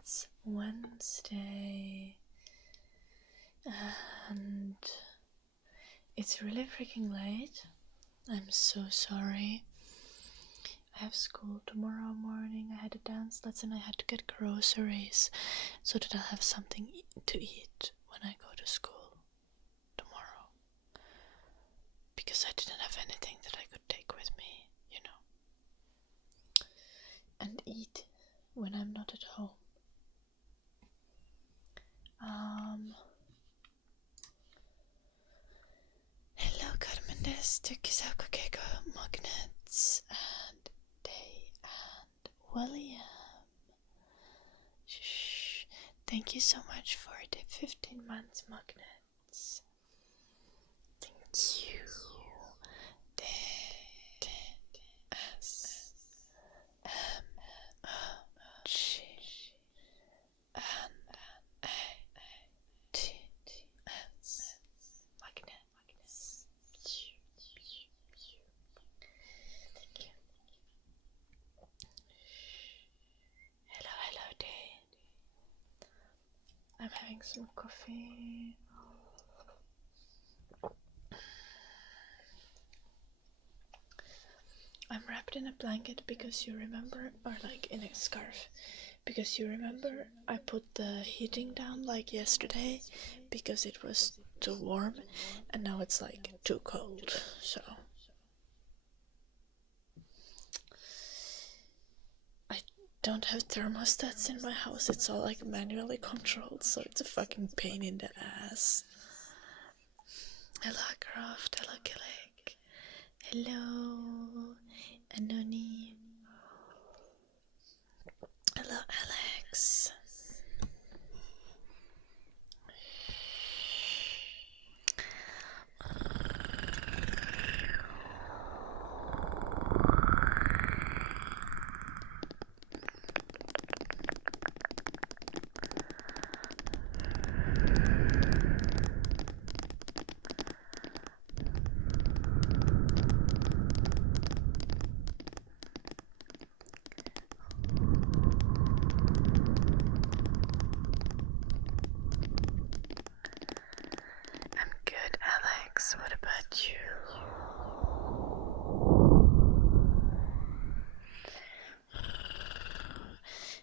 It's Wednesday and it's really freaking late. I'm so sorry. I have school tomorrow morning. I had a dance lesson. I had to get groceries so that I'll have something to eat when I go to school tomorrow. Because I didn't have anything that I could take with me, and eat when I'm not at home. Hello, Carmendes, Tukisako Keiko, Magnets, and Day, and William. Shh. Thank you so much for the 15 months, Magnets. Thank you. I'm having some coffee. I'm wrapped in a blanket because you remember, or like in a scarf, because you remember I put the heating down like yesterday because it was too warm, and now it's like too cold, so I don't have thermostats in my house. It's all like manually controlled, so it's a fucking pain in the ass. Hello Croft, hello Killick, hello Anoni, hello Alex. What about you?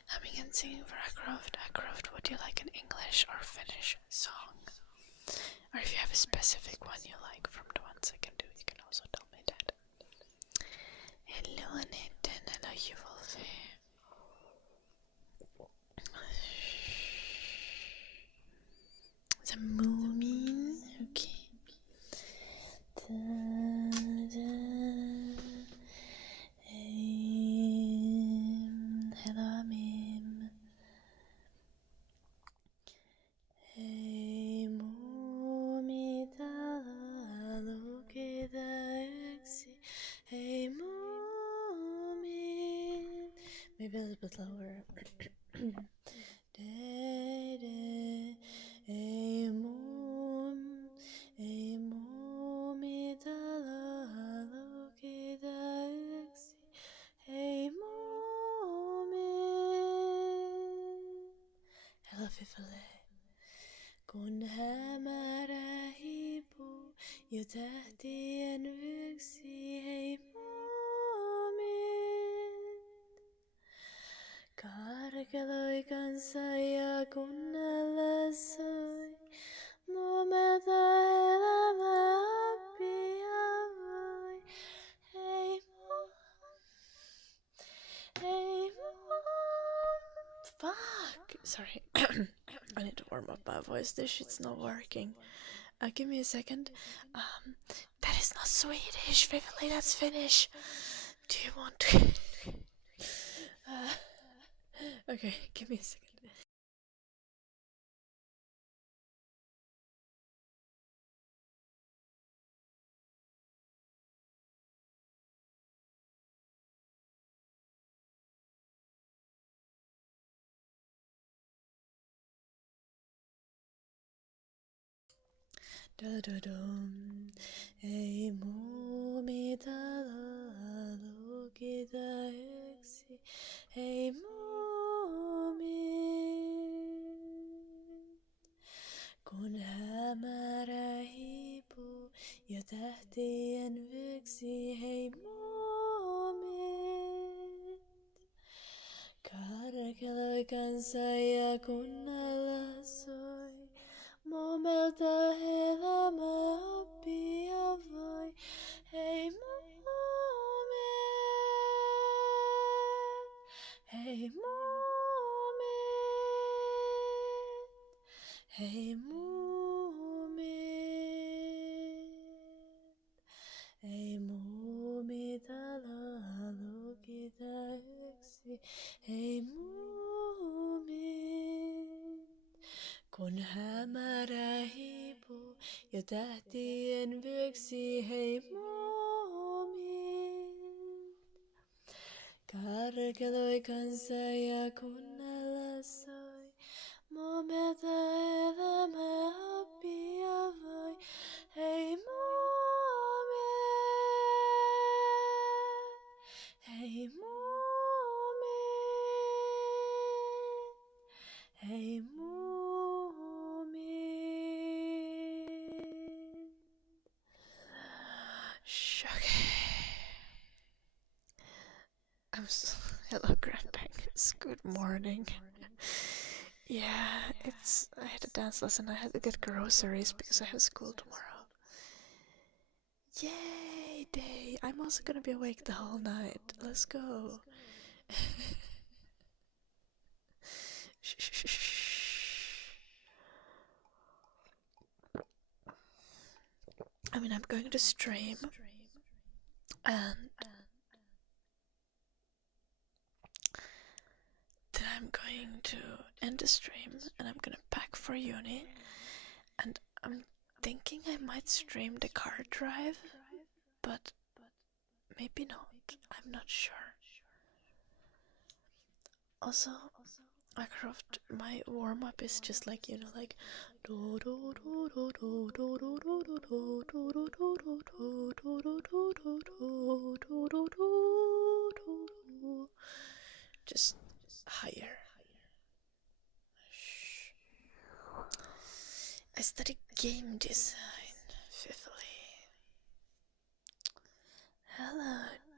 Humming and singing for Ackroft. Ackroft, would you like an English or Finnish song? Or if you have a specific one you like from the ones I can do, you can also tell me that. Hello Annette and hello Yuvalfe. The Moomin, okay. Hello Mim. Hey Mumita Lokeda Exi. Hey Mumin. Maybe a little bit lower. Hey Mum. Hey Mumita Lokeda Exi. Hey Mumin. Hello Fifale. Kun hämärähipu jo tähtien yksi, hei muumit. Karkeloi kanssa ja kunnalla soi, muumelta elämä appia voi. Hei hei fuck! Sorry. I need to warm up my voice. This shit's not working. Give me a second. That is not Swedish. Vividly, that's Finnish. Do you want to? Okay, give me a second. Da-da-dum. Hey, mommy, da-da-lo, get-a-exi. Hey, mommy. jo tähtien vyöksi, hei muumit. Karkeloi kanssa ja kunnalla soi, muumelta elämä oppia voi, hei muumit, hei muumit, hei muumit, hei muumit, alo lukita yksi, hei muumit. Kun hämärä hiipuu jo tähtien vyöksi, hei muumit. Karkeloi kanssa ja kunnalla soi, muumelta elämä oppia voi, hei muumit, hei muumit, hei muumit. Hello, grandparents. Good morning. Yeah, I had a dance lesson. I had to get groceries because I have school tomorrow. Yay, day! I'm also gonna be awake the whole night. Let's go. I mean, I'm going to stream, and then I'm going to end the stream, and I'm gonna pack for uni, and I'm thinking I might stream the car drive, but maybe not. I'm not sure. Also, Minecraft, my warm-up is just like, you know, like just higher. I study game design, fiffily. Hello,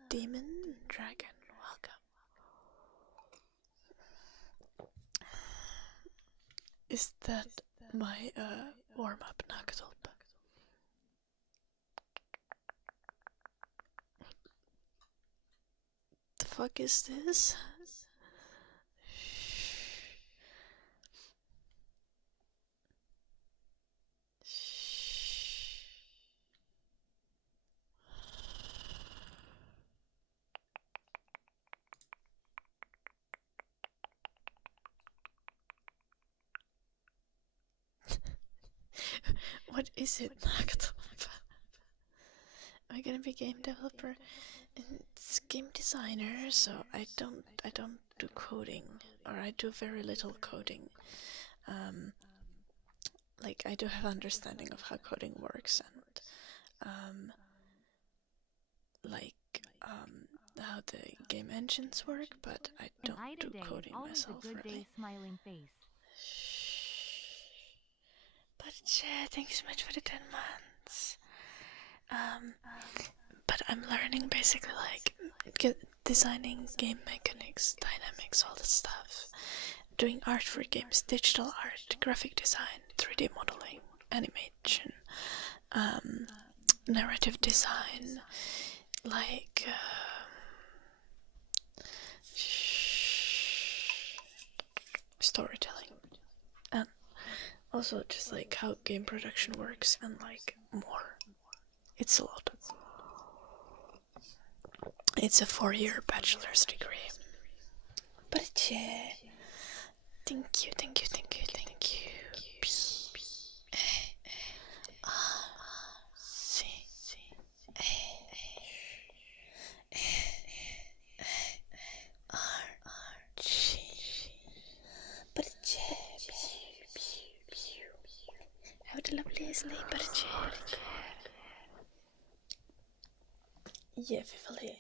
demon dragon, welcome. Is that my warm-up Nagadolp? The fuck is this? What is it, Nagadolp? Am I gonna be game developer? It's game designer, so I don't do coding, or I do very little coding. Like, I do have understanding of how coding works, and how the game engines work, but I don't do coding myself, really. Smiling face. But thank you so much for the 10 months. But I'm learning basically like designing game mechanics, dynamics, all that stuff. Doing art for games, digital art, graphic design, 3D modeling, animation, narrative design, like storytelling, and also just like how game production works, and like more. It's a lot. It's a 4-year bachelor's degree. But yeah, thank you. Have the loveliest day, but yeah, Vivali.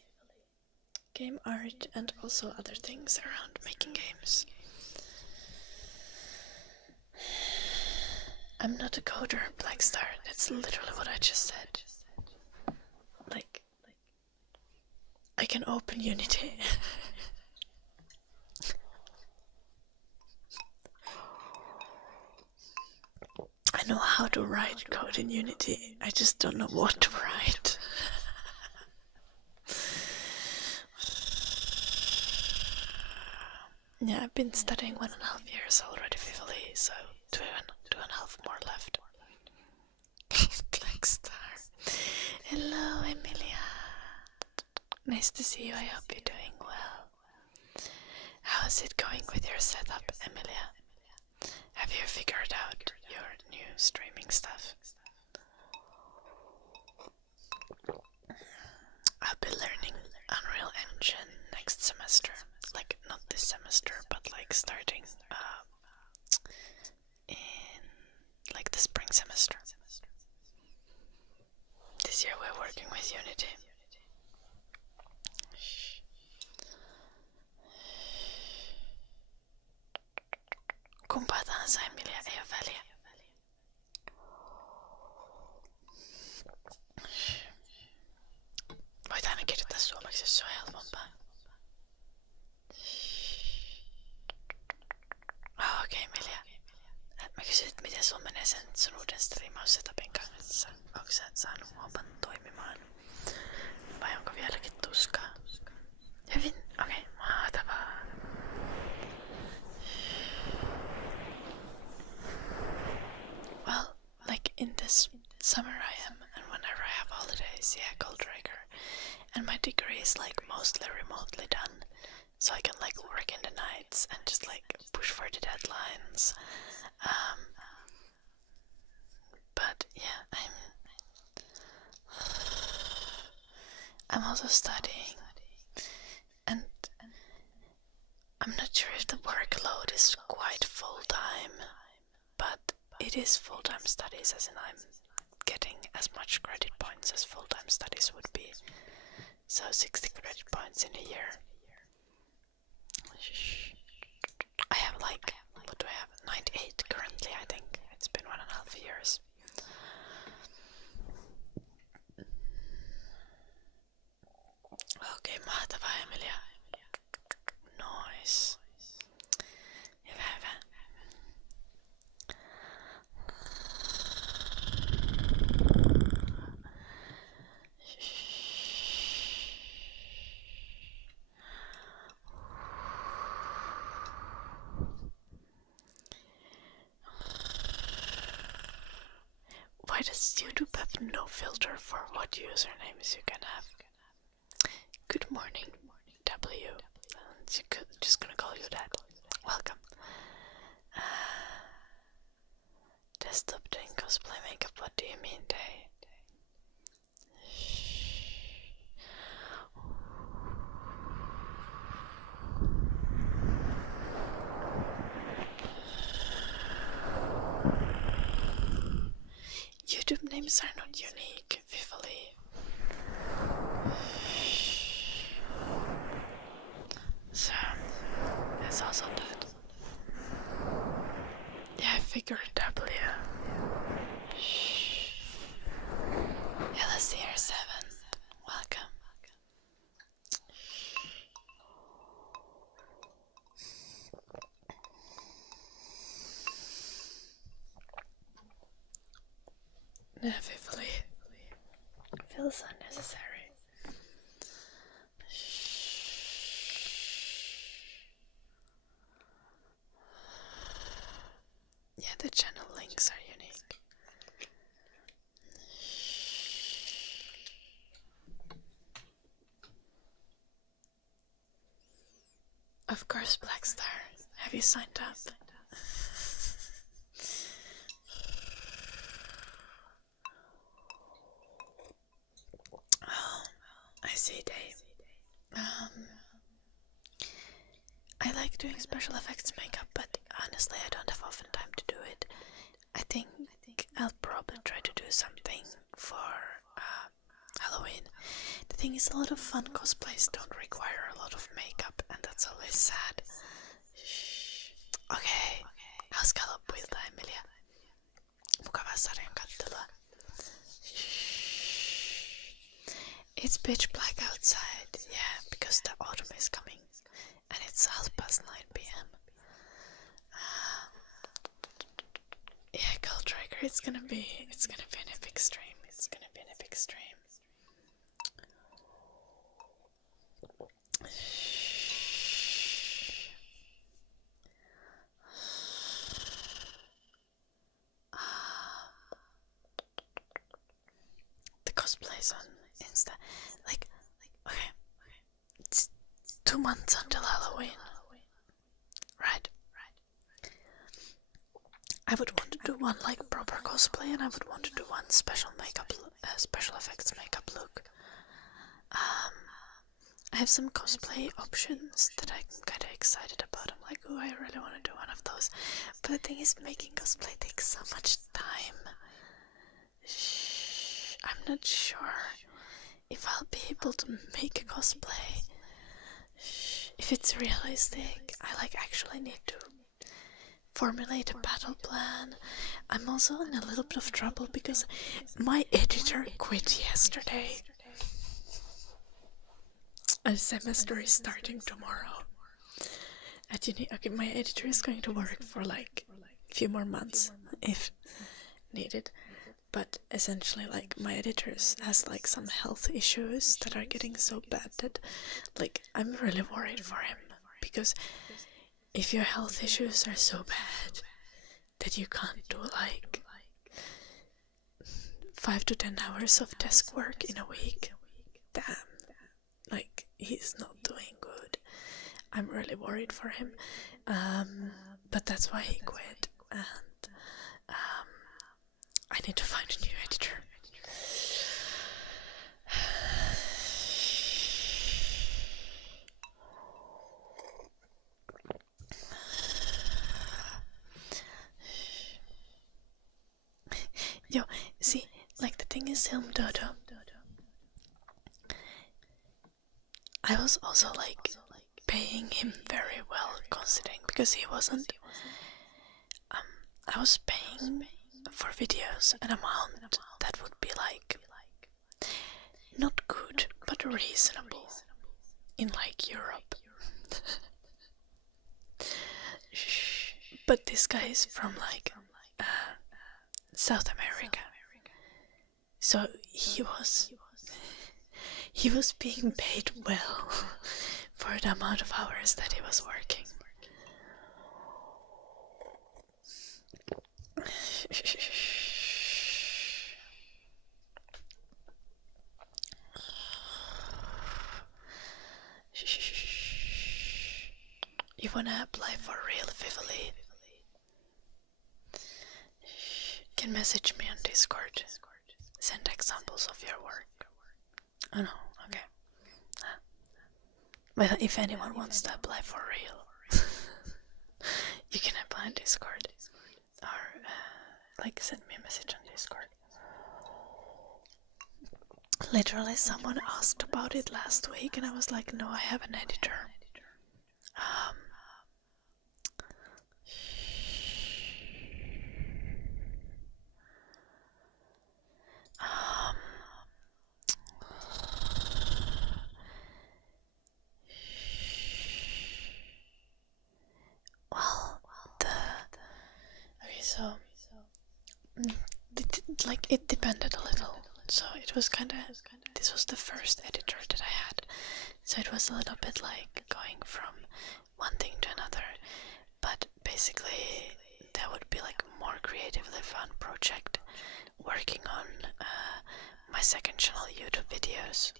Game art and also other things around making games. I'm not a coder, Blackstar. That's literally what I just said. can open Unity. I know how to write code in Unity, I just don't know what to write. Yeah, I've been studying 1.5 years already, Vivali, so 2.5 more left. Black Star. Hello, Emilia. Nice to see you. I hope you're doing well. How's it going with your setup, Emilia? Have you figured out your new streaming stuff? I'll be learning Unreal Engine next semester. Like, not this semester, but like starting in like the spring semester. This year we're working with Unity. Kumpaa tahansa Emilia ei ole väliä. Voit aina kirjoittaa suomeksi, jos se on helpompaa. Okei, Emilia. Mä kysyt, miten sun menee sen sun uuden striimaussetupin kanssa. Onko sä saanut homman toimimaan? Vai onko vieläkin tuskaa? Hyvin? Okei, mahtavaa. Well, like in this summer I am, and whenever I have holidays, yeah, Goldraker. And my degree is like mostly remotely done, so I can like work in the nights and just like push for the deadlines. But yeah, I'm also studying, and I'm not sure if the workload is quite full-time, but it is full-time studies, as in I'm getting as much credit points as full-time studies would be. So 60 credit points in a year. I have like, what do I have? 98 currently, I think. It's been 1.5 years. Okay, mahtavaa, Emilia. Nice. Hyvä, hyvä. Why does YouTube have no filter for what usernames you can have? Good morning, W. Just gonna call you that. Welcome. Desktop doing cosplay makeup, what do you mean, Day? YouTube names are not unique, Vivali. So, there's also that. Yeah, I figured W. LSCR7, welcome. Inevitably feels unnecessary. Yeah, the channel links are unique. Of course, Black Star. Have you signed up? Oh, I see, Dave. I like doing special effects makeup, but honestly I don't have often time to do it. I think I'll probably try to do something for Halloween. The thing is, a lot of fun cosplays don't require a lot of makeup, and that's always sad. Okay, hauskaa loppuilta, Emilia. Mukavaa sarjan kattelua. It's pitch black out outside, yeah, because the autumn is coming, and it's 9:30 p.m. Yeah, Cold Trigger, it's gonna be an epic stream. It's gonna be an epic stream. The cosplays on Insta, like, okay, it's 2 months until Halloween, right? I would want to do one like proper cosplay, and I would want to do one special effects makeup look. I have some cosplay options that I'm kind of excited about. I'm like, oh, I really want to do one of those. But the thing is, making cosplay takes so much time. I'm not sure if I'll be able to make a cosplay. If it's realistic, I actually need to formulate a battle plan. I'm also in a little bit of trouble because my editor quit yesterday. A semester is starting tomorrow. Okay, my editor is going to work for a few more months if needed. But essentially, my editor has some health issues that are getting so bad that I'm really worried for him, because if your health issues are so bad that you can't do 5 to 10 hours of desk work in a week, damn, he's not doing good. I'm really worried for him, but that's why he quit, and I need to find a new editor. Yo, see, the thing is, Dodo, I was also paying him very well, considering, because he wasn't. I was paying for videos an amount that would be not good, but reasonable in Europe. But this guy is from South America, so he was being paid well for the amount of hours that he was working. You wanna apply for real Vivali? You can message me on Discord. Send examples of your work. Oh no, okay. Well, if anyone wants to apply for real, you can apply on Discord. Or, send me a message on Discord. Literally, someone asked about it last week, and I was like, no, I have an editor. So it depended a little. So it was this was the first editor that I had. So it was a little bit going from one thing to another. But basically, there would be a more creatively fun project working on my second channel YouTube videos,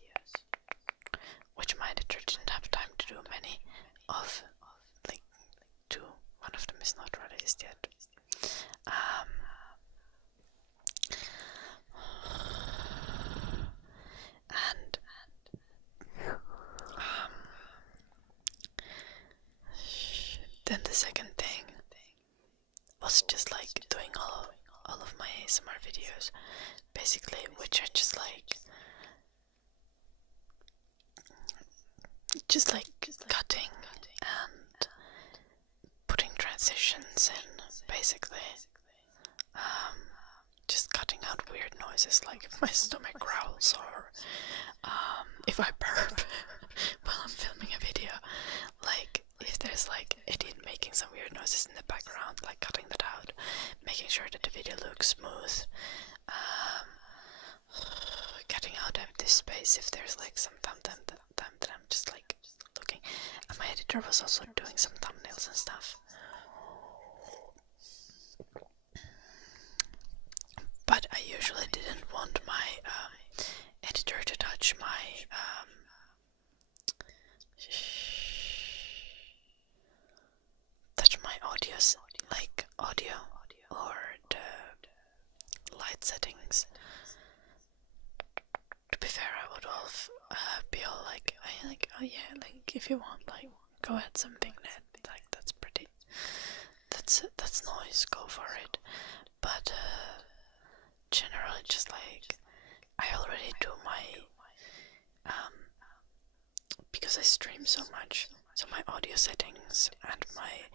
which my editor didn't have time to do many of. Two. One of them is not released yet. And then the second thing was just doing all of my ASMR videos, basically, which are just cutting and putting transitions in, basically. Just cutting out weird noises, if my stomach growls or if I burp. some weird noises in the background, like cutting that out, making sure that the video looks smooth, cutting out empty space if there's like some time that I'm just like looking. And my editor was also doing some thumbnails and stuff. But I usually didn't want my editor to touch my audios, like audio or the light settings. To be fair, I would all be all like, oh yeah, like if you want, like go ahead some big net, like that's pretty, that's noise, go for it. But generally, just like I already do my because I stream so much, so my audio settings and my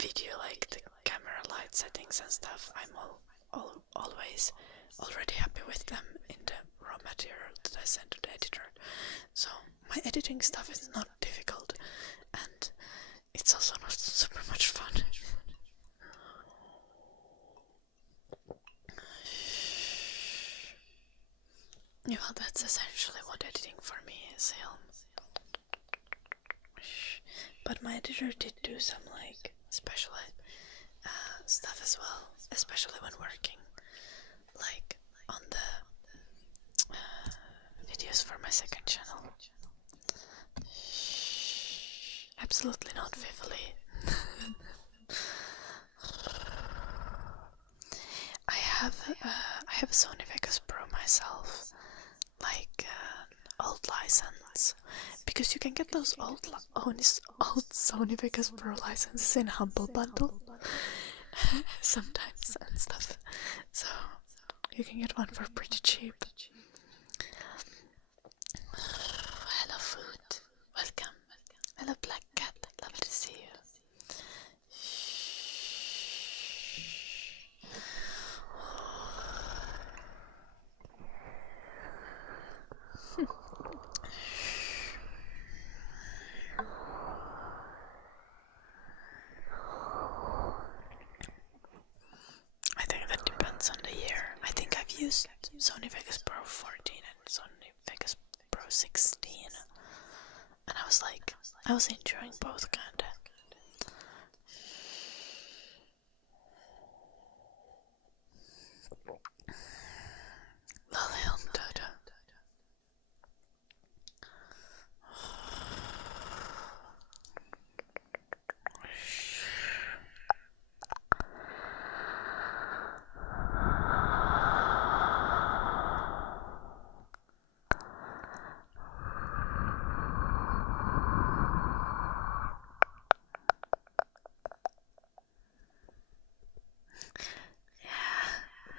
video, like the camera light settings and stuff, I'm always already happy with them in the raw material that I send to the editor. So my editing stuff is not difficult, and it's also not super much fun. Yeah, well, that's essentially what editing for me is, But my editor did do some like special stuff as well, especially when working like on the videos for my second channel. Absolutely not vividly. I have a Sony Vegas Pro myself, like old license, because you can get those old Sony Vegas Pro licenses in Humble Bundle sometimes and stuff, so you can get one for pretty cheap. Hello food, welcome. Hello Black Cat, lovely to see you. I think that depends on the year. I think I've used Sony Vegas Pro 14 and Sony Vegas Pro 16, and I was enjoying both kinda. Lilium Dodo.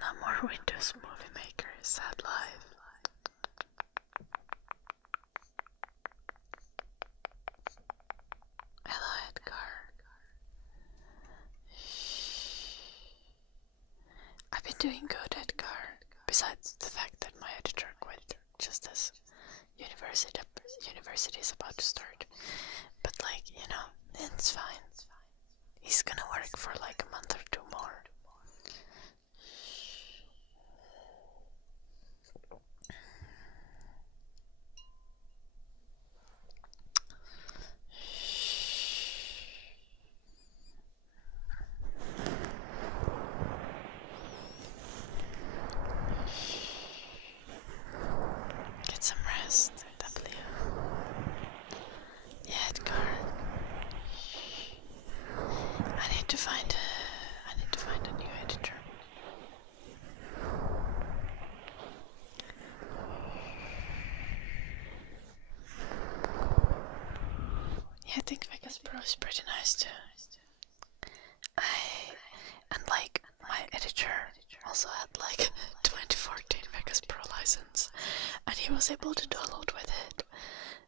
No more Windows Movie Maker, sad life. Hello Edgar. I've been doing good, Edgar, besides the fact that my editor quit just as university is about to start. But like, you know, it's fine. He's gonna work for like a month or two more. Get some rest, W. Yeah, Edgar. I need to find a new editor. Yeah, I think Vegas Pro is pretty nice too. And like my editor also had like 2014 Vegas Pro license, and he was able to download with it.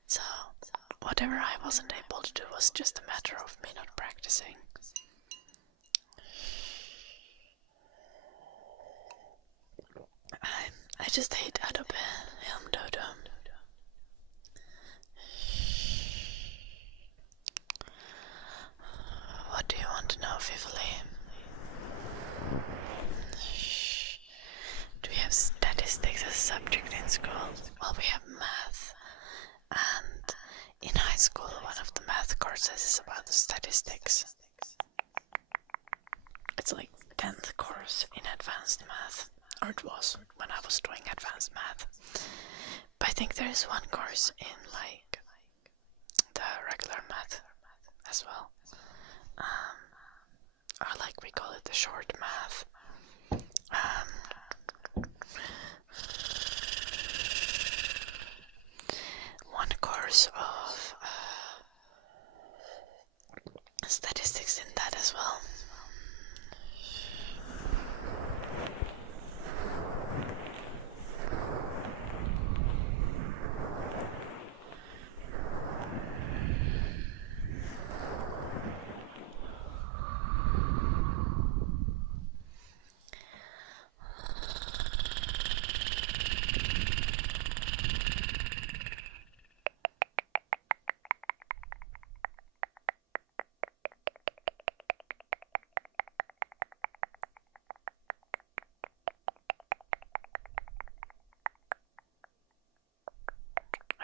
So whatever I wasn't able to do was just a matter of me not practicing. I just hate Adobe Helm Dodo. know, Fivoli. Do we have statistics as a subject in school? Well, we have math. And in high school, one of the math courses is about the statistics. It's like 10th course in advanced math. Or it was when I was doing advanced math. But I think there is one course in like the regular math as well. Or like we call it the short math. One course of statistics in that as well.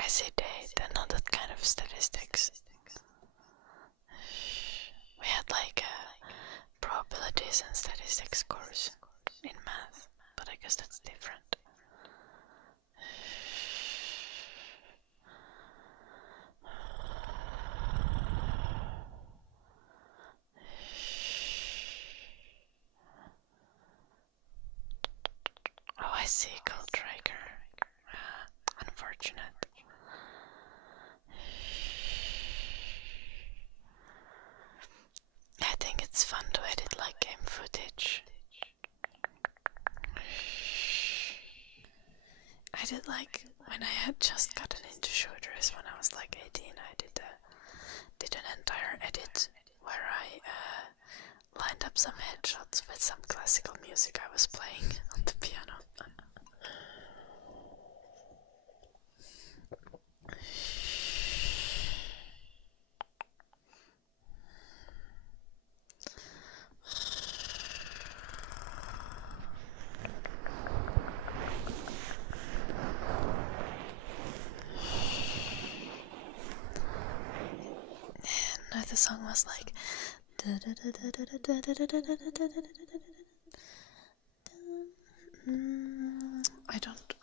I say they're not that kind of statistics. We had like a probabilities and statistics course in math, but I guess that's different. Oh, I see, Gold Striker. Unfortunate. I think it's fun to edit like game footage. I did like when I had just gotten into shooters when I was like 18. I did an entire edit where I lined up some headshots with some classical music I was playing on the piano. And the song was like I don't.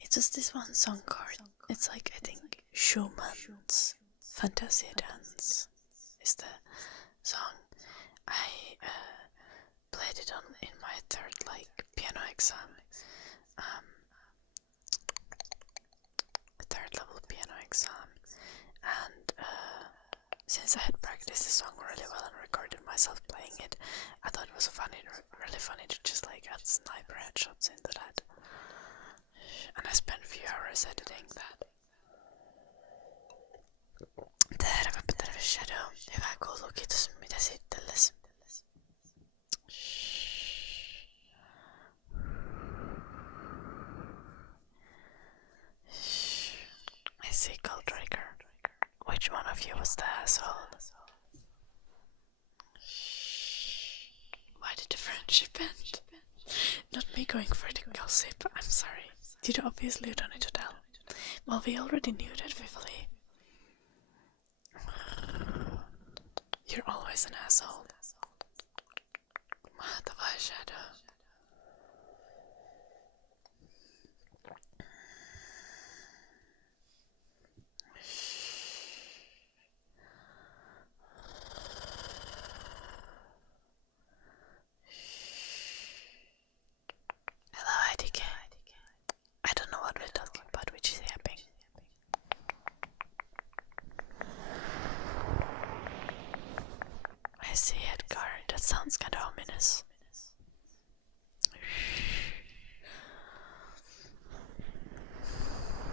It's just this one song card. It's like, I think Schumann's Fantasia Dance is the song. I played it on in my third like piano exam. Third level piano exam, and since I had practiced the song really well and recorded myself playing it, I thought it was really funny to just like add sniper headshots into that. And I spent a few hours editing that. Täällä terve Shadow. Hyvää kuuluu, kiitos mitä esittelles. I see, Gold Striker. Which one of you was the asshole? Why did the friendship end? Not me going for the gossip, I'm sorry. You obviously don't need to tell. Well, we already knew that, Vivoli. You're always an asshole. Mahtavaa, Shadow. Hello, IDK. I don't know what we're talking about, which is happening. I see, Edgar. That sounds kind of ominous.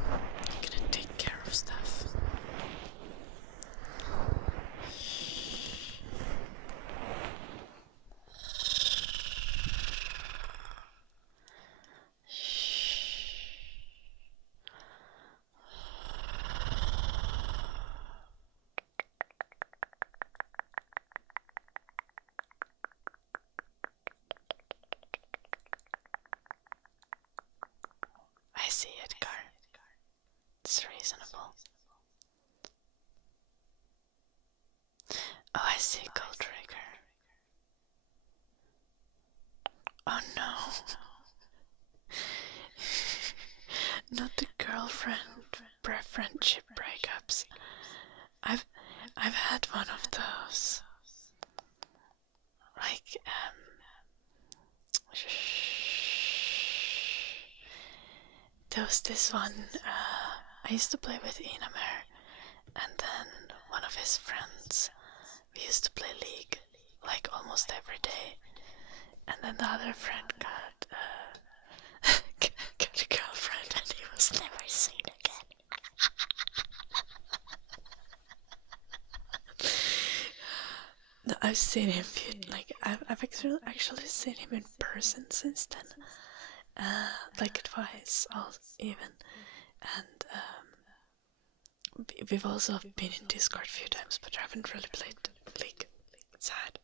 I'm gonna take care of stuff. It's reasonable. Oh, I see, Gold Trigger. Oh no. Not the girlfriend friendship breakups. I've had one of those. Like, there was this one, I used to play with Inamer, and then one of his friends, we used to play League, like, almost every day, and then the other friend got a girlfriend, and he was never seen again. No, I've seen him, I've actually seen him in person since then, like twice, even, and we've also been in Discord a few times, but I haven't really played League. Sad.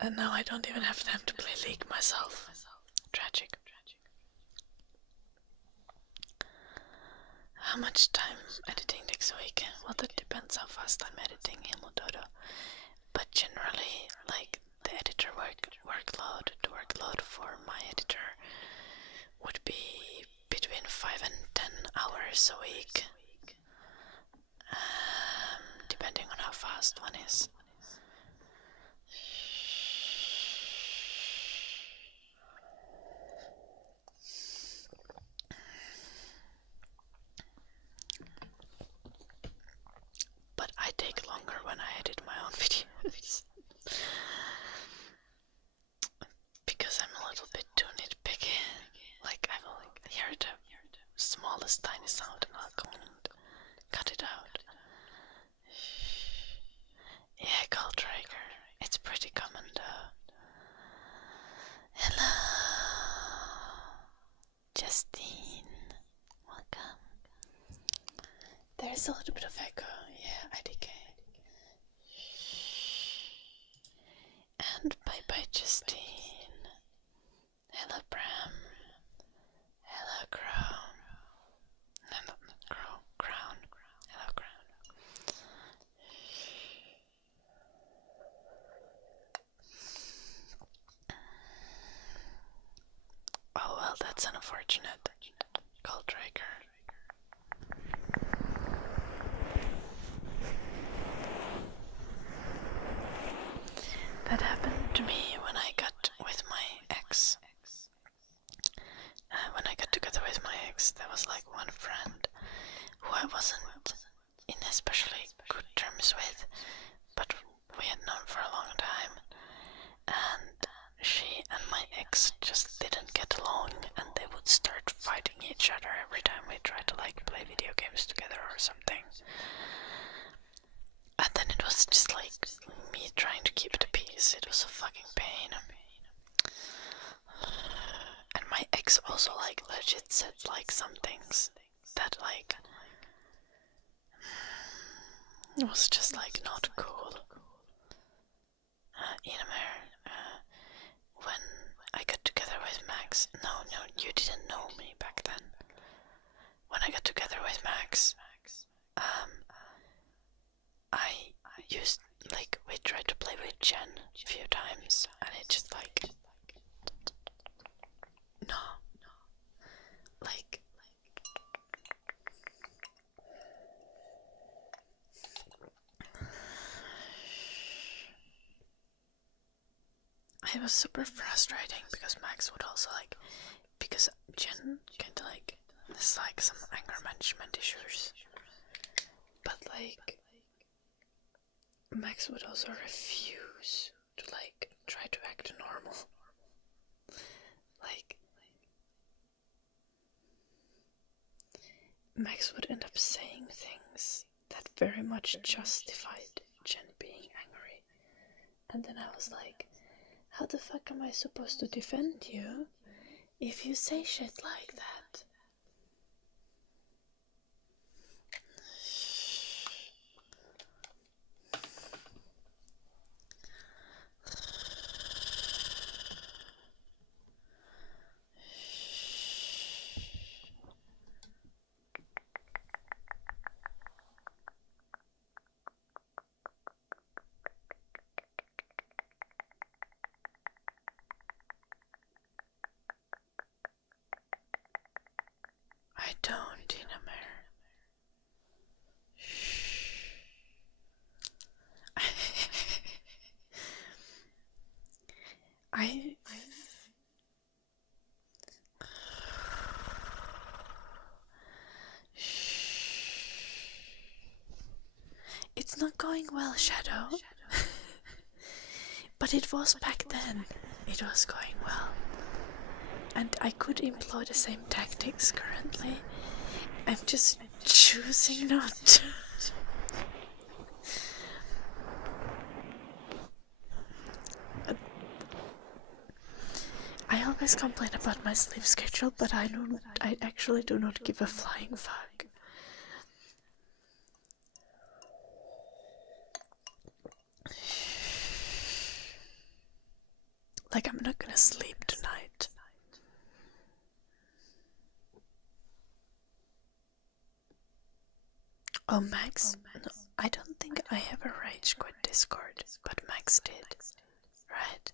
And now I don't even have time to play League myself. Tragic. How much time editing takes a week? Well, that depends how fast I'm editing Himododo. But generally, like, the editor workload, the workload for my editor would be between 5 and 10 hours a week. Depending on how fast one is. But I take longer when I edit my own videos. Because I'm a little bit too nitpicky. Like, I will hear the smallest tiny sound and I'll go and cut it out. Yeah, Gold Trigger. It's pretty common though. Hello, Justine. Welcome. There's a little bit of echo. Yeah, IDK. And bye bye, Justine. Hello, Bram. Hello, Crown. No, Crown. Hello, Crown. Oh well, that's unfortunate. Gold Trigger. That happened to me when I got with my ex. When I got together with my ex, there was like one friend who I wasn't in especially good terms with, but we had known for a long time, and she and my ex just didn't get along, and they would start fighting each other every time we tried to like play video games together or something. And then it was just like me trying to keep the peace. It was a fucking pain. And my ex also like legit said like some things that like was just like not cool. When I got together with Max, no, you didn't know me back then. When I got together with Max, I used, like, we tried to play with Jen a few times, and it just like, no, like, it was super frustrating because Max would also like, because Jen kinda like, there's like some anger management issues, but like, Max would also refuse to like try to act normal. Like, Max would end up saying things that very much justified Jen being angry. And then I was like, how the fuck am I supposed to defend you if you say shit like that? don't, Inamer. Shh. I It's not going well, Shadow. But it was back then. It was going well. And I could employ the same tactics currently. I'm just choosing not to. I always complain about my sleep schedule, but I actually do not give a flying fuck. Like, I'm not gonna sleep tonight. Oh, Max? No, I don't think I ever rage quit Discord, but Max did. Right?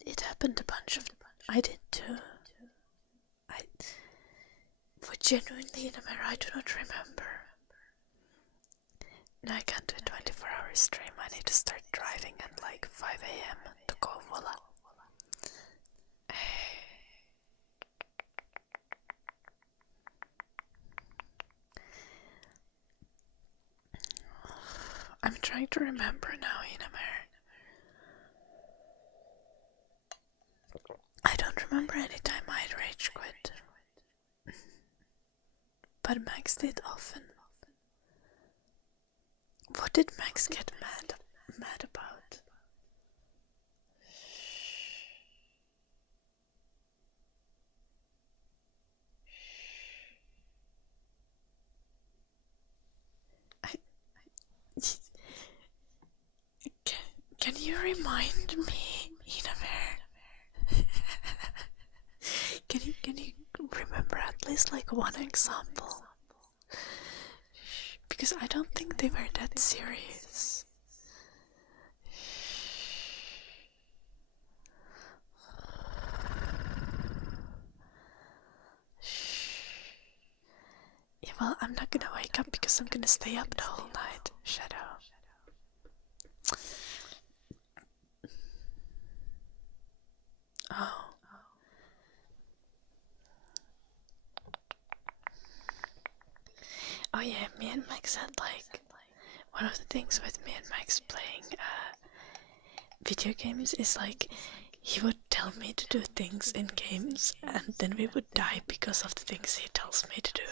It happened a bunch of... I did too. For genuinely, in America, I do not remember. No, I can't do a 24-hour stream. I need to start driving at like 5 AM to go voila. I'm trying to remember now, Inamer. I don't remember any time I'd rage quit. But Max did often. What did Max get mad about? Can you remind me, Inamer? Can you remember at least like one example? Because I don't think they were that serious. Yeah, well, I'm not gonna wake up because I'm gonna stay up the whole night, Shadow. Oh. Oh yeah, me and Max had like... One of the things with me and Max playing video games is like... He would tell me to do things in games and then we would die because of the things he tells me to do.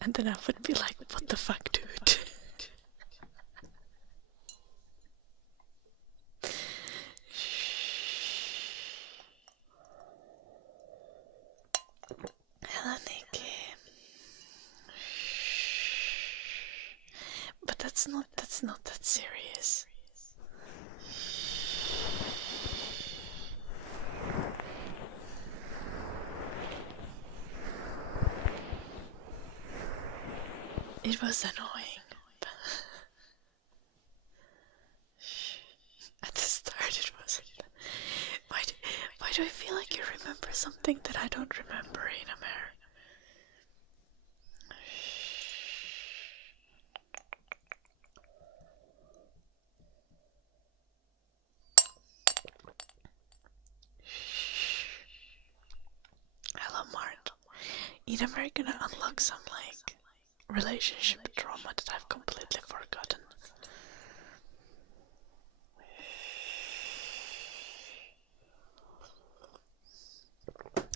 And then I would be like, what the fuck, dude? Hello, Nikki. But that's not that serious. It was annoying. At the start it wasn't. Why do I feel like you remember something that I don't remember, Inamer? Hello, Mart. Inamer gonna unlock some like relationship trauma that I've completely forgotten.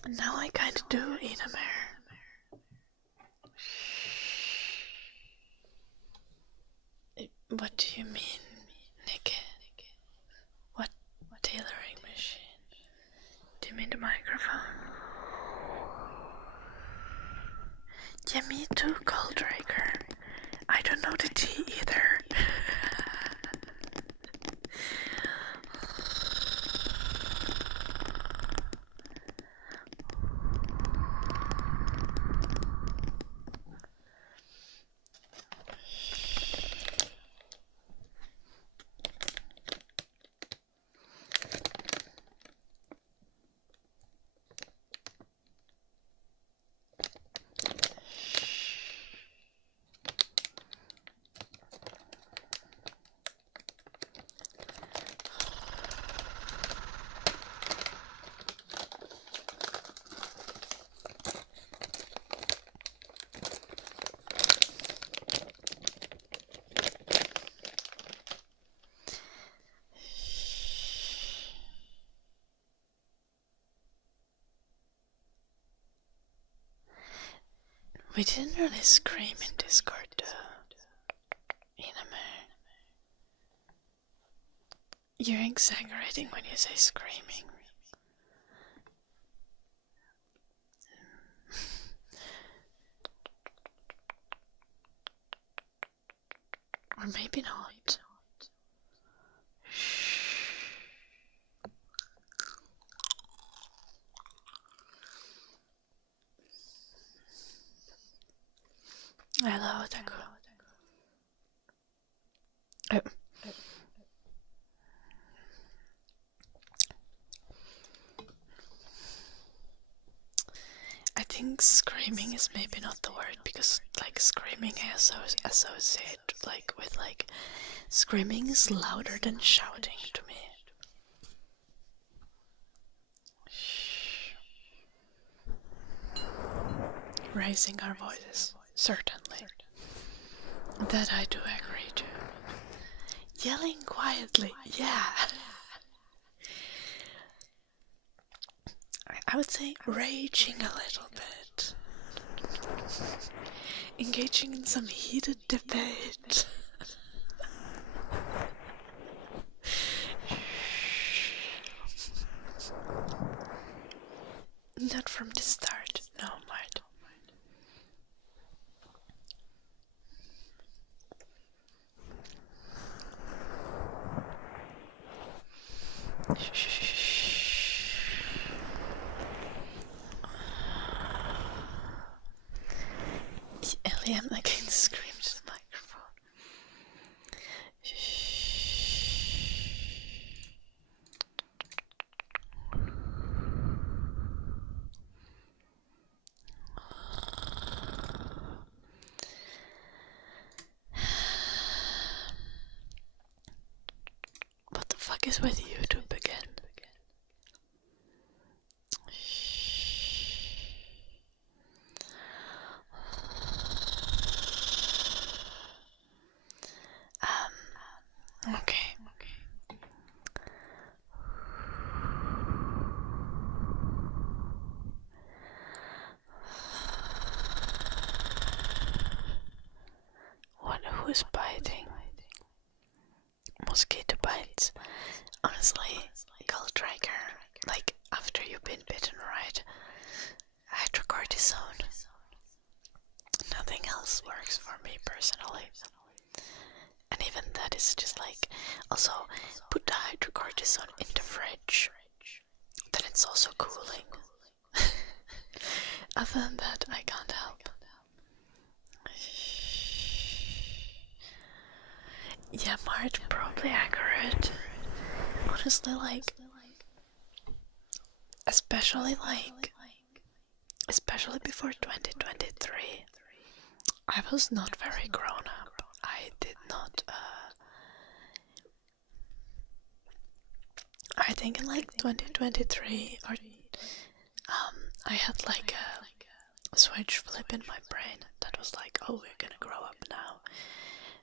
Now I kinda do, Inamer. What do you mean, Nick? What tailoring machine? Do you mean the microphone? Yeah, me too, Goldraker. I don't know the T either. We didn't really scream in Discord though. You're exaggerating when you say screaming. Or maybe not. Hello, Taku. Oh. I think screaming is maybe not the word, because like screaming I associate like with like screaming is louder than shouting to me. Raising our voices, certainly. That I do agree to. Yelling quietly, yeah. I would say raging a little bit. Engaging in some heated debate. Not from the start, no, Mart. Liam again screamed to the microphone. What the fuck is with YouTube again? Okay. Who's biting? Mosquito bites. Honestly, Goldstriker, like after you've been bitten, right? Hydrocortisone. Nothing else works for me personally. And even that is just like, also put the hydrocortisone in the fridge. Then it's also cooling. Other than that, I can't help. Yeah, Mart, probably accurate. Honestly, like, especially before 2023, I was not very grown up. I did not, I think in like 2023, or, I had like a switch flip in my brain that was like, oh, we're gonna grow up now.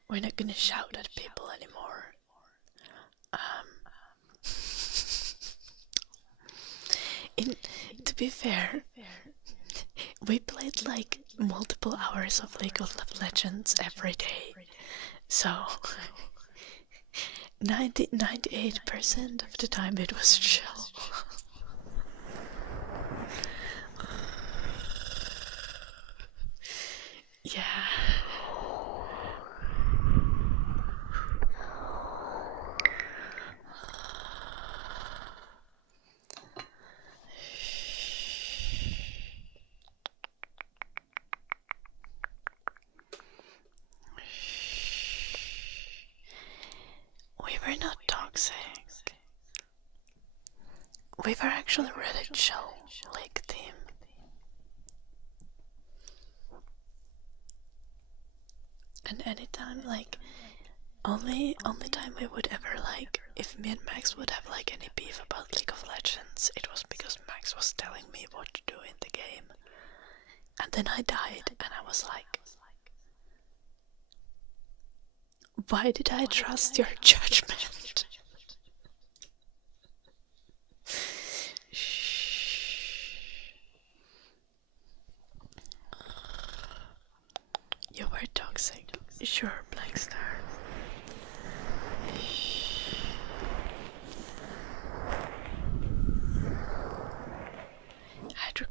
We're not gonna shout at people anymore. To be fair, we played like multiple hours of League of Legends every day. So 98% of the time it was chill. Yeah. We were not toxic. We were actually really chill, like team. And anytime, like, only time we would ever, like, if me and Max would have like any beef about League of Legends, it was because Max was telling me what to do in the game. And then I died, and I was like, why did I trust your judgment?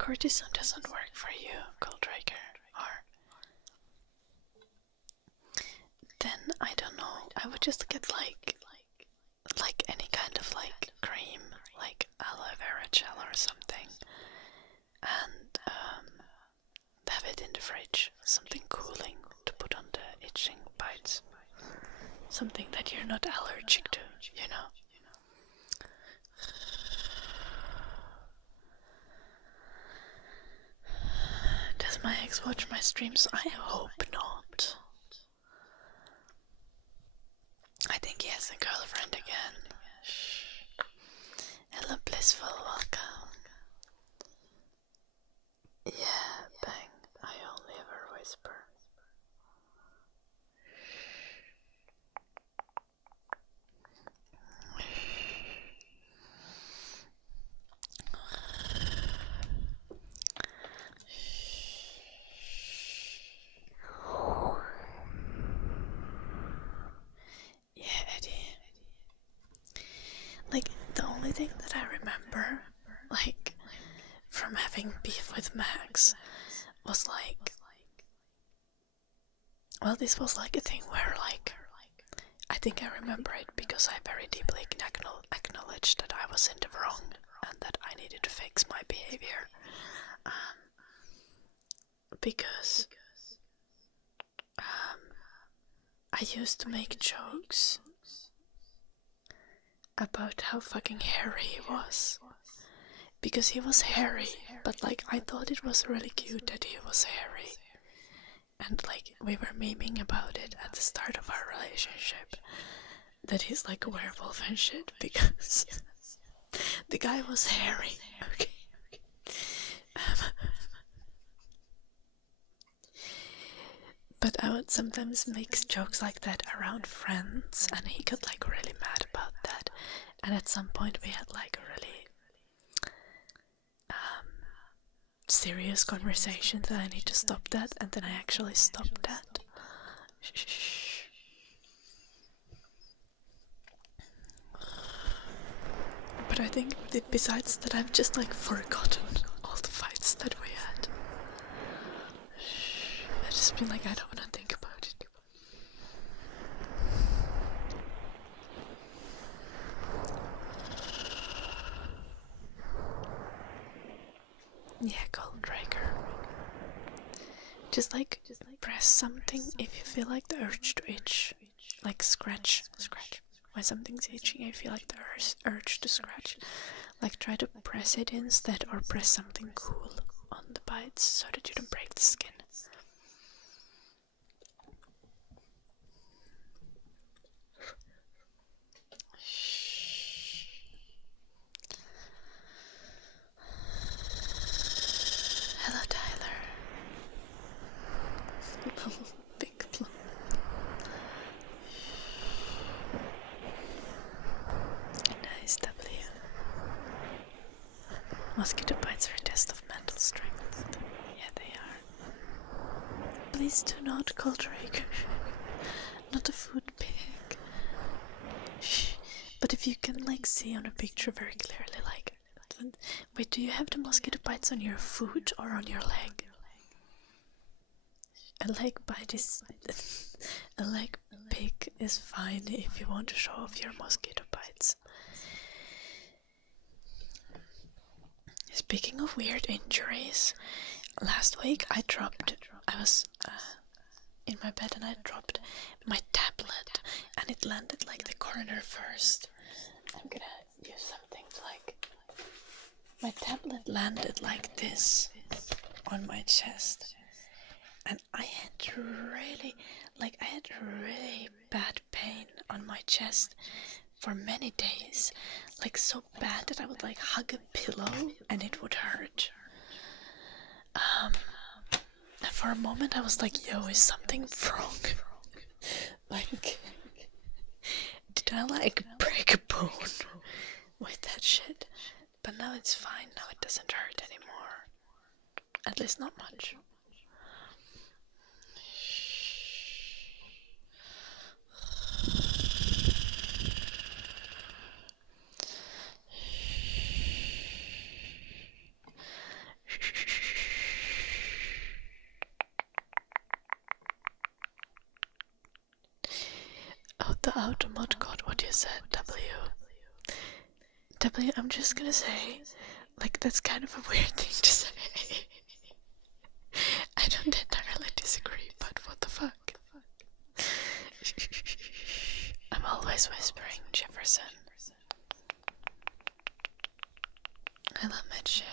cortisone doesn't work for you, Goldraker, or then I don't know. I would just get like any kind of like cream, like aloe vera gel or something, and have it in the fridge. Something cooling to put on the itching bites. Something that you're not allergic to, you know. Does my ex watch my streams? I hope not. I think he has a girlfriend again. Hello, Blissful, welcome. Yeah, bang. I only ever whisper. Yeah, Eddie. Like, the only thing that I remember, like, from having beef with Max was like, well, this was like a thing where, like, I think I remember it because I very deeply acknowledged that I was in the wrong and that I needed to fix my behavior. Because I used to make jokes about how fucking hairy he was. Because he was hairy, but like I thought it was really cute that he was hairy. And like we were memeing about it at the start of our relationship, that he's like a werewolf and shit, because the guy was hairy. Okay. But I would sometimes make jokes like that around friends, and he got like really mad about that. And at some point we had like a really serious conversation that I need to stop that, and then I actually stopped that. But I think that besides that, I've just like forgotten all the fights that we had. I just been like, I don't want to think about it. Yeah, Goldraker. Just like press something if you feel like the urge to itch. Like scratch. When something's itching, I feel like the urge to scratch. Like try to press it instead, or press something cool on the bites so that you don't break the skin. Hello, Tyler. Big plum. Nice, W. Mosquito bites are a test of mental strength. Yeah, they are. Please do not call Drake. Not a food pig. Shh. But if you can like see on a picture very clearly, like, wait, do you have the mosquito bites on your foot or on your leg? A leg bite is a leg pig is fine if you want to show off your mosquito bites. Speaking of weird injuries, last week I was in my bed and I dropped my tablet and it landed like the corner first. I'm gonna use something to like... My tablet landed like this on my chest. And I had really bad pain on my chest for many days. Like so bad that I would like hug a pillow and it would hurt. And for a moment I was like, yo, is something wrong? Like, did I like break a bone with that shit? But now it's fine, now it doesn't hurt anymore. At least not much. the automod code what you said, W, I'm just gonna say, like, that's kind of a weird thing to say. I don't entirely disagree, but what the fuck? I'm always whispering Jefferson. I love my shit.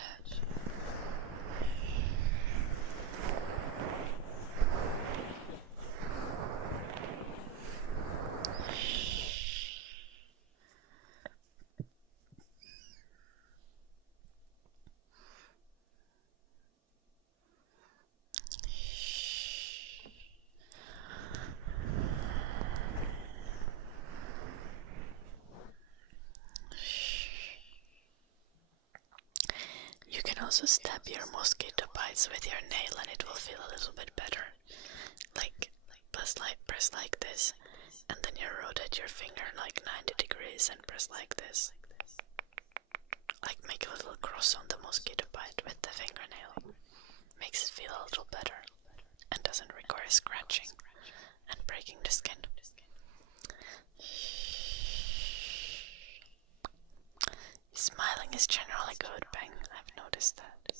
You can also stab your mosquito bites with your nail and it will feel a little bit better. Like press like this, and then you rotate your finger like 90 degrees and press like this. Like make a little cross on the mosquito bite with the fingernail. Makes it feel a little better and doesn't require scratching and breaking the skin. Smiling is generally good, Bang. I've noticed that.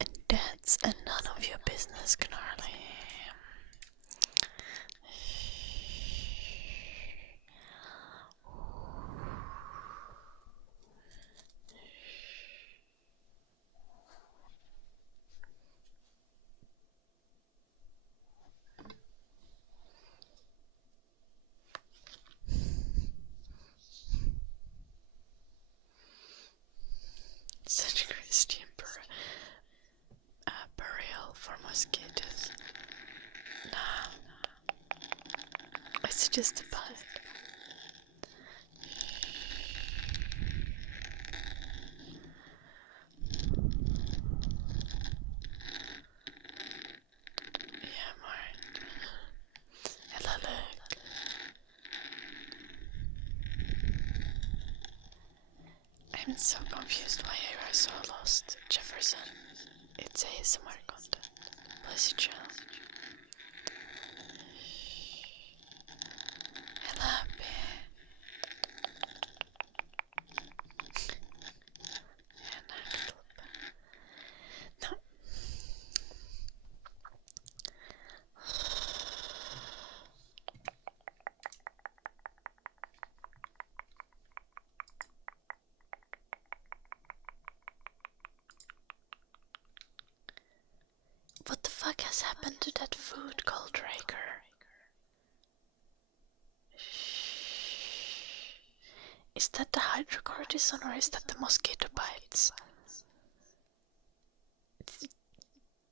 And that's none of your business, Gnarly. Such a Christian burial for mosquitoes. Nah, it's just a bite. Yeah, Mark. Hello, look. I'm so confused why you are so lost, Jefferson. It's ASMR content. Please chill. Hello, no. What the fuck has happened to that food, Goldraker? Is that the hydrocortisone or is that the mosquito bites?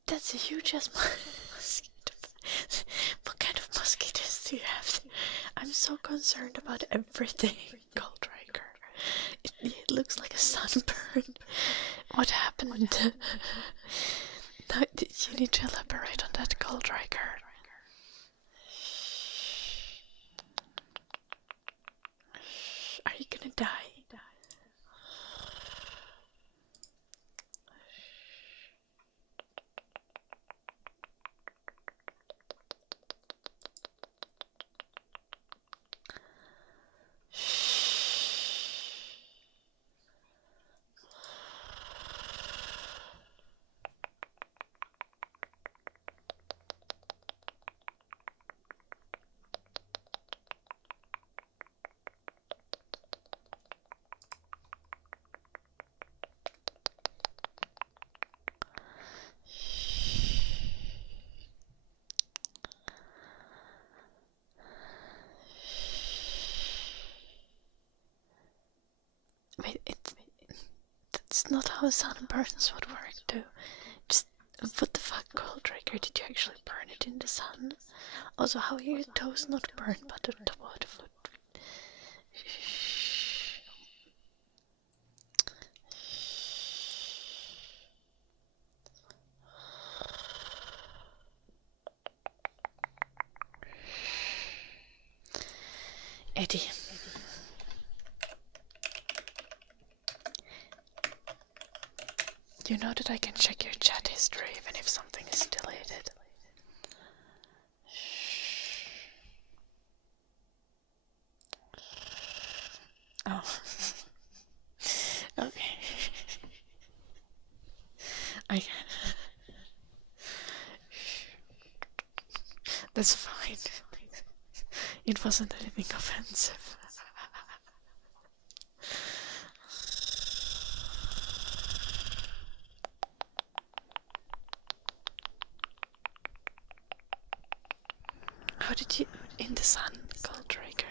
That's a huge ass mosquito. What kind of mosquitoes do you have? I'm so concerned about everything, Goldraker. It looks like a sunburn. What happened? No, you need to elaborate on that, Goldraker. Are you gonna die? Wait, that's not how sunburns would work, though. Just, what the fuck, Goldraker? Did you actually burn it in the sun? Also, how are your toes not burned by the water flood? Eddie. You know that I can check your chat history even if something is deleted. Oh. Okay. I. That's fine. It wasn't anything offensive. How did you in the sun, Goldraker?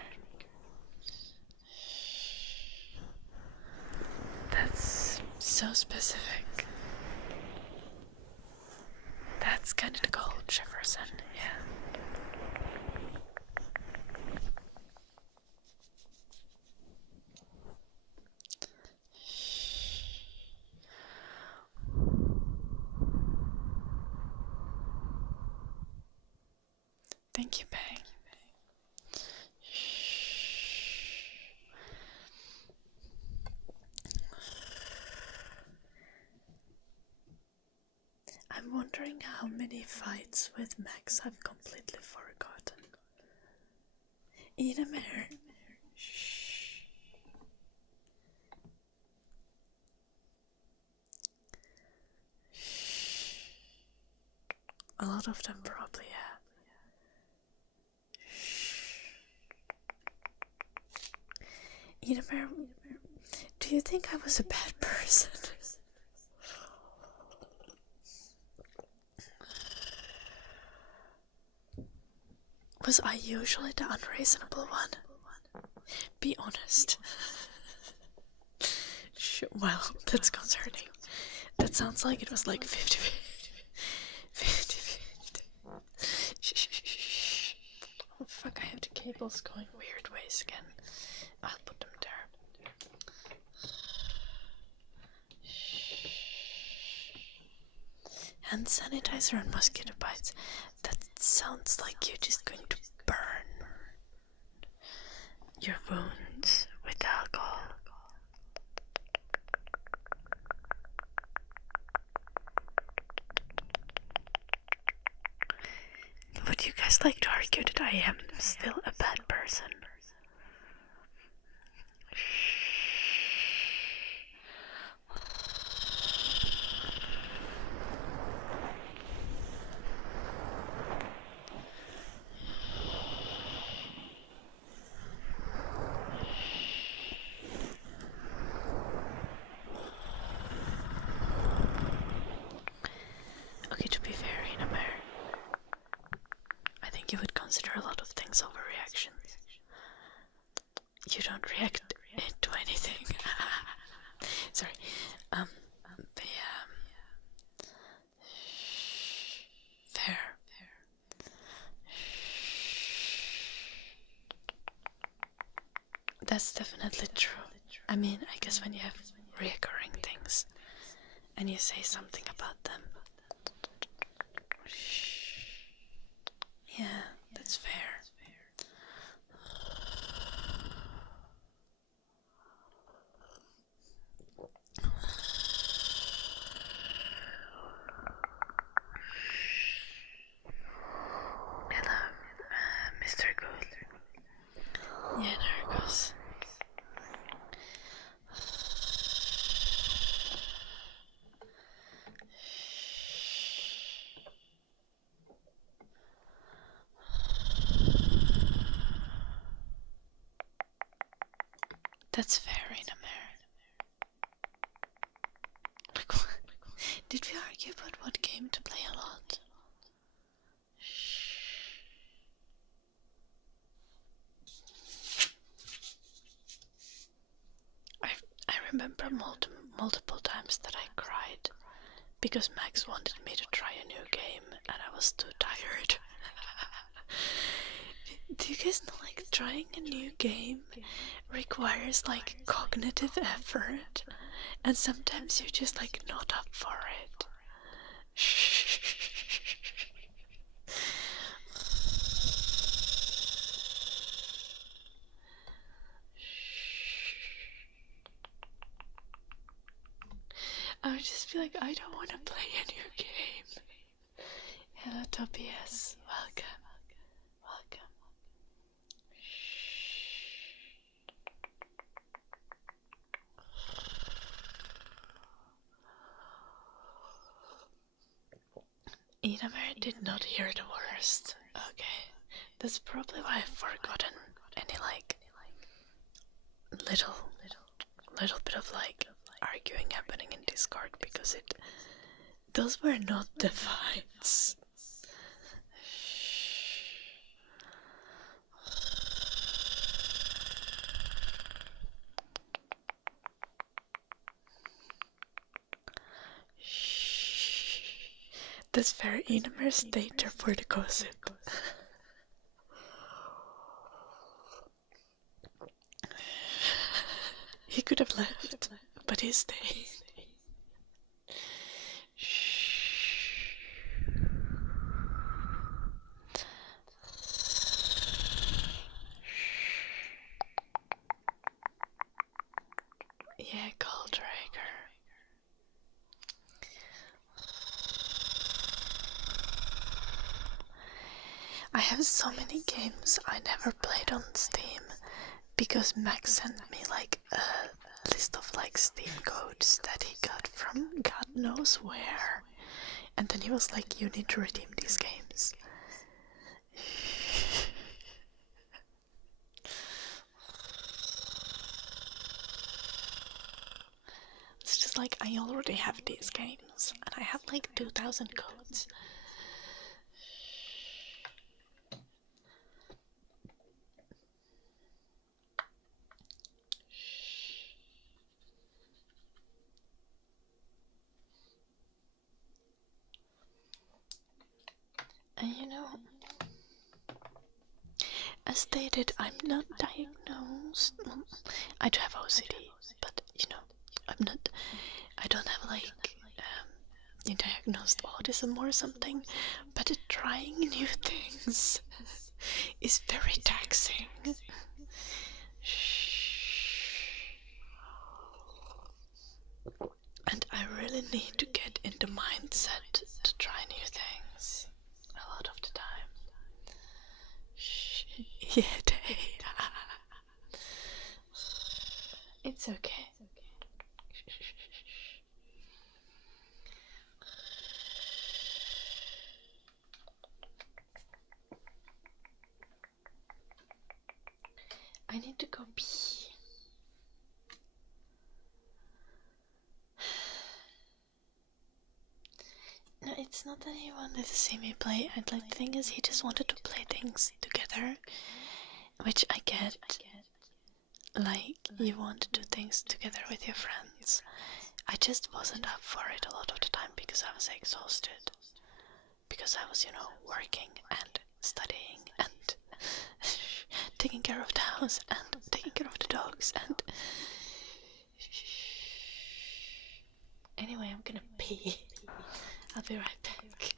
That's so specific. That's kind of the gold, Jefferson, yeah. Thank you, Bang. I'm wondering how many fights with Max I've completely forgotten. Edamer. Shh. A lot of them probably, yeah. Edamer, do you think I was a bad person? Was I usually the unreasonable one? Be honest. Well, that's concerning. That sounds like it was like 50-50. 50-50. Oh fuck, I have the cables going weird ways again. I'll put them there. Hand sanitizer and mosquito bites. That sounds like you're just going to burn your wounds with alcohol. Would you guys like to argue that I am still a bad person? Okay, to be fair, in America, I think you would consider a lot of things overreactions. You don't react to anything. Sorry. Fair. That's definitely true. I mean, I guess when you have reoccurring things and you say something about them. Yeah, that's fair. Hello, Mr. Good. Yeah, Narcos. That's fair in America. Like, did we argue about what game to play a lot? I remember multiple times that I cried because Max wanted me to try a new game and I was too tired. Do you guys know, like, trying a new game requires like cognitive effort and sometimes you're just like not up for it. I would just be like, I don't want to play a new game. Hello, Tobias. Welcome. Welcome. Edamer did not hear the worst. Okay. That's probably why I've forgotten any like little bit of like arguing happening in Discord, because those were not the fights. That's very Edamer's data for the gossip. He could have left, but he stayed. Yeah, Goldraker. I have so many games I never played on Steam because Max sent me like a list of like Steam codes that he got from God knows where, and then he was like, you need to redeem these games. It's just like, I already have these games and I have like 2,000 codes. And you know, as stated, I'm not diagnosed. I do have OCD, but you know, I don't have like diagnosed autism or something, but trying new things is very taxing. And I really need to get in the mindset to try new things a lot of the time. Yeah, it's okay. I need to go pee. No, it's not that he wanted to see me play. The thing is, he just wanted to play things together, which I get. Like, you want to do things together with your friends. I just wasn't up for it a lot of the time because I was exhausted. Because I was, you know, working and studying and taking care of the house and taking care of the dogs and... Anyway, I'm gonna pee. I'll be right back.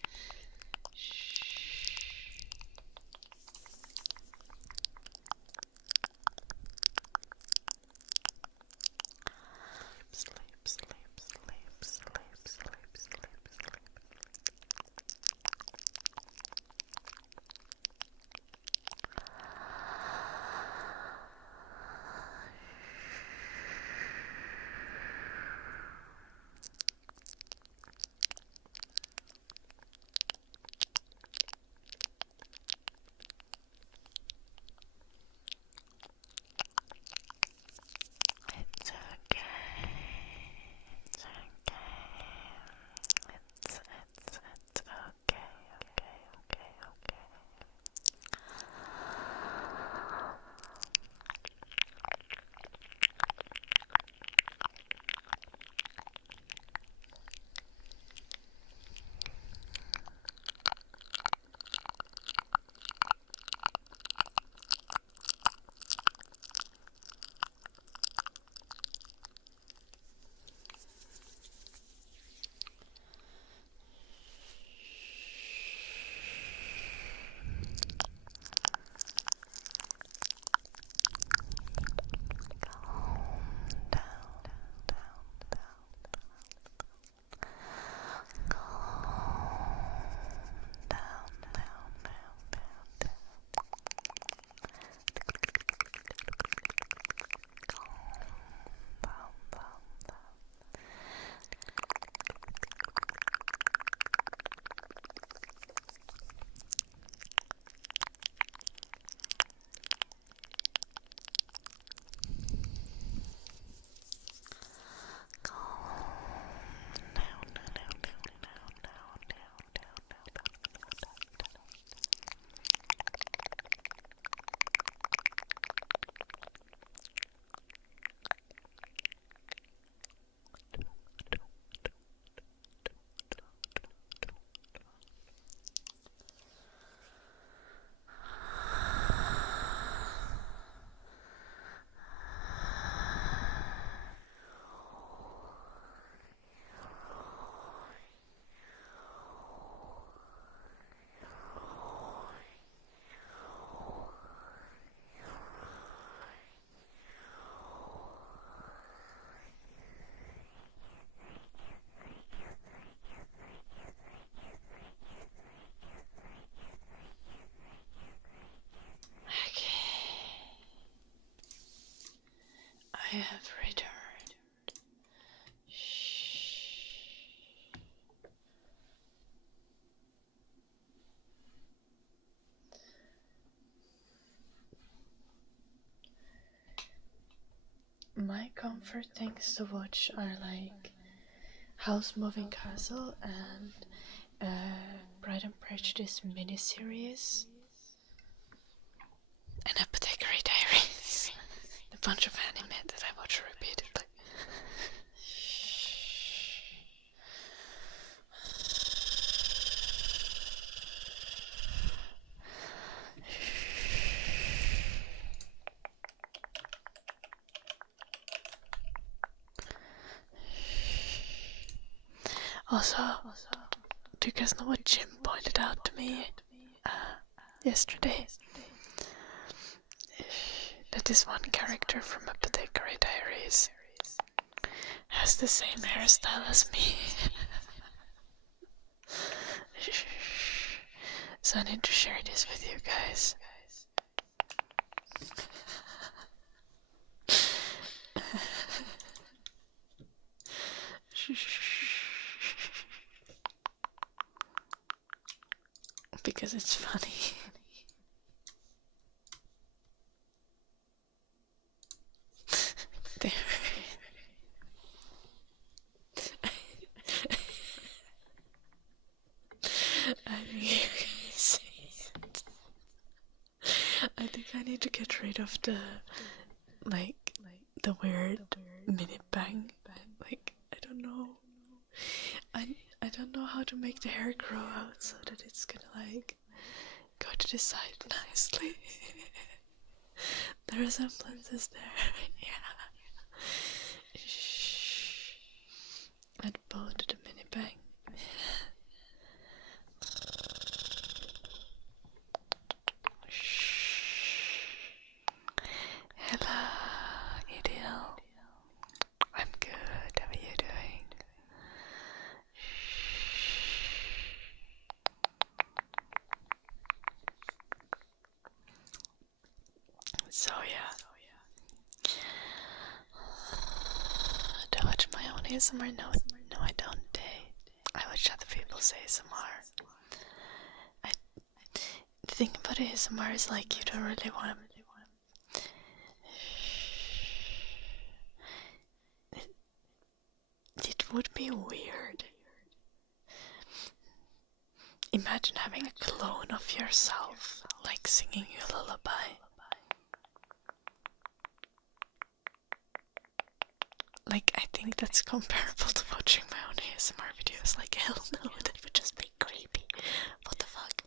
have returned. My comfort things to watch are like House Moving Castle and Pride and Prejudice miniseries and Apothecary Diaries. A bunch of anime that I watch repeatedly. Also, do you guys know what Jim pointed out to me yesterday? That this one character from Apothecary Diaries has the same hairstyle as me. So I need to share this with you guys. Because it's funny. There. I think I need to get rid of the the weird mini bang. Like, I don't know. I don't know how to make the hair grow out so that it's gonna like go to the side nicely. The resemblance is there. Yeah. Add bow to the mini bang. Hello, Ideal. I'm good. How are you doing? So yeah. Do I watch my own ASMR? No, I don't. I watch other people's ASMR. The thing about ASMR is like you don't really want to. It would be weird. Imagine having a clone of yourself, like singing you a lullaby. Like, I think that's comparable to watching my own ASMR videos. Like, hell no, that would just be creepy. What the fuck?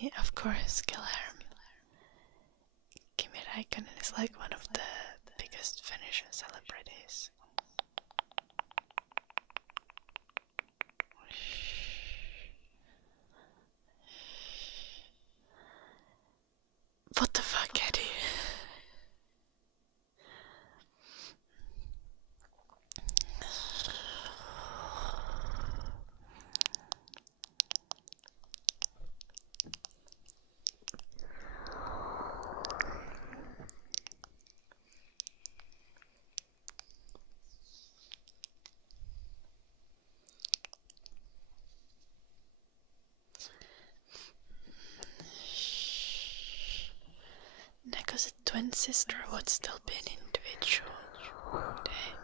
Yeah, of course, Gilherm. Kimi Räikkönen is like one of the biggest Finnish celebrities. What the fuck, Eddie? Neko's a twin sister would still be an individual. Okay.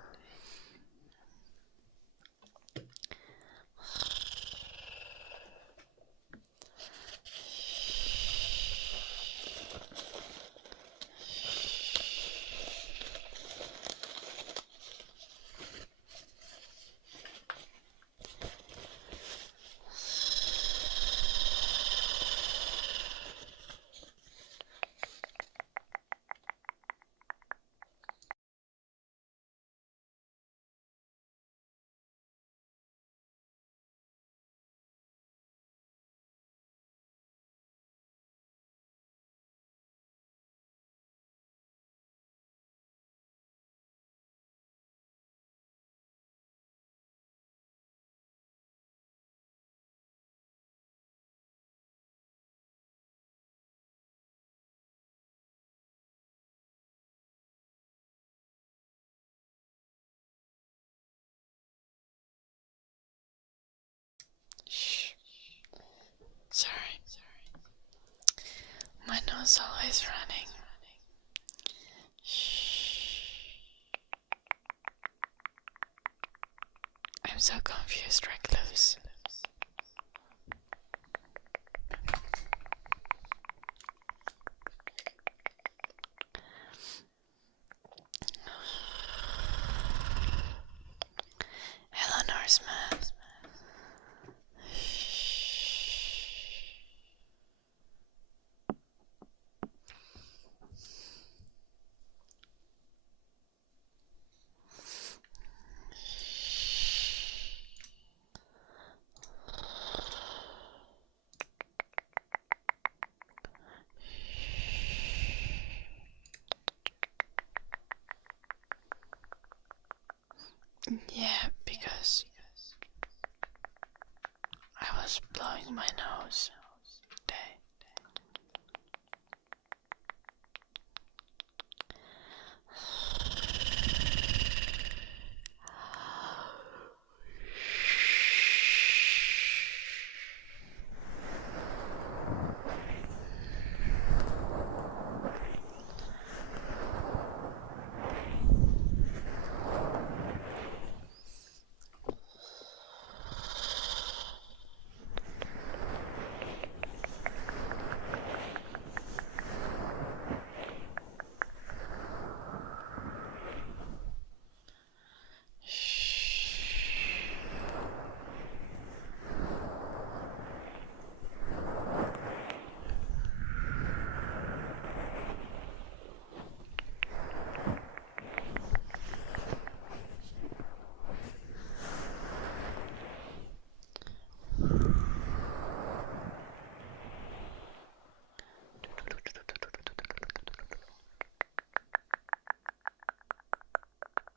Sorry. My nose always running. I'm so confused, recluse. Hello, Norseman. Yeah, because I was blowing my nose today.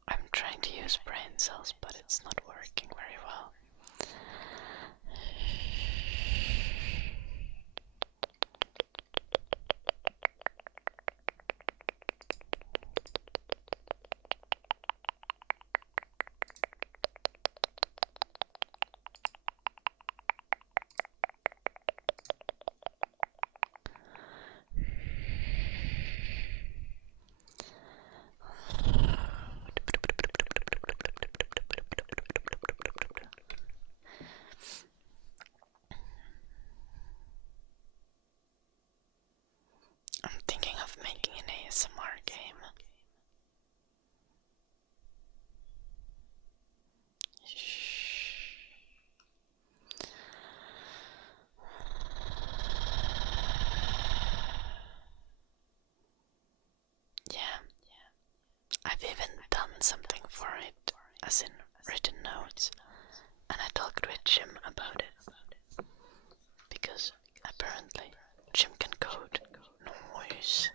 I'm trying to use brain cells, but it's not working very well. I'm thinking of making an ASMR game. Yeah, I've even done something for it, as in written notes, and I talked with Jim about it, because apparently Jim can code noise.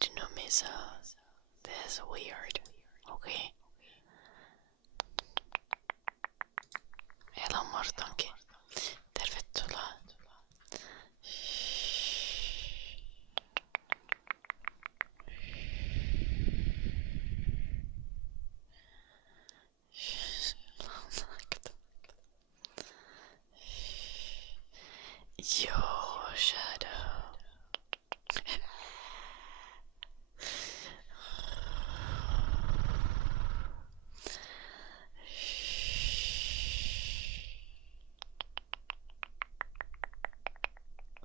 Du know me så det är så weird, okej? Hela morgonke, tervetuloa. Yo, Shadow.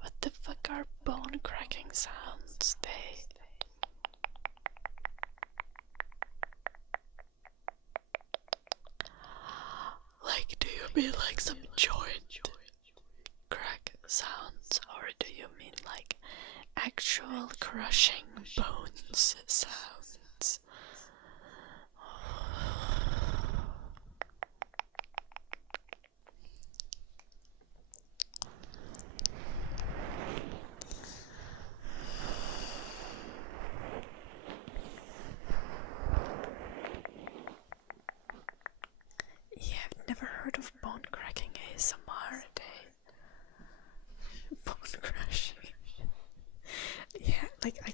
What the fuck are bone cracking sounds? Like, do you mean like some joint crack sounds, or do you mean like actual crushing bones sounds? Yeah, I've never heard of bone cracking ASMR.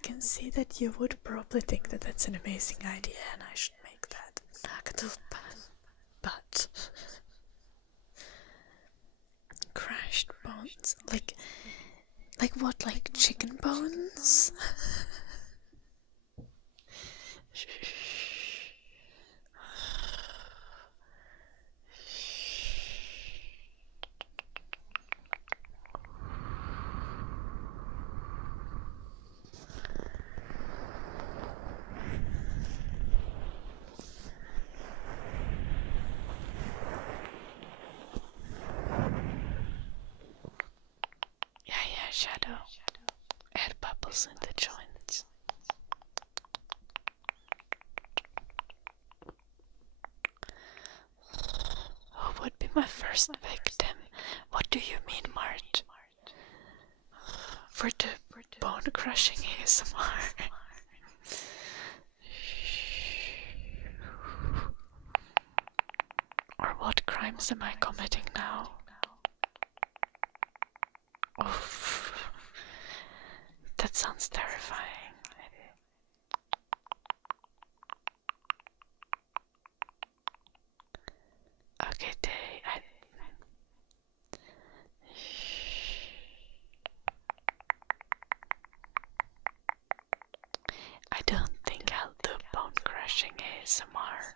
can see that you would probably think that that's an amazing idea and I should make that. But crushed bones, like what, like chicken bones? Yeah, shadow. Add bubbles in the joints. Who would be my first victim? What do you mean, Mart? For the bone crushing ASMR. Or what crimes am I committing now? Oof. That sounds terrifying. Okay, I don't think I'll do bone crushing ASMR.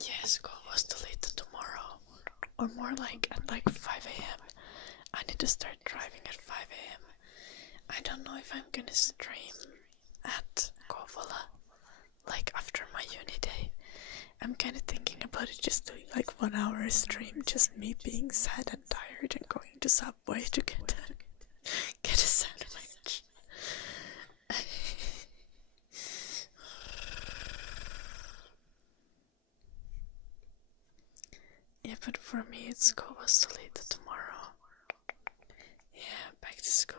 Yes, school was deleted tomorrow. Or more like at like 5 a.m. I need to start driving at 5 a.m. I don't know if I'm gonna stream at Kovala, like after my uni day. I'm kinda thinking about it, just doing like 1 hour stream, just me being sad and tired and going to Subway to get a sandwich. Yeah, but for me, school was deleted tomorrow. Yeah, back to school.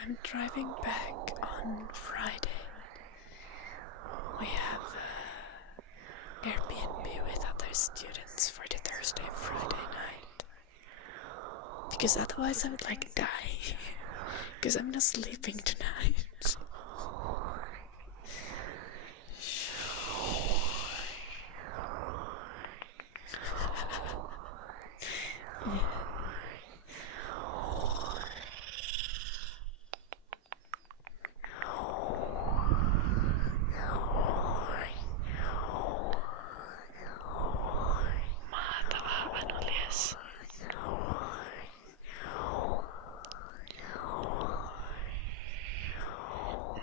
I'm driving back on Friday. We have Airbnb with other students for the Thursday, Friday night. Because otherwise I would like die. Because I'm not sleeping tonight. Yeah.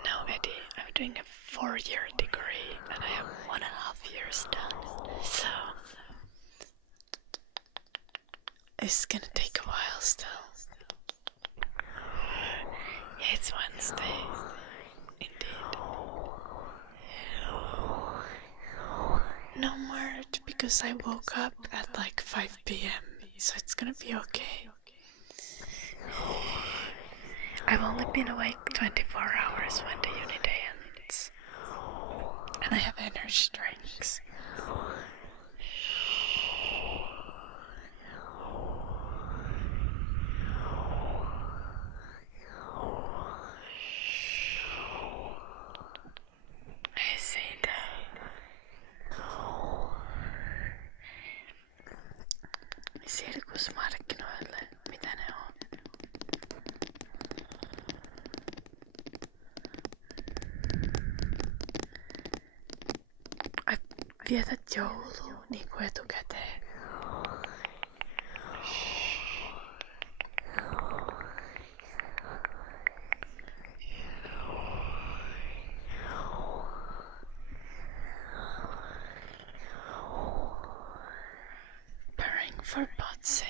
No, Eddie, I'm doing a 4-year degree and I have 1.5 years done. So it's gonna take a while still. Yeah, it's Wednesday. Indeed. No more, because I woke up at like 5 p.m. So it's gonna be okay. I've only been awake 24 hours when the uni day ends. And I have energy drinks. I see that. Sirkusmarkkinoille, mitä ne on? Ai, vietät joulua niinku etukäteen. for Potsy.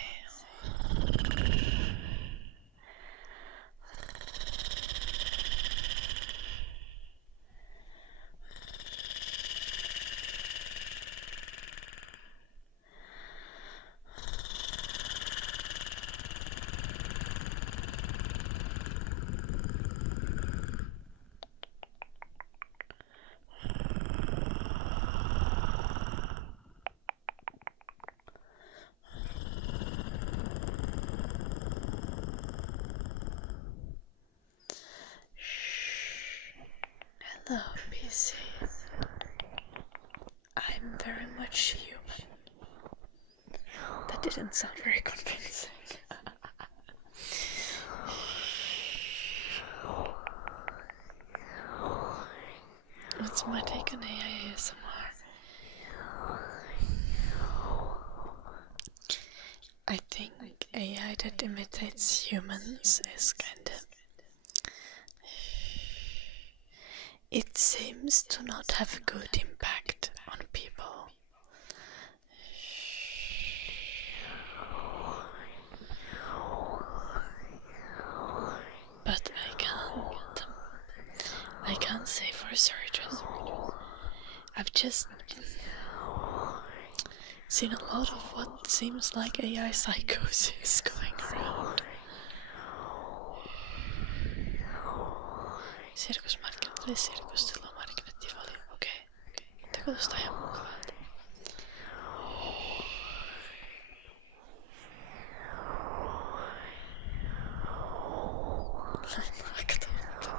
Hello, PC. I'm very much human. That didn't sound very convincing. What's my take on AI ASMR? I think AI that imitates humans is kind of... It seems to not have a good impact on people. But I can't say for certain. I've just seen a lot of what seems like AI psychosis going around. Sirkusmarkkinat oli sirkustilomarkkinat oli. Okei. Mitä kuulostaa ihan mukavalta? Aika totta.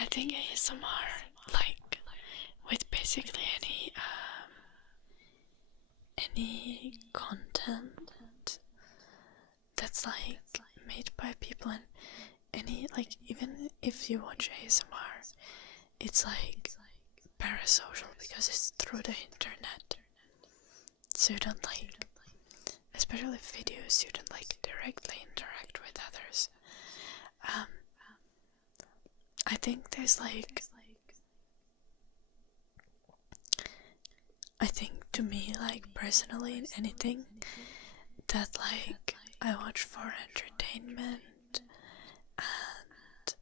I think ASMR, like with basically any content that's like made by people, and any, like, even if you watch ASMR, it's like parasocial because it's through the internet. So you don't like, especially videos, you don't like directly interact with others. I think there's like, I think to me, like personally, in anything that like I watch for entertainment and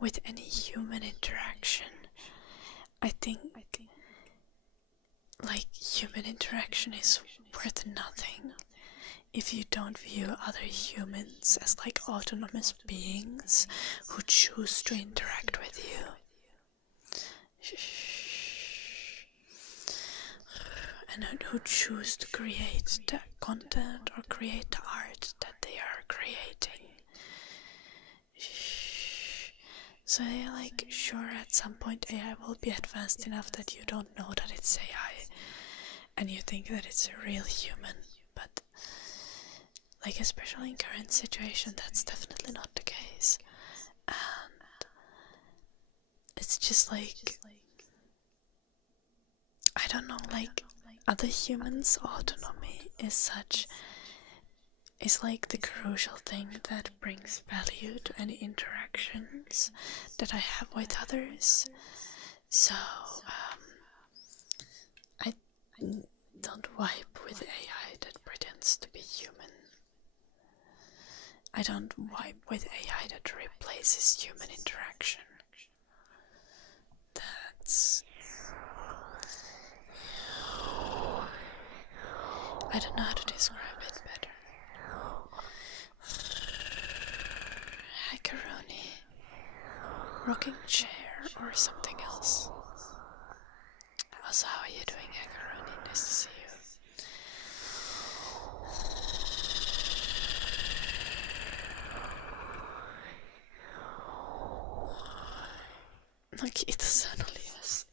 with any human interaction, I think like human interaction is worth nothing if you don't view other humans as like autonomous beings who choose to interact with you. And who choose to create the content or create the art that they are creating. So yeah, like, sure, at some point AI will be advanced enough that you don't know that it's AI and you think that it's a real human, but like, especially in current situation, that's definitely not the case. And it's just like, I don't know, like, other humans' autonomy is like the crucial thing that brings value to any interactions that I have with others. So I don't vibe with AI that pretends to be human. I don't vibe with AI that replaces human interaction. That's... I don't know how to describe it better. Macaroni, rocking chair, or something else. Also, how are you doing, Macaroni? Nice to see you. No, kiitos, Anolias.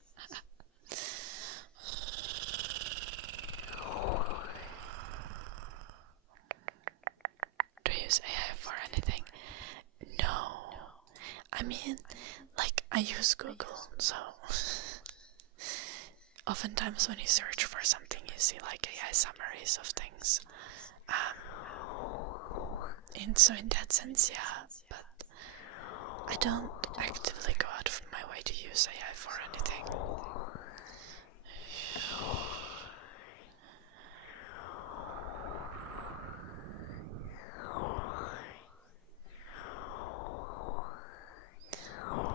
Do you use AI for anything? No. I mean, like, I use Google, so oftentimes when you search for something, you see like AI summaries of things. So in that sense, yeah, but I don't actively go out of my way to use AI for anything.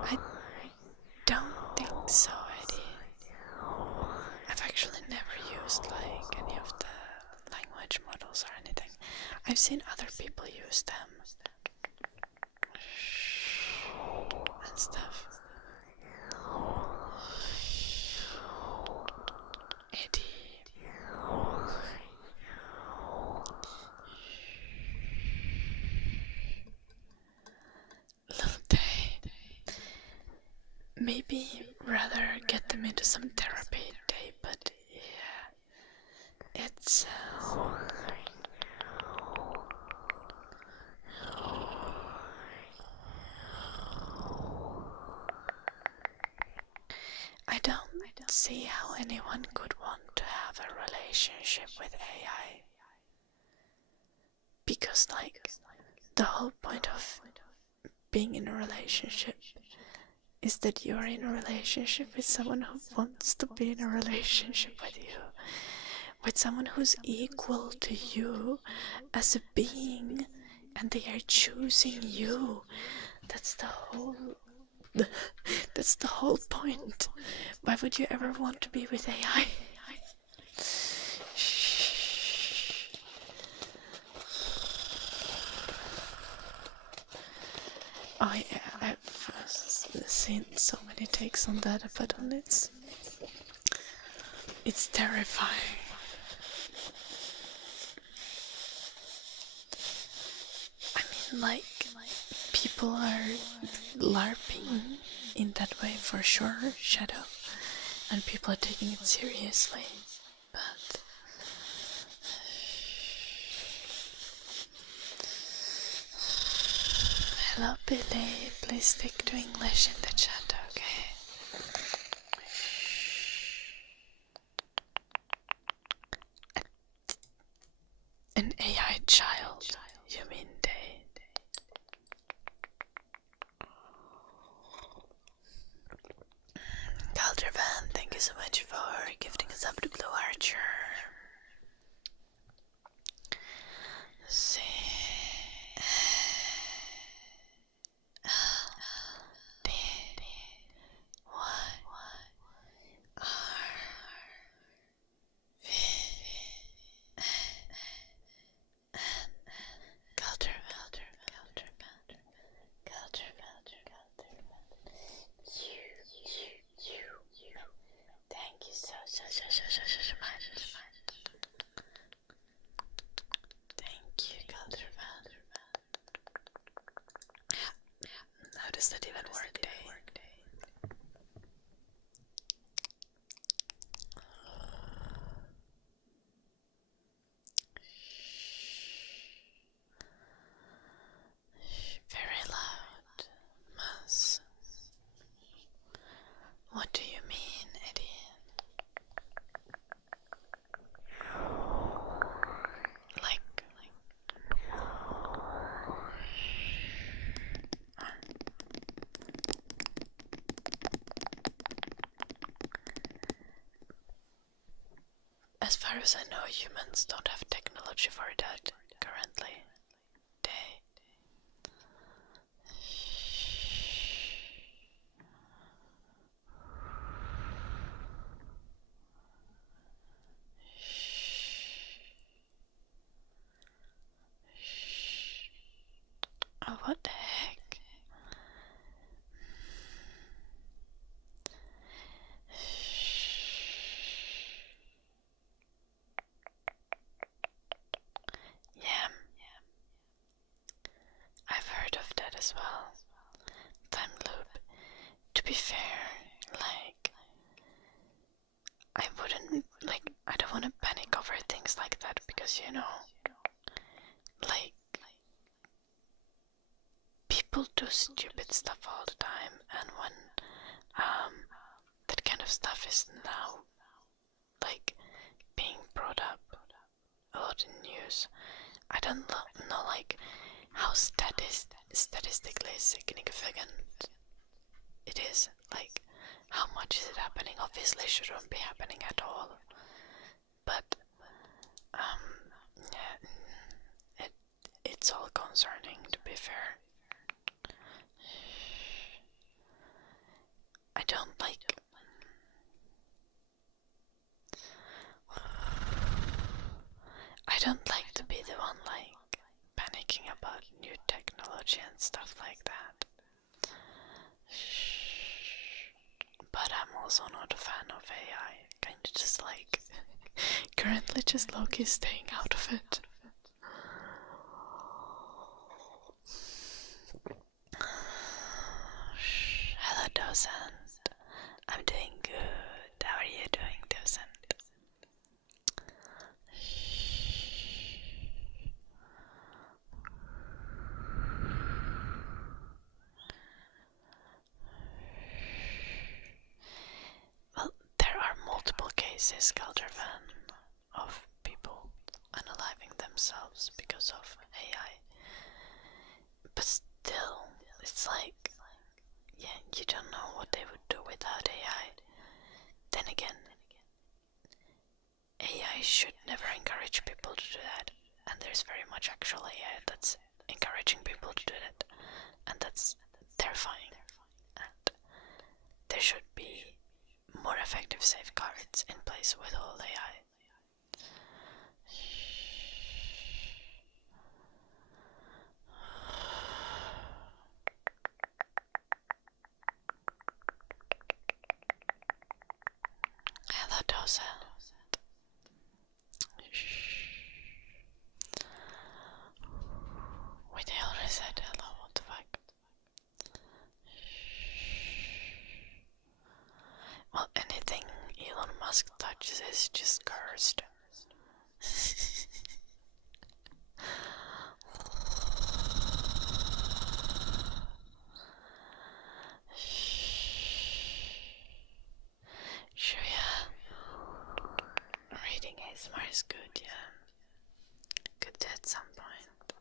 I don't think so, Eddie. I've actually never used like any of the language models or anything. I've seen other people use them and stuff. Eddie. Little day. Maybe rather get them into some therapy day, but yeah, it's I don't see how anyone could want to have a relationship with AI. Because like the whole point of being in a relationship is that you're in a relationship with someone who wants to be in a relationship with you. With someone who's equal to you as a being, and they are choosing you. That's the whole point. Why would you ever want to be with AI? Oh yeah, I've seen so many takes on that, but it's terrifying. I mean, like, people are LARPing in that way for sure, Shadow, and people are taking it seriously, but hello Billy, please stick to English in the chat, okay? An AI child, you mean they? Caldervan, thank you so much for gifting us up to Blue Archer. Let's see. Thank you so much. Thank you, Caldervan. How does that even work, Day? Very loud. Mouse. What do you mean, Eddie? Like as far as I know, humans don't have technology for that currently. Day. Oh, what the heck? Yeah, I've heard of that as well. Time loop. To be fair, like, I wouldn't, like, I don't want to panic over things like that because, you know, like, people do stupid stuff all the time, and when that kind of stuff is now like being brought up a lot in news. I don't know like how statistically significant it is. Like, how much is it happening? Obviously shouldn't be happening at all. But yeah, it's all concerning, to be fair. I don't like to be the one like panicking about new technology and stuff like that. But I'm also not a fan of AI. Kinda just like currently just low-key staying out of it. Hello, docent. I'm doing good. How are you doing, docent? Well, there are multiple cases, Caldervan, of people unaliving themselves because of AI. But still, it's like, yeah, you don't know what they would do without AI. Then again, AI should never encourage people to do that, and there's very much actual AI that's encouraging people to do that, and that's terrifying. And there should be more effective safeguards in place with all AI. Hello, Dosa. Wait, I already said hello, what the fuck? Well, anything Elon Musk touches is just cursed. Sure, yeah. Reading ASMR is good, yeah. Good at some point.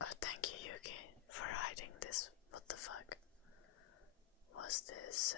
Oh, thank you, Yuki, for hiding this. What the fuck? Was this,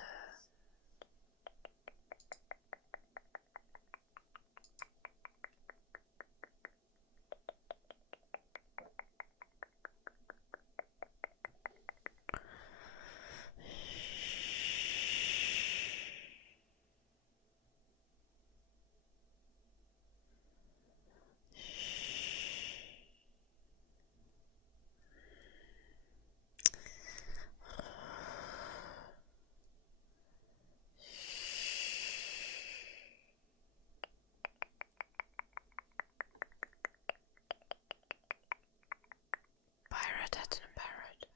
Pirate at a parrot?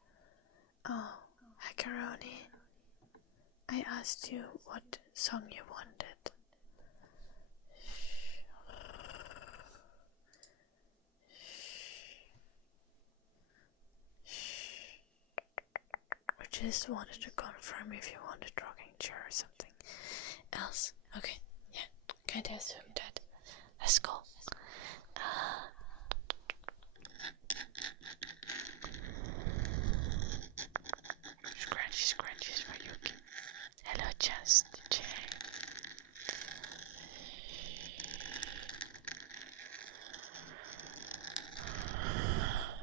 Oh, Hackeroni. I asked you what song you wanted. I just wanted to confirm if you wanted rocking chair or something else. Okay, yeah, kinda assumed that. Let's go. Scratches for Yuki. Hello, Just Jay.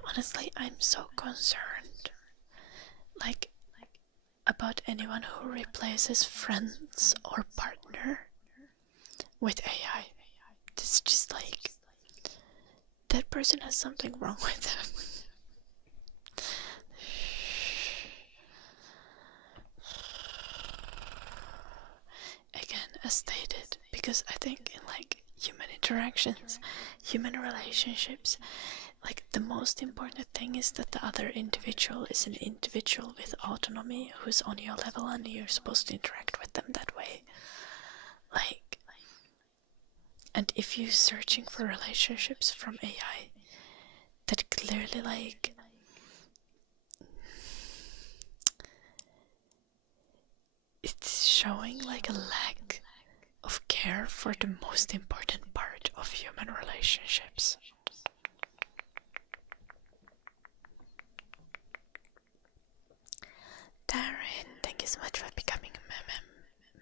Honestly, I'm so concerned. Like, about anyone who replaces friends or partner with AI. It's just like, that person has something wrong with them. Again, as stated, because I think in like human interactions, human relationships, like the most important thing is that the other individual is an individual with autonomy who's on your level and you're supposed to interact with them that way. Like, And if you're searching for relationships from AI, that clearly like it's showing like a lack of care for the most important part of human relationships. Darren, thank you so much for becoming a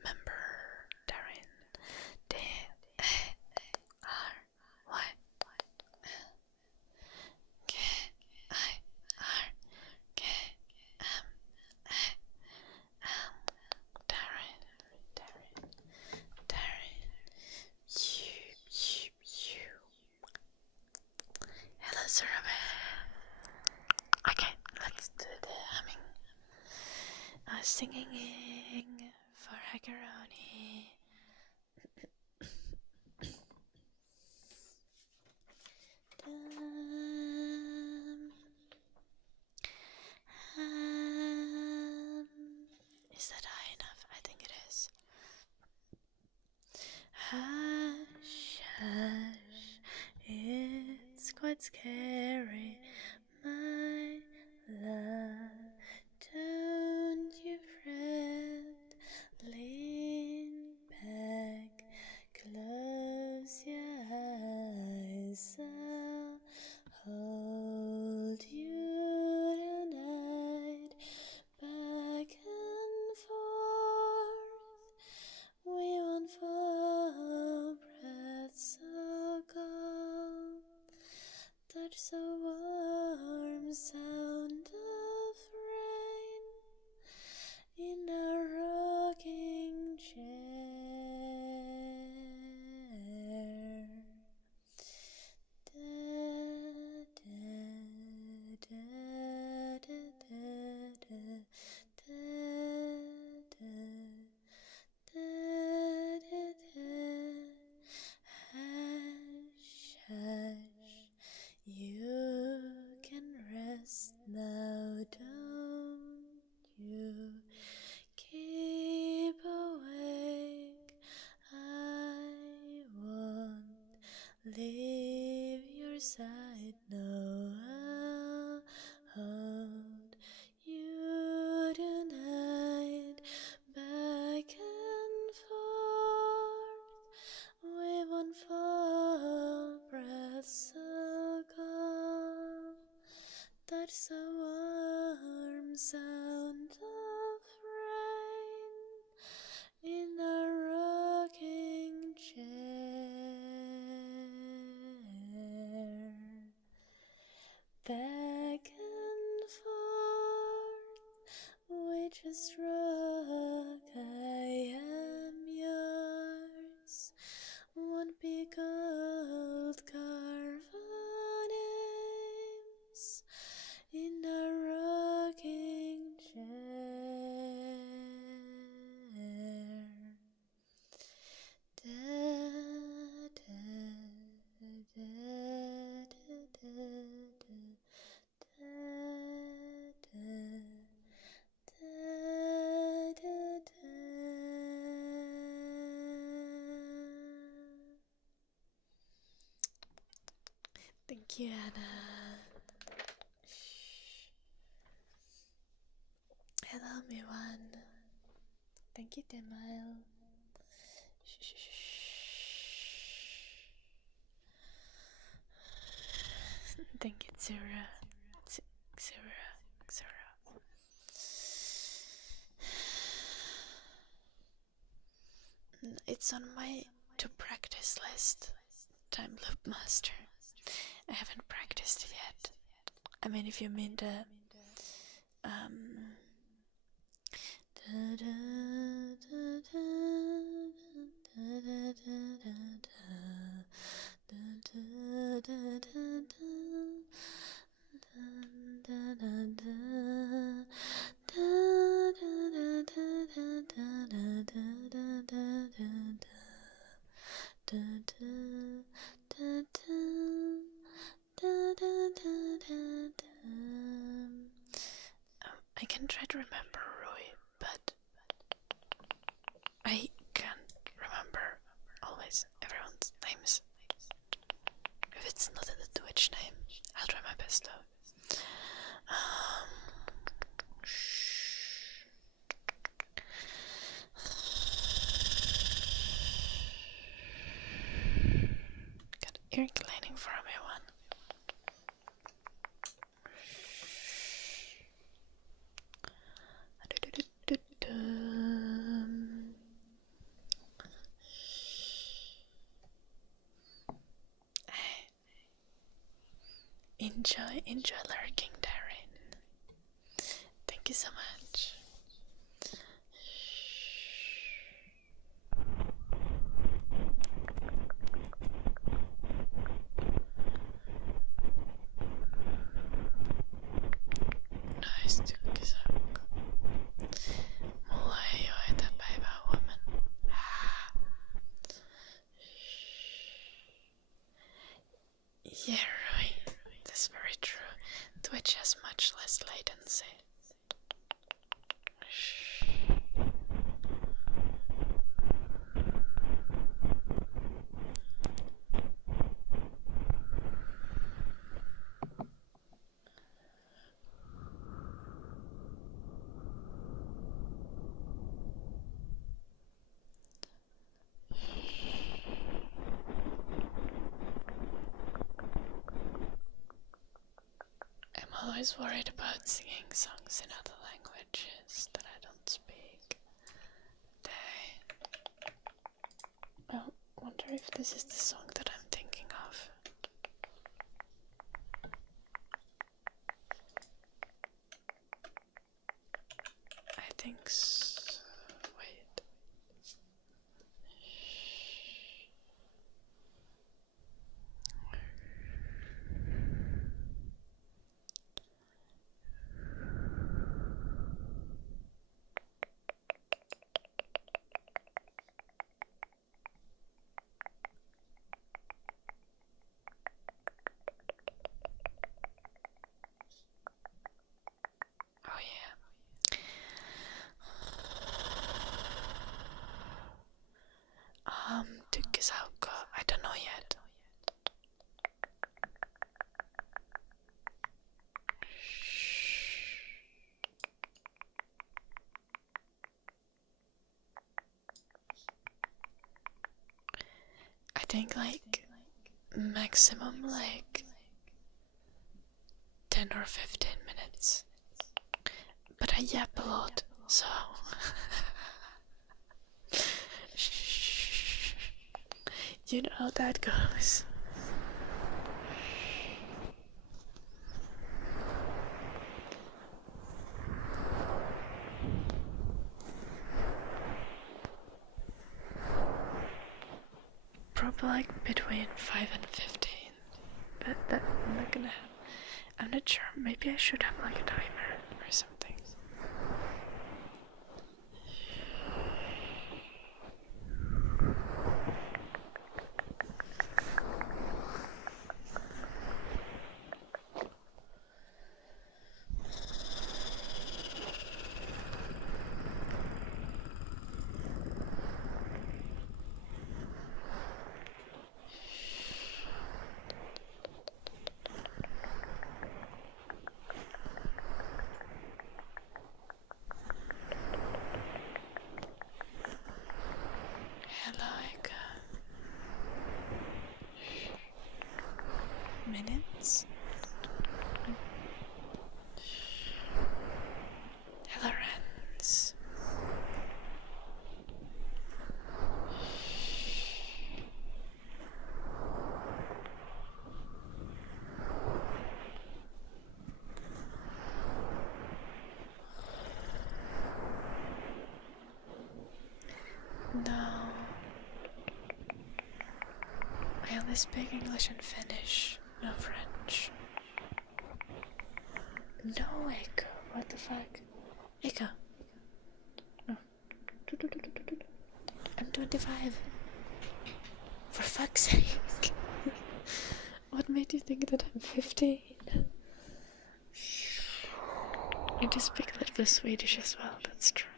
member. Darren, D-A-R-Y K-I-R-K-M-A-M. Darren. Hello, Surabaya. Okay, let's do the humming. Singing for Hackeroni. Is that high enough? I think it is. Hush, hush, it's quite scary, my love. Don't you fret, lean back, close your eyes, I'll hold you tonight, back and forth, we won't fall, breath so cold, touch so warm, sound of rain in a rocking chair. Da, da, da, da, da, da, da, da, da, da, da. Hush, hush, you can rest now, don't you keep awake, I won't leave your side, no, I'll hold you tonight, back and forth, we won't fall, breath so cold, touch so warm, sound of rain in a rocking chair. Back and forth, we just rock, I am yours, won't be gold, carve our names in a rocking chair. Da, da, da, da, da, Thank you, Anna. Hello, everyone. Thank you, Demile. Thank you, Zura. It's on my to practice list. Time Loop Master. I haven't practiced it yet. I mean, if you mean the I can try to remember Rui, but I can't remember always everyone's names. stuff. Got ear cleaning for everyone. Enjoy lurking, Darren. Thank you so much. Nice, tusen takk. Målet er jo et baby-woman. Yeah, right. That's very true. Twitch has much less latency. I'm always worried about singing songs in other languages that I don't speak. I wonder if this is the song that I'm thinking of. I think so. Wait. Oh yeah. Tukisauka. I don't know yet. I think like maximum like 10 or 15 minutes. But I yap a lot, so you know how that goes. Probably like between 5 and 15. But that I'm not gonna have. I'm not sure. Maybe I should have like a timer or something. Minutes. Elairids. No. I only speak English and Finnish, no French. No, Echo. What the fuck? Echo. No. I'm 25. For fuck's sake. What made you think that I'm 15? I do speak a little bit of Swedish as well, that's true.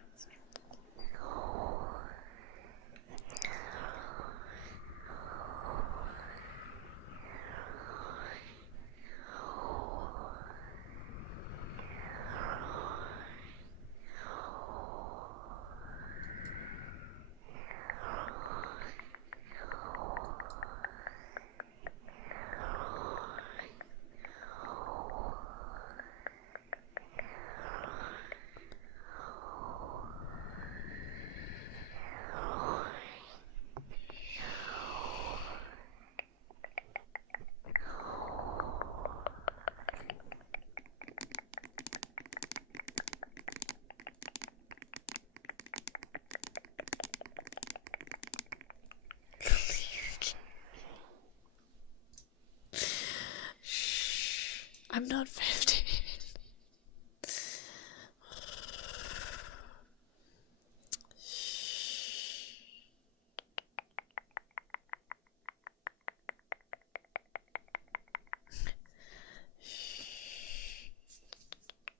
I'm not 15.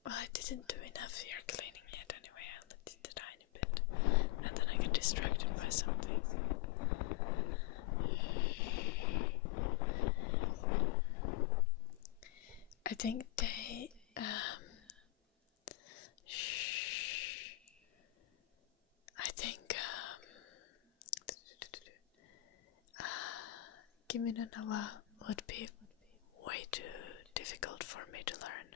Well, I didn't do enough ear cleaning yet anyway. I only did a tiny bit. And then I get distracted by something. I think they Kimi no Nawa would be way too difficult for me to learn.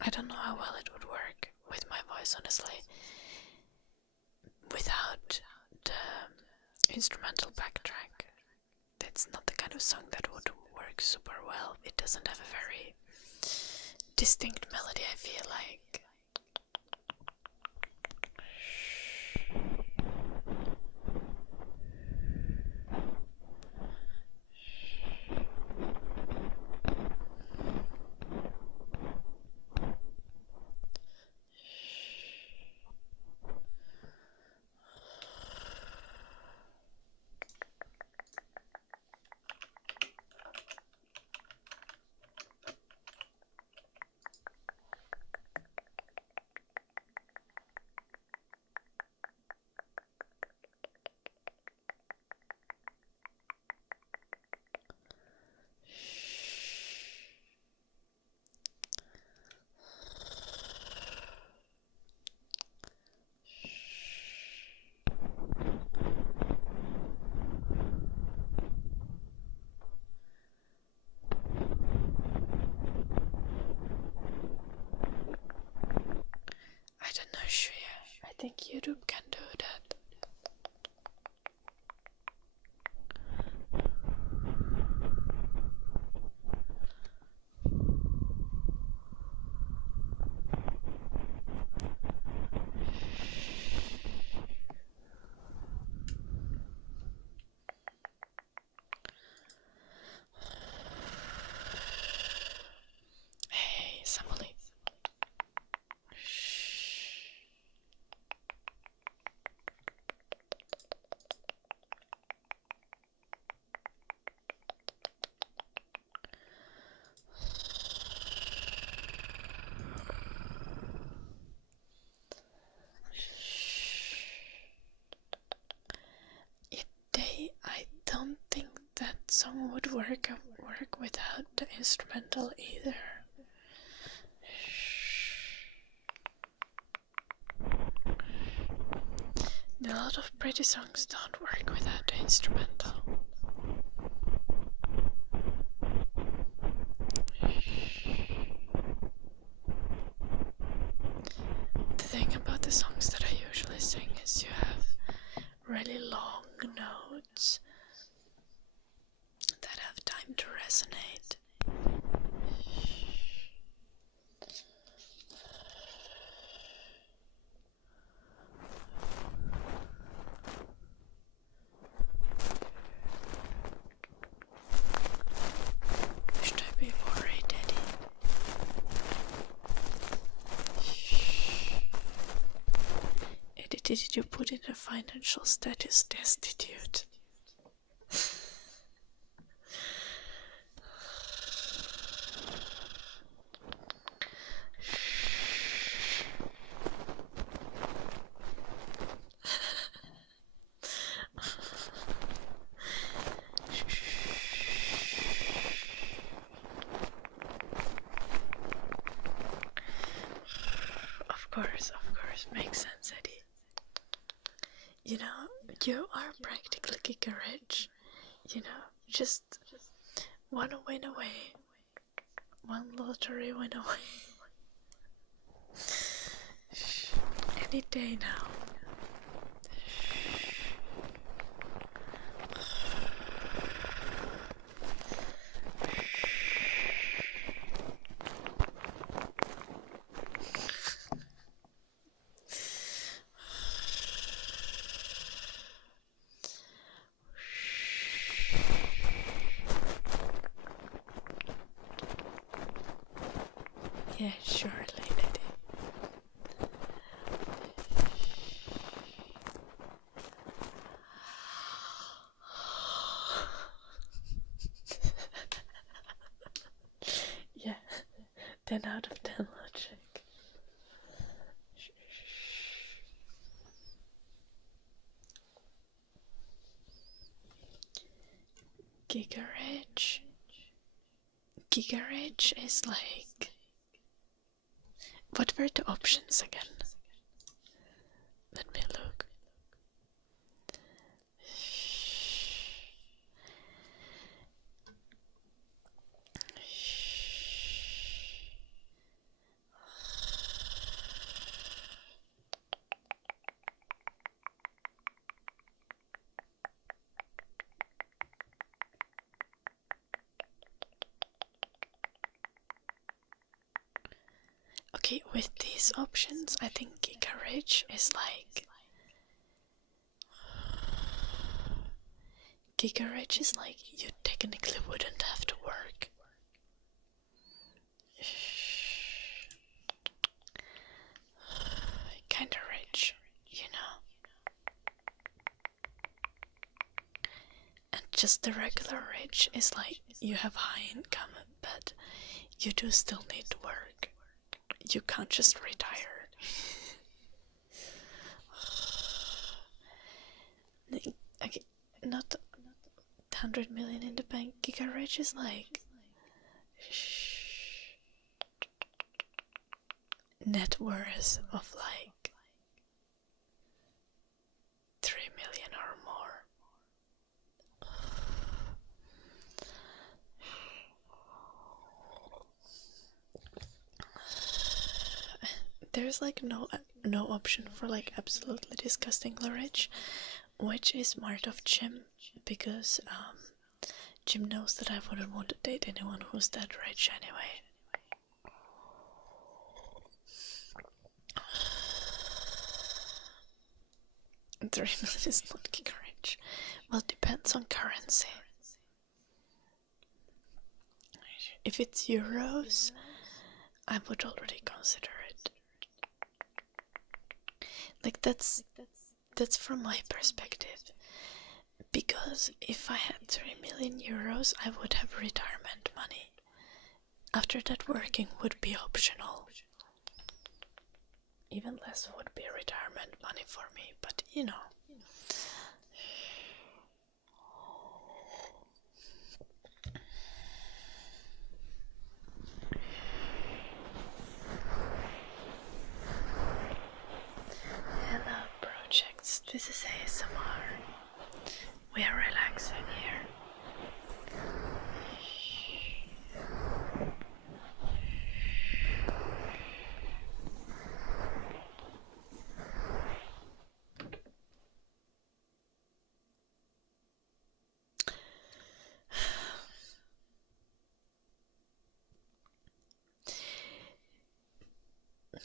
I don't know how well it would work with my voice, honestly, without the instrumental backtrack. That's not the kind of song that would work super well. It doesn't have a very distinct melody, I feel like. I think YouTube can do that. Hey, somebody. I don't think that song would work without the instrumental either. A lot of pretty songs don't work without the instrumental. The thing about the songs that I usually sing is you have really long notes that have time to resonate. Should I be worried, Eddie? Eddie, did you put in a financial status destitute? Of course, makes sense, Eddie. You know, you are practically giga rich. You know, just one win away. One lottery win away. Any day now. Yeah, sure, lady. Yeah, 10 out of 10 logic. Giga-rich. Giga-rich is like... What were the options again? Let me look. Okay, with these options, I think Giga-rich is like... Giga-rich is like you technically wouldn't have to work. Kinda rich, you know. And just the regular rich is like you have high income, but you do still need to work. You can't just retire. Okay, not 100 million in the bank. Giga-rich is like net worth of like 3 million or more. There's like no option for like absolutely disgustingly rich, which is smart of Jim, because Jim knows that I wouldn't want to date anyone who's that rich anyway. $3 million is not giga rich. Well, it depends on currency. If it's euros, I would already consider it. Like that's from my perspective. Because if I had 3 million euros, I would have retirement money. After that, working would be optional. Even less would be retirement money for me, but you know. Hello, projects. This is ASMR. We are relaxing here.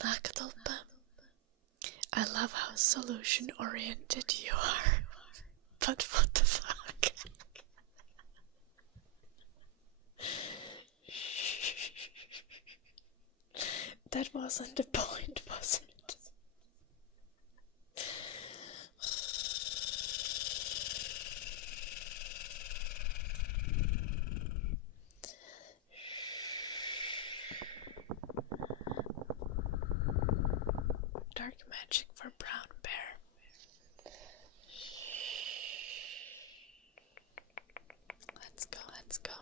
Nakatolpa, I love how solution-oriented you are, but what the fuck? That wasn't the point, was it? Dark magic for brown bear. Let's go, let's go.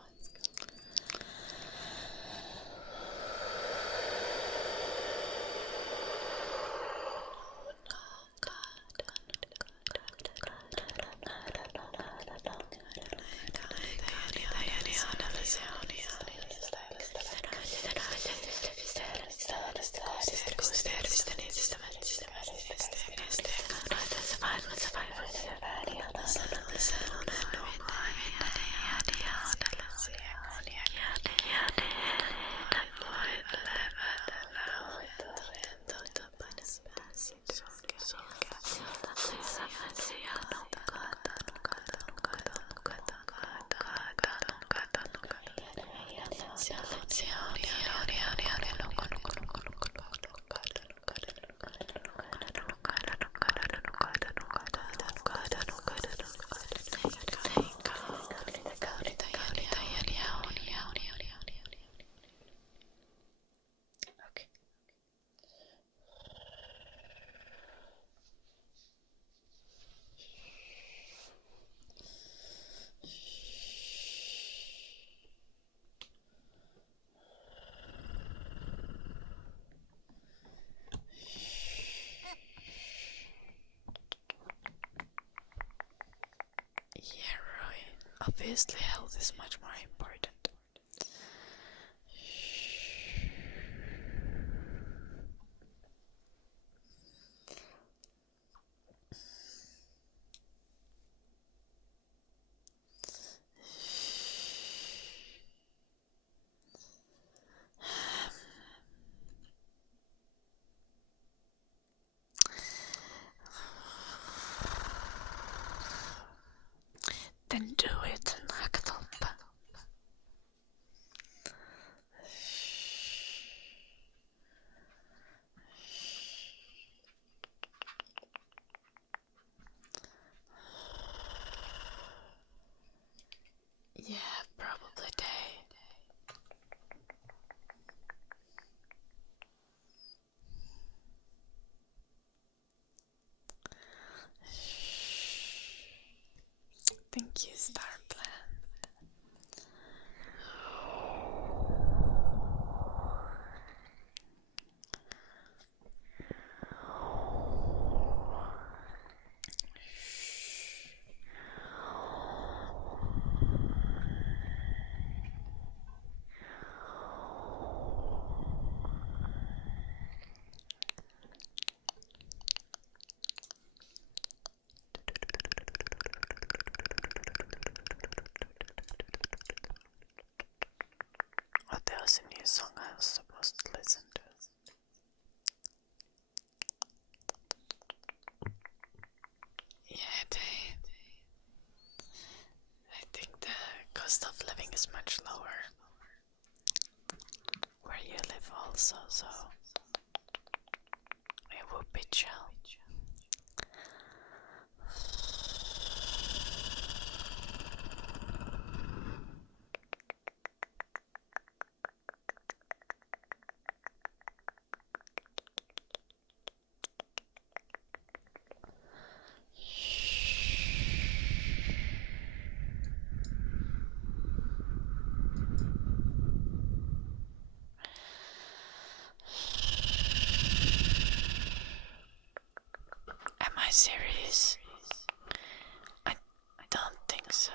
Obviously, health is much more important. Then do it, Nakatolpa. Yeah, probably day. Thank you, Star Plan. Oh, there was a new song I was supposed to listen to. Yeah, I think the cost of living is much lower where you live also, so it would be chill. Am I serious? I don't think so.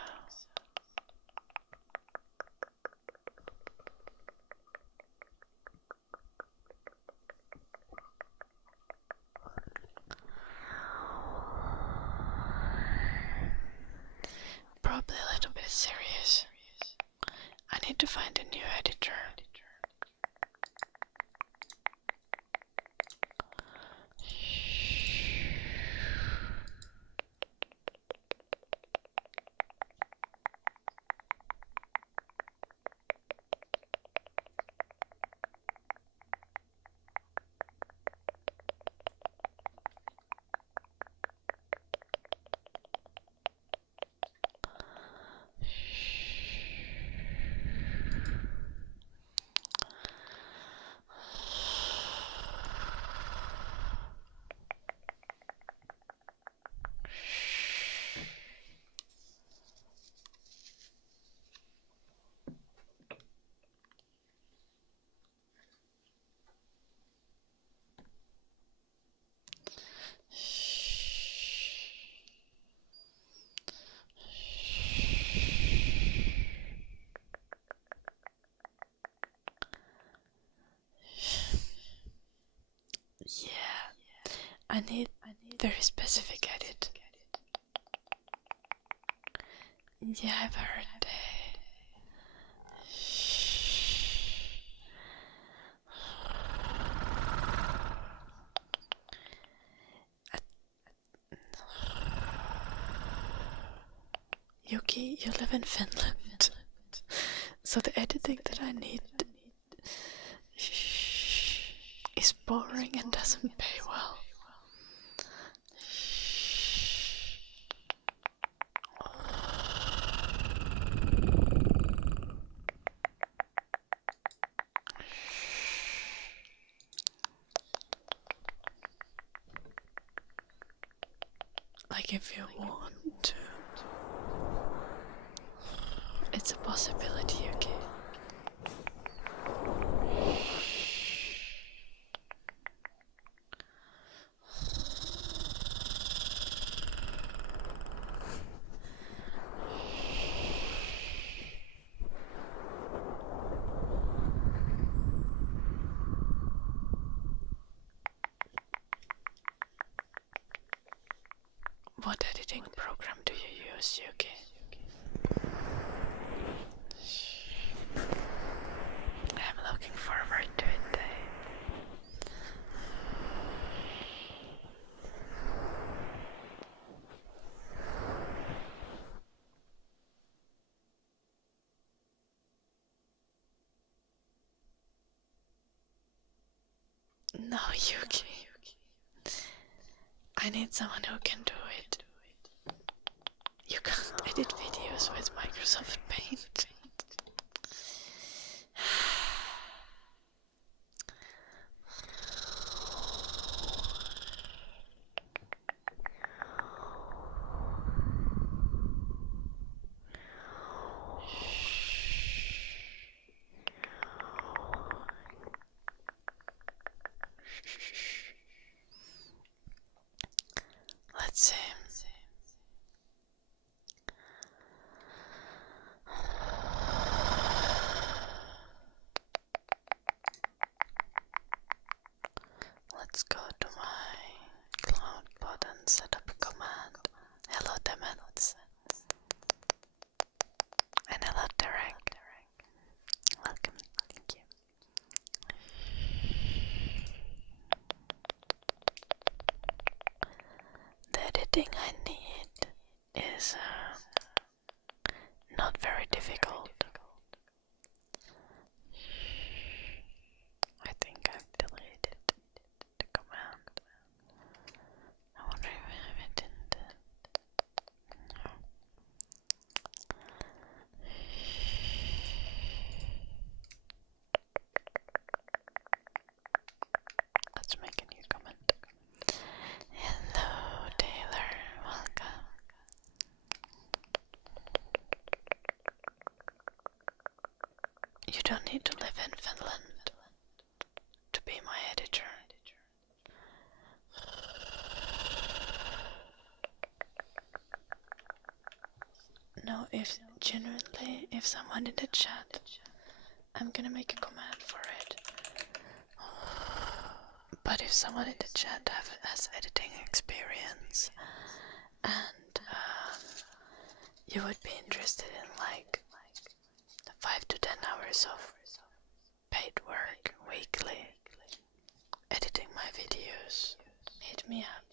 Probably a little bit serious. I need to find a new editor. Yeah, I need very specific edit. Yeah, I've heard that. Yuki, you live in Finland, so the editing that I need is boring and doesn't pay well. Like if you want to, it's a possibility, Yuki. What editing program do you use, Yuki? I'm looking forward to it, Dave. No, Yuki. I need someone who can do it. You can't edit videos with Microsoft Paint. Let's see. Let's go to my cloud bot and set up a command. Hello, Demons. And hello, Derek. Welcome. Thank you. The editing I need is not very difficult. I think I've deleted the command. I wonder if I have it in the... No. Let's make a new comment. Hello, Taylor. Welcome. You don't need to live in Finland to be my editor. No, if genuinely, if someone in the chat, I'm gonna make a command for it. But if someone in the chat has editing experience and you would be interested in like 5 to 10 hours of paid work weekly editing my videos, hit me up.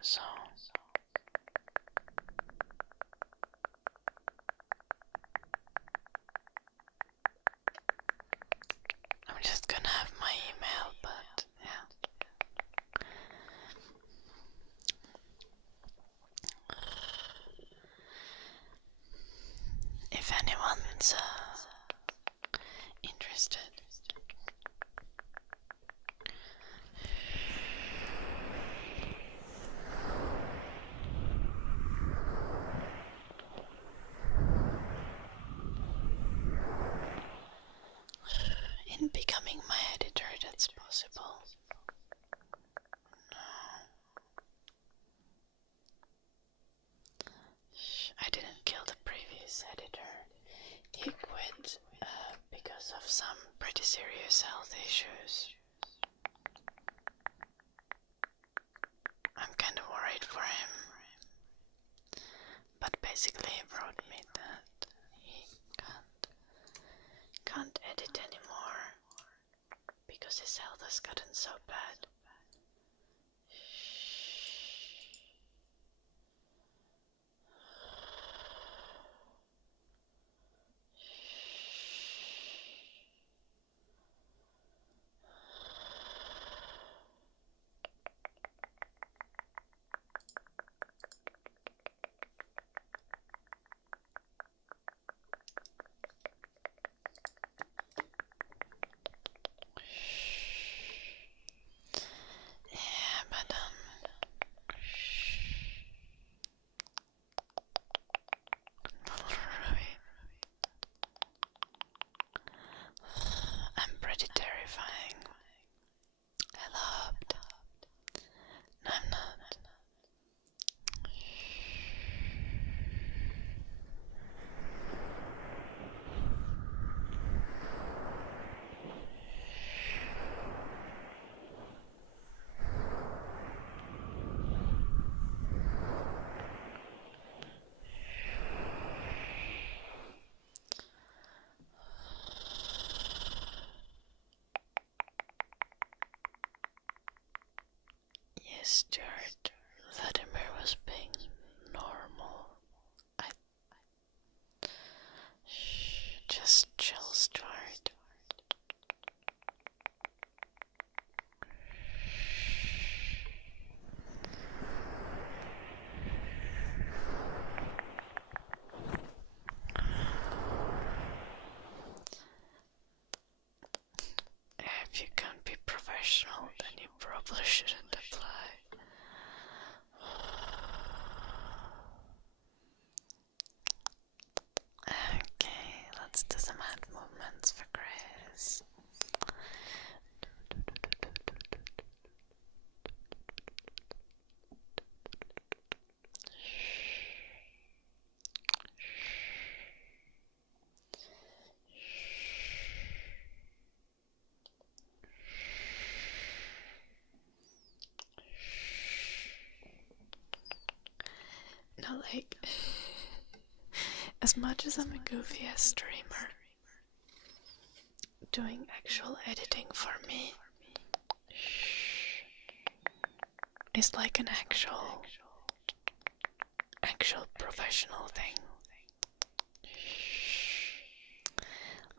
So I'm just gonna have my email, but yeah. If anyone's interested. In becoming my editor, that's possible. No. I didn't kill the previous editor. He quit because of some pretty serious health issues. I'm kind of worried for him. But basically he wrote me that he can't edit anymore because his health has gotten so bad. Yeah, but I'm pretty terrifying. I loved. No, I'm not. Yes, Stuart. Vladimir was being normal. Just chill, Stuart. If you can't be professional, then you probably shouldn't apply. Okay, let's do some hand movements for Chris. No, like, as much as I'm a goofy ass streamer, doing actual editing for me is like an actual professional thing.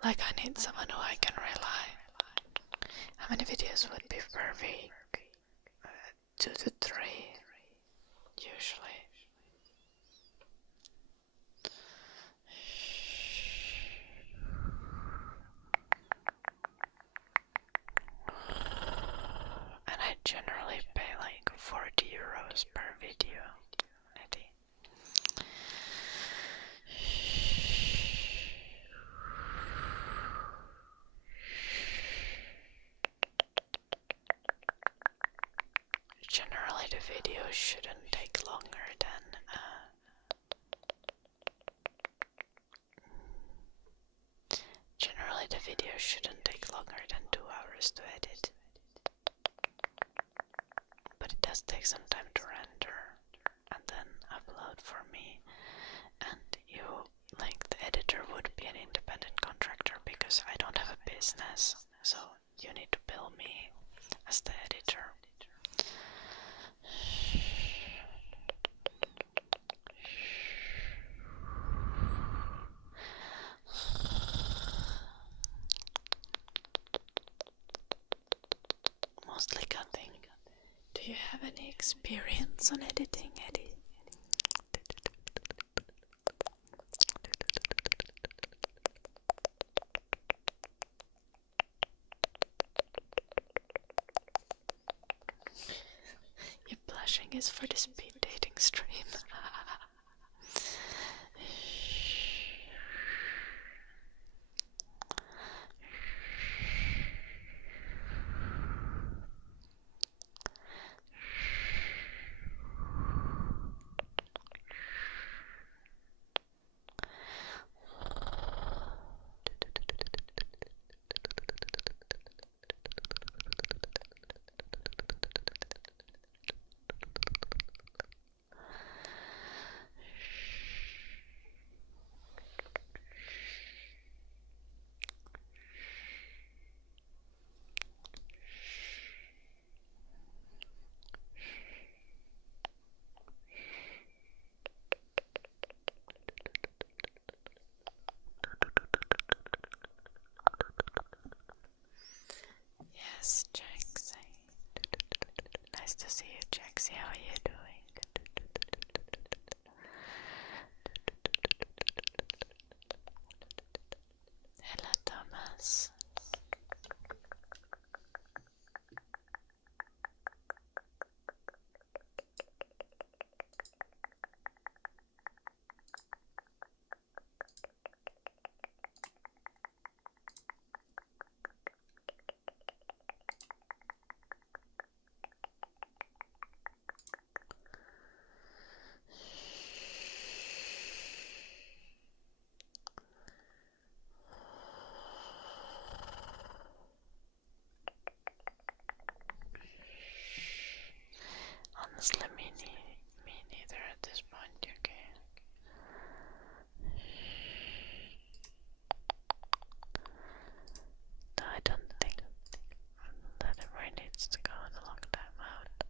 Like, I need someone who I can rely. How many videos would be per week? 2 to 3 usually. And I generally pay like 40 euros per video. Generally the video shouldn't take longer than generally the video shouldn't take longer than 2 hours to edit. But it does take some time to render and then upload for me. And you, like, the editor would be an independent contractor because I don't have a business, so you need to bill me as the editor. have any experience on editing, Eddie? Your blushing is for the speed dating stream. Yes, Jaxie. Nice to see you, Jaxie. How are you doing? Hello, Thomas. Honestly, me neither at this point, okay? I don't think that it really needs to go in a long time out.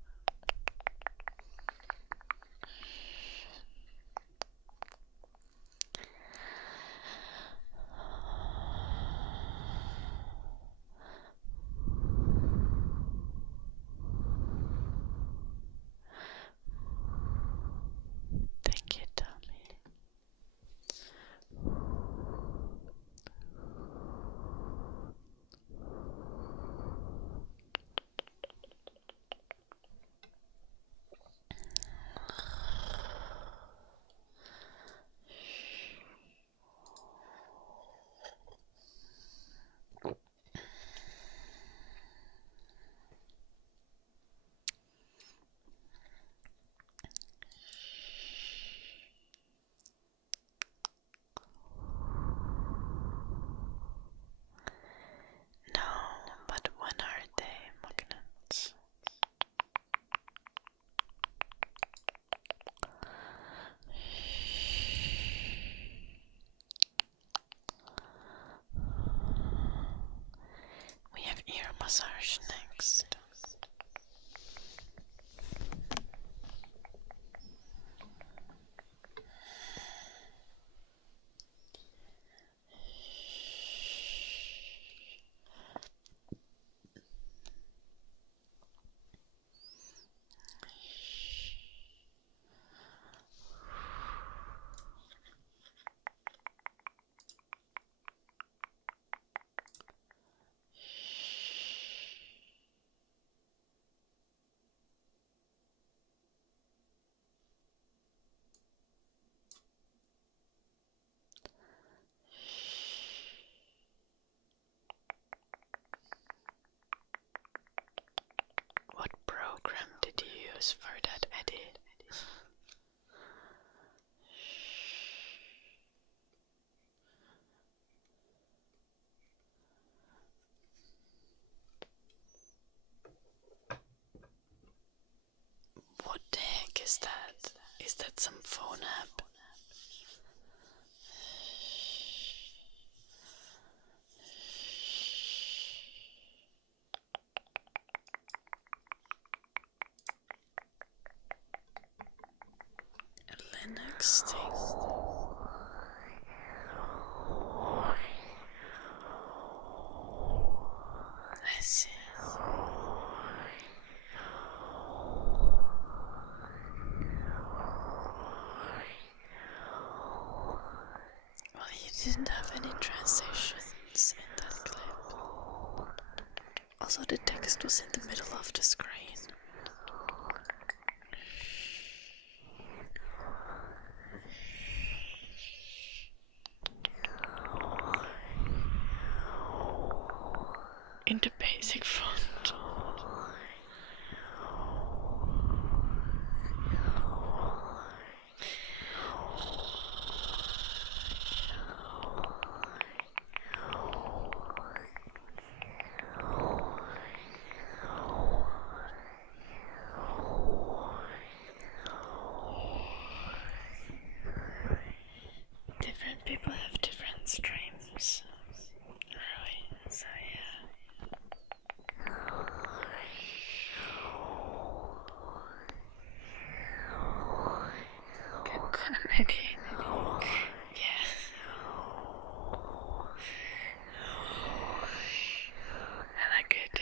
Thank you, Tommy. No, but when are they, magnets? We have ear massage next. What program did you use for that, Eddie? What the heck is that? Is that some phone app? A Linux thing? I see. didn't have any transitions in that clip. Also, the text was in the middle of the screen. In the basic font. Different people have different streams. Really, so yeah. Maybe. Yeah. I like it.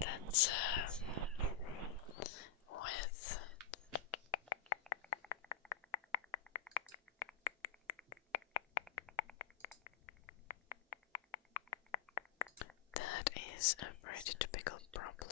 That's with that is a pretty typical problem.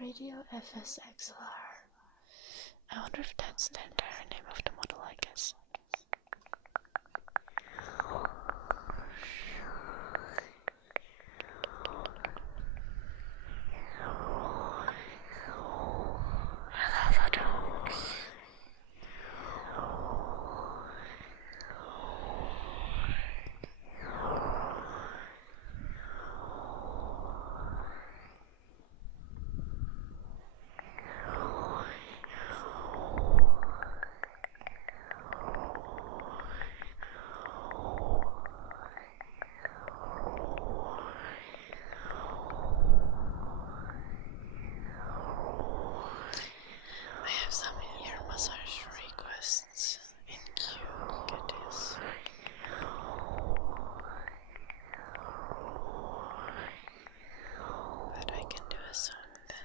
Radio FSXLR. I wonder if that's the entire name of the model, I guess. Hello, dogs. I have some ear massage requests in queue. Look at this. But I can do a song then.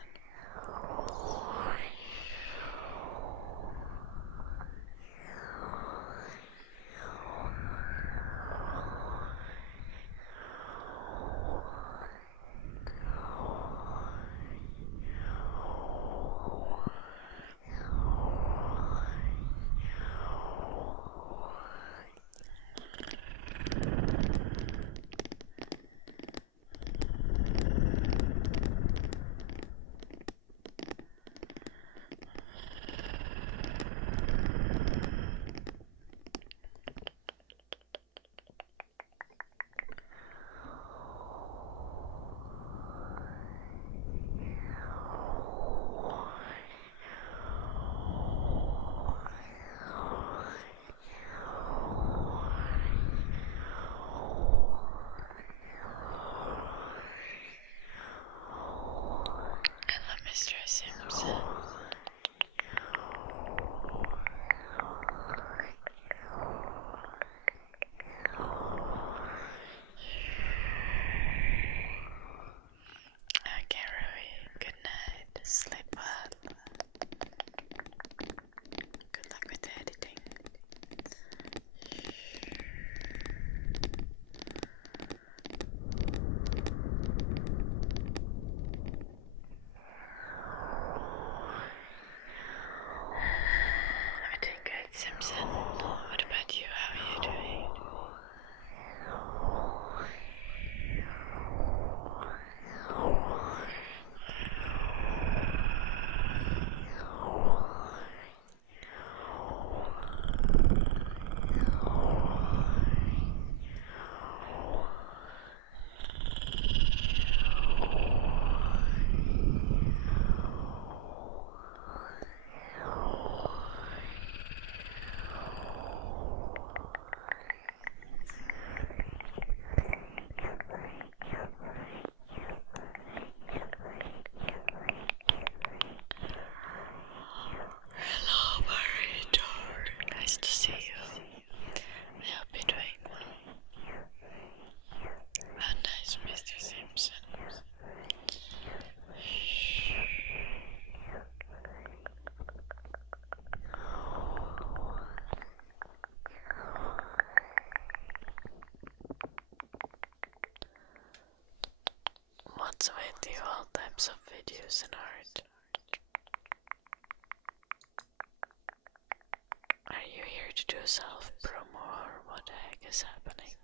Hello, Mr. Simpson. Okay, Rui. Good night. Sleep well. Good luck with the editing. I'm doing good, Simpson. What about you? How are you doing? Hello, Marito. Nice to see you. I hope you're doing well. How nice, Mr. Simpson. What's with you, all types of videos and art? Are you here to do self-promo or what the heck is happening?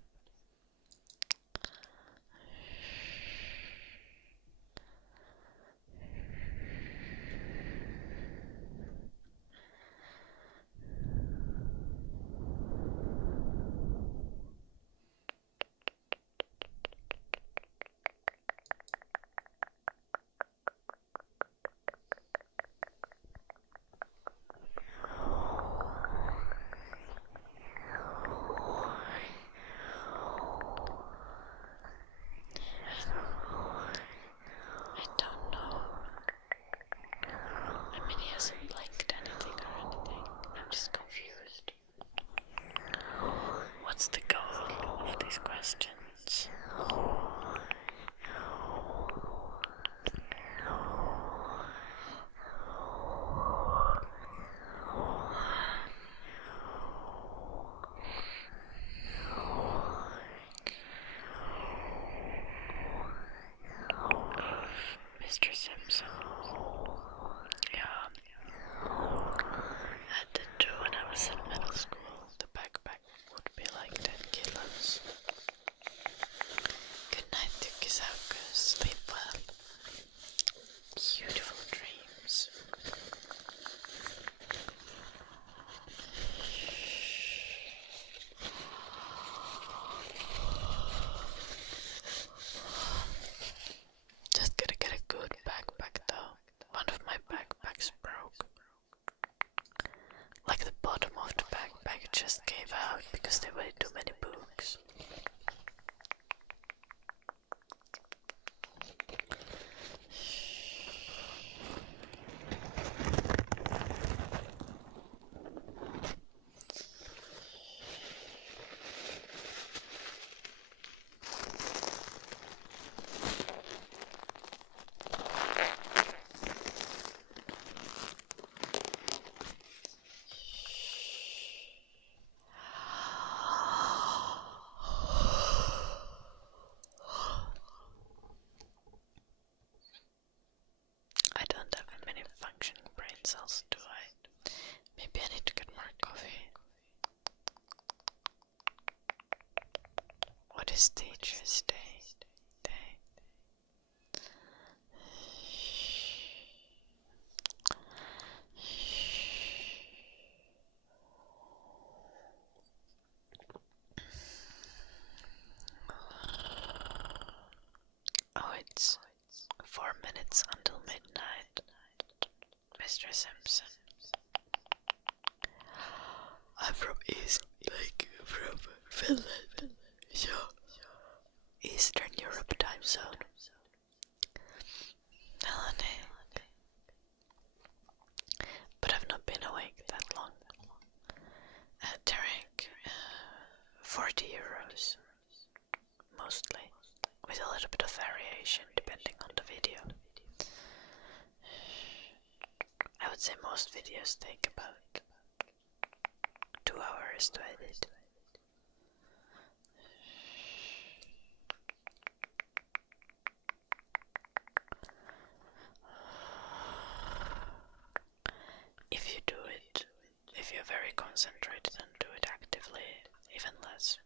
Simpson. Yeah. I did too when I was in middle school. The backpack would be like 10 kilos. Good night, Tukisauka. Sleep well. Beautiful dreams. Just gotta get a good backpack though. One of my backpacks broke. Like the bottom of the backpack just gave out because there were too many books. I don't have many functioning brain cells, do I? Maybe I need to get more coffee. What is Teacher's Day? Oh, it's 4 minutes until midnight, Mr. Simpson. I'm from from Finland. So, Eastern Europe time zone. Melanie. But I've not been awake that long. Derek, 40 euros. Mostly. With a little bit of variation depending on the video. I would say most videos take about 2 hours to edit. If you're very concentrated and do it actively, even less.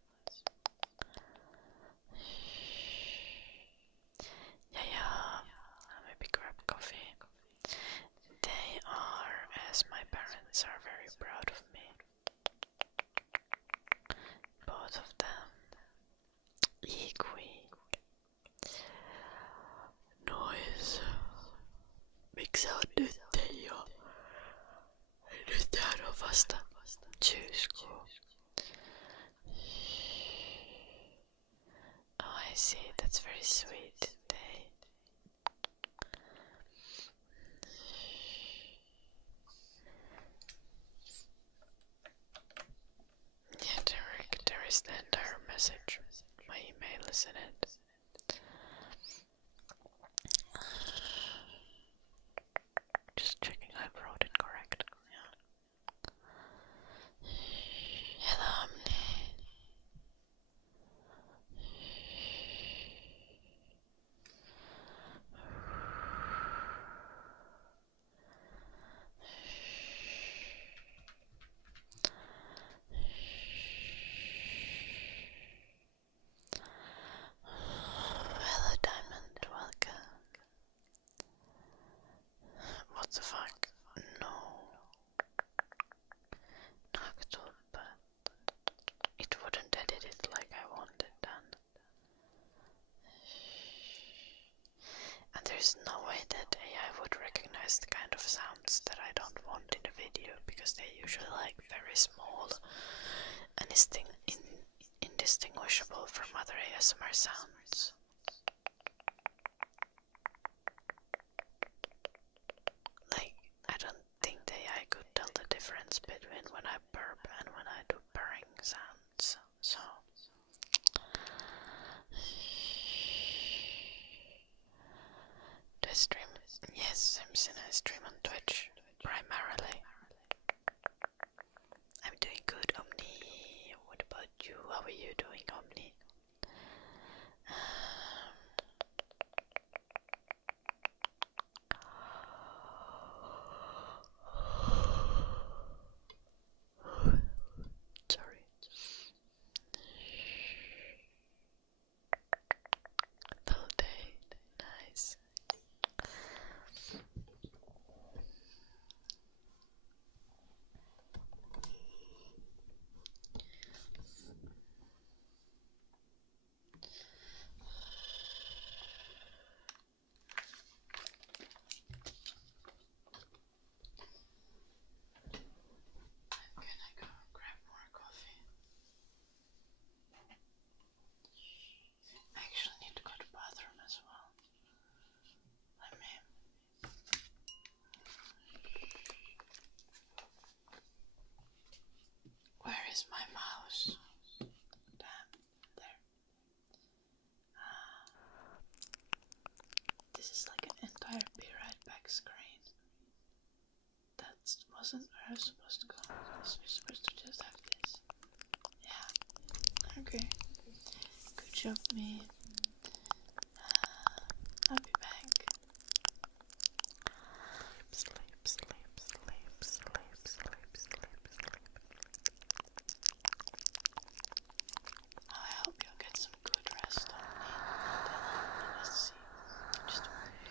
Yeah, maybe grab coffee. They are, as my parents are very proud of me. Both of them. Equi. Noise. Mix out the Teo. Nyt tää on vasta syyskuu. Oh, I see. That's very sweet. Day. Yeah, Derek, there is the entire message. My email is in it. Just checking I wrote it correct. Yeah. Hello, Omni. Hello, Diamond. Welcome. What the fuck? No. Noctul, but it wouldn't edit it like I wanted done. And there's no way that AI would recognize the kind of sounds that I don't want in the video, because they're usually like very small and indistinguishable from other ASMR sounds. Like, I don't think the AI could tell the difference between when I burp and when I do purring sounds, so... Do I stream? Yes, Simpson, I stream on Twitch, primarily. I'm doing good, Omni. What about you? How are you doing, Omni? wasn't where I was supposed to go. I was supposed to just have this. Yeah. Okay. Good job, me. I'll be back. Sleep, sleep, sleep, sleep, sleep, sleep, sleep. Oh, I hope you'll get some good rest on me. Let's see. Just a moment.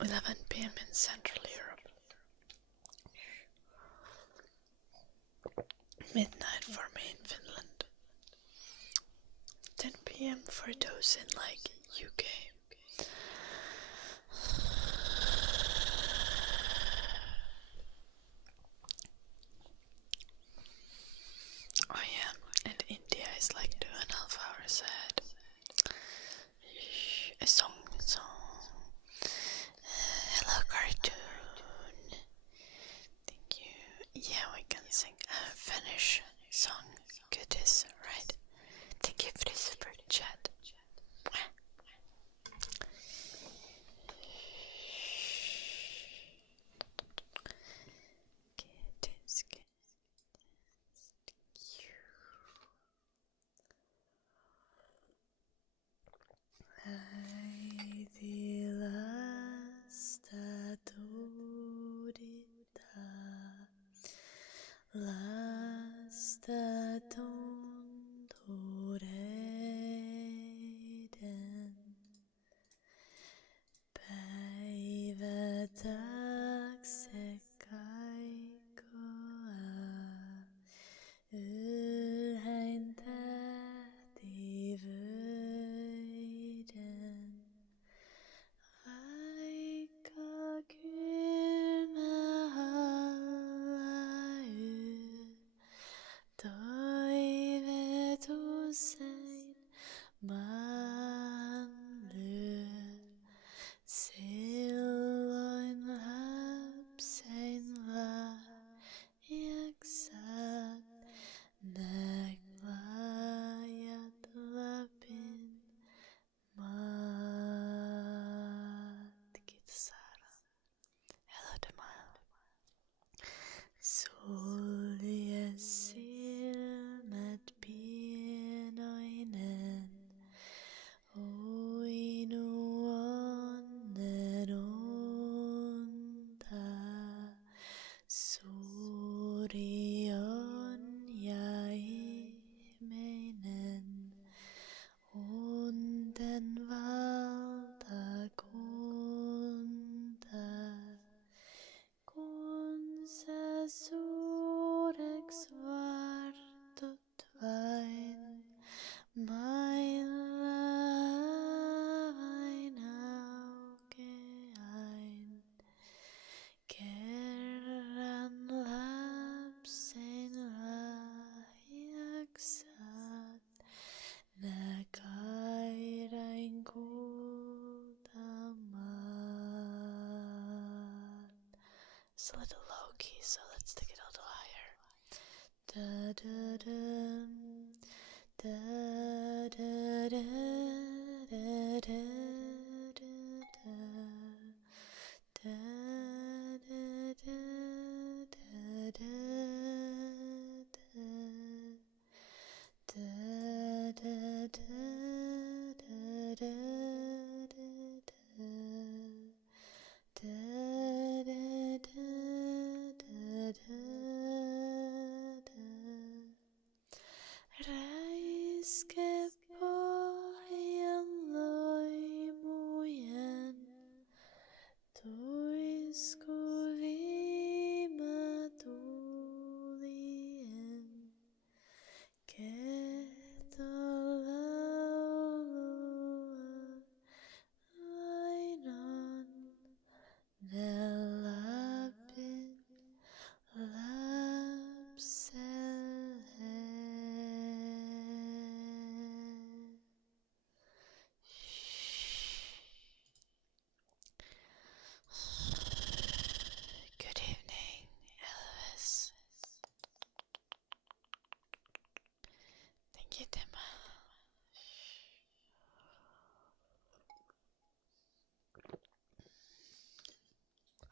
11 p.m. in Central Europe. Midnight for me in Finland. 10 p.m. for those in like UK. Oh yeah, and India is like 2.5 hours ahead. A song. Hello cartoon. Thank you. Yeah, we can sing a Finnish song. Goodies, right? Thank you for this super chat. It's a little low key, so let's take it a little higher. Da da dum, da da da da da da da da da da Reiske på Loimoen, Toi sko vi matolien, Ketalaulua, Ainon, Nelapin, Good evening, Elvis. Thank you, Timma.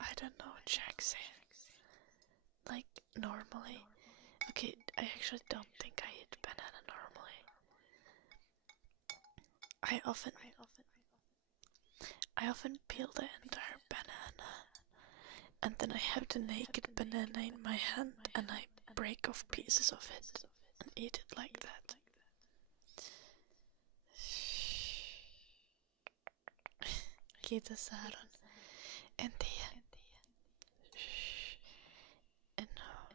I don't know Jack saying. Like, normally. Okay, I actually don't think I eat banana normally. I often peel the entire banana, and then I have the naked banana in my hand, and I break off pieces of it and eat it like that. Kiitos Aaron. En tiedä. En oo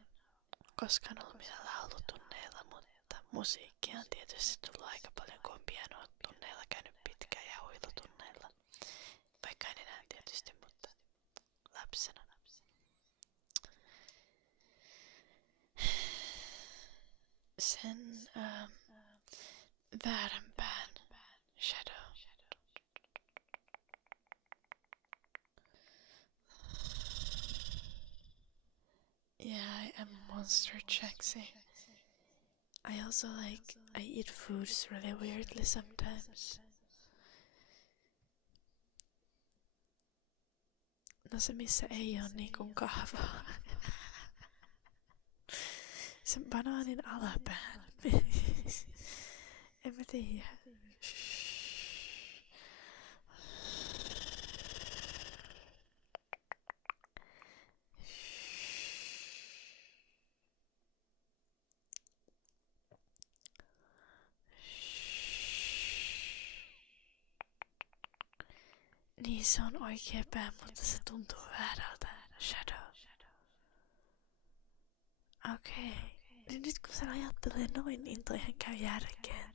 koskaan ollut millään laulutunneilla, mutta musiikkia on tietysti tullut aika paljon, kun on pianotunneilla käynyt pitkään ja huilutunneilla. Vaikka en enää tietysti, mutta lapsena. Sen vääränpään shadow. Yeah, I am monster Jaxie. I also I eat foods really weirdly sometimes. No se missä ei oo niinkun kahvaa. Sen banaanin alapään. En mä tiedä. Niin se on oikea pää, mutta se tuntuu väärältä. Shadow. Okei. Nyt kun sen ajattelee noin, niin toihan käy järkeen.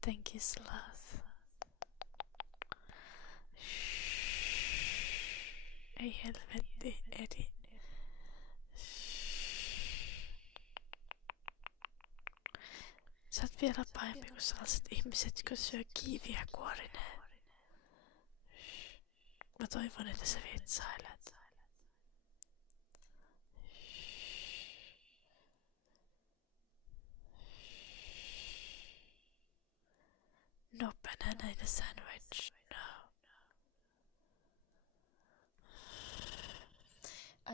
Thank you, Sloth. Ei helvetti, Edi. Sä oot vielä pahempi kuin sellaiset ihmiset, jotka syö kiiviä kuorineen. Mä toivon, että sä vitsailet. No banana in a sandwich. No.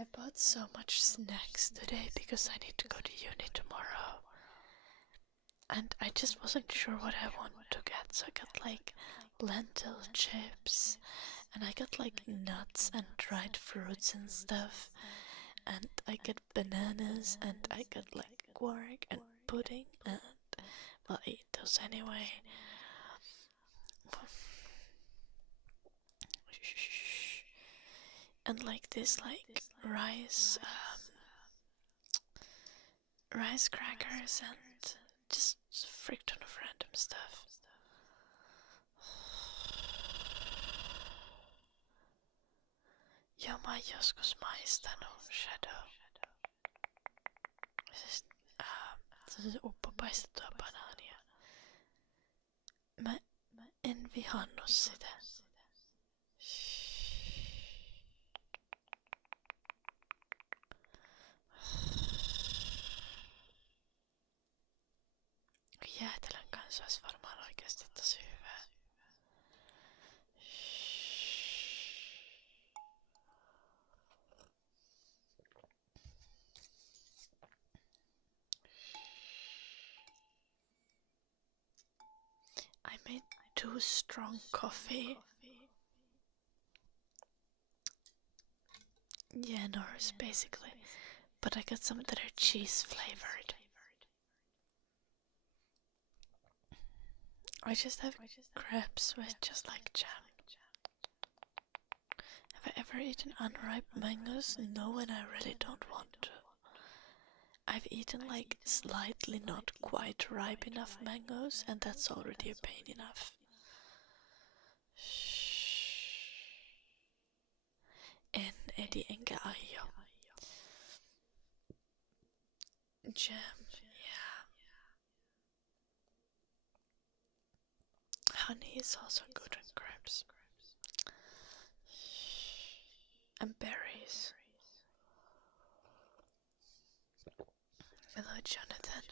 I bought so much snacks today because I need to go to uni tomorrow. And I just wasn't sure what I wanted to get, so I got lentil chips, and I got nuts and dried fruits and stuff, and I got bananas, and I got quark and pudding, and I'll eat those anyway. And this rice crackers and just a frick ton of random stuff. Ja mä oon joskus maistanut Shadow. Siis se uppopaistettua banaania. Mä en vihannut sitä. Jäätelön kanssa olisi varmaan oikeasti tosi hyvää. I made 2 strong coffee. Yeah, Norris basically. But I got some that are cheese flavored. I just have crepes with just jam. Have I ever eaten unripe mangoes? No, and I really don't want to. I've eaten slightly not quite ripe enough mangoes, and that's already a pain enough. En edi enkä aio. Jam, yeah. Honey is also good on crepes. And berries. Hello, Jonathan.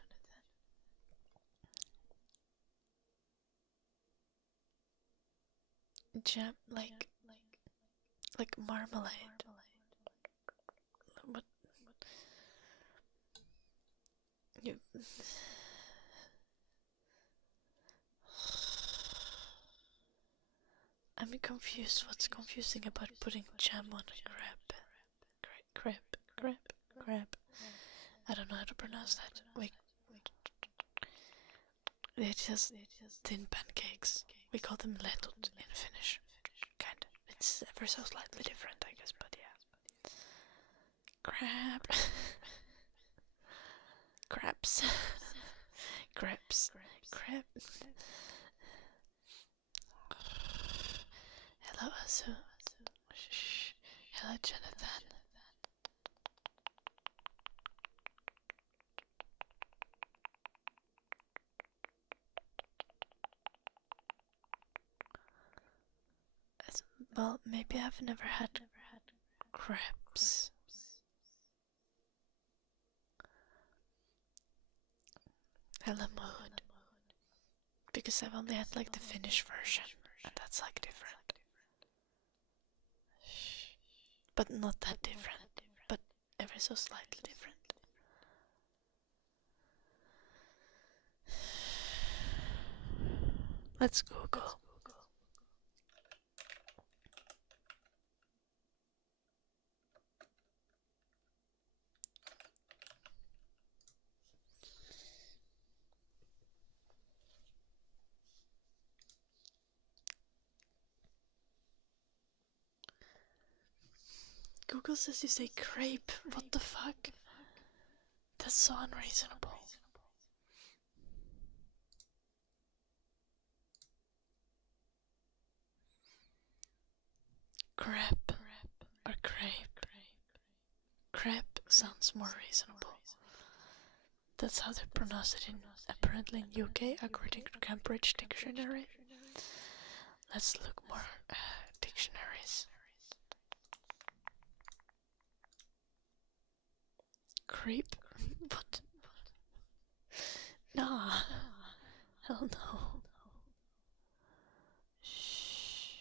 Jam, like marmalade. What? You. I'm confused. What's confusing about putting jam on a crepe? Crepe. I don't know how to pronounce that. They're just thin pancakes. We call them letut in Finnish. Kind of. It's ever so slightly different, I guess, but yeah. Crab. Crabs. Crabs. Crab. Hello, Asu. Shh. Hello, Jonathan. Well, maybe I've never had crabs. Hello, Mood. Because I've only had like the Finnish version, and that's like different. But not that different, but ever so slightly different. Let's Google. Google says you say crepe. What the fuck? That's so unreasonable. Crepe or crepe. Crepe sounds more reasonable. That's how they pronounce it apparently in UK according to Cambridge Dictionary. Let's look more dictionaries. Creep? What? Nah. Hell no. Shh.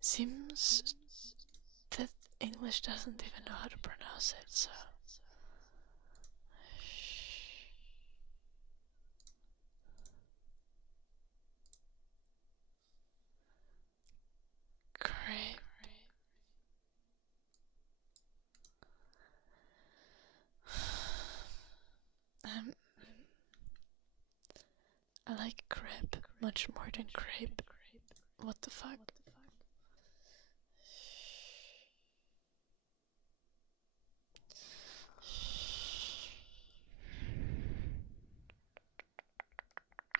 Seems that English doesn't even know how to pronounce it, so... Crepe. I like crepe much more than crepe. What the fuck?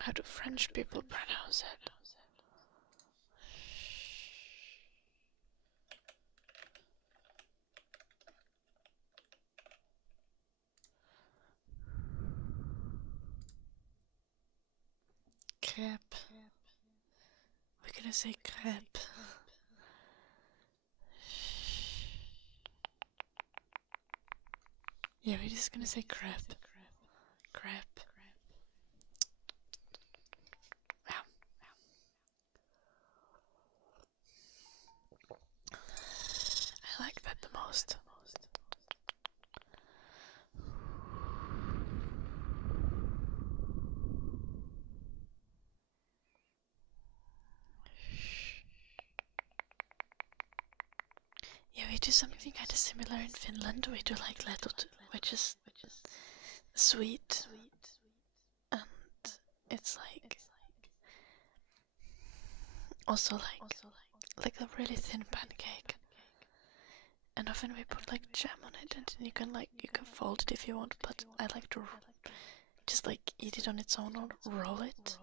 How do French people pronounce it? Crepe. We're gonna say crepe. Yeah, we're just gonna say crepe. Crepe. Yeah. I like that the most. Yeah, we do something kind of similar in Finland. We do like letut, which is sweet, and it's like also like a really thin pancake. And often we put like jam on it, and then you can fold it if you want. But I like to just like eat it on its own or roll it,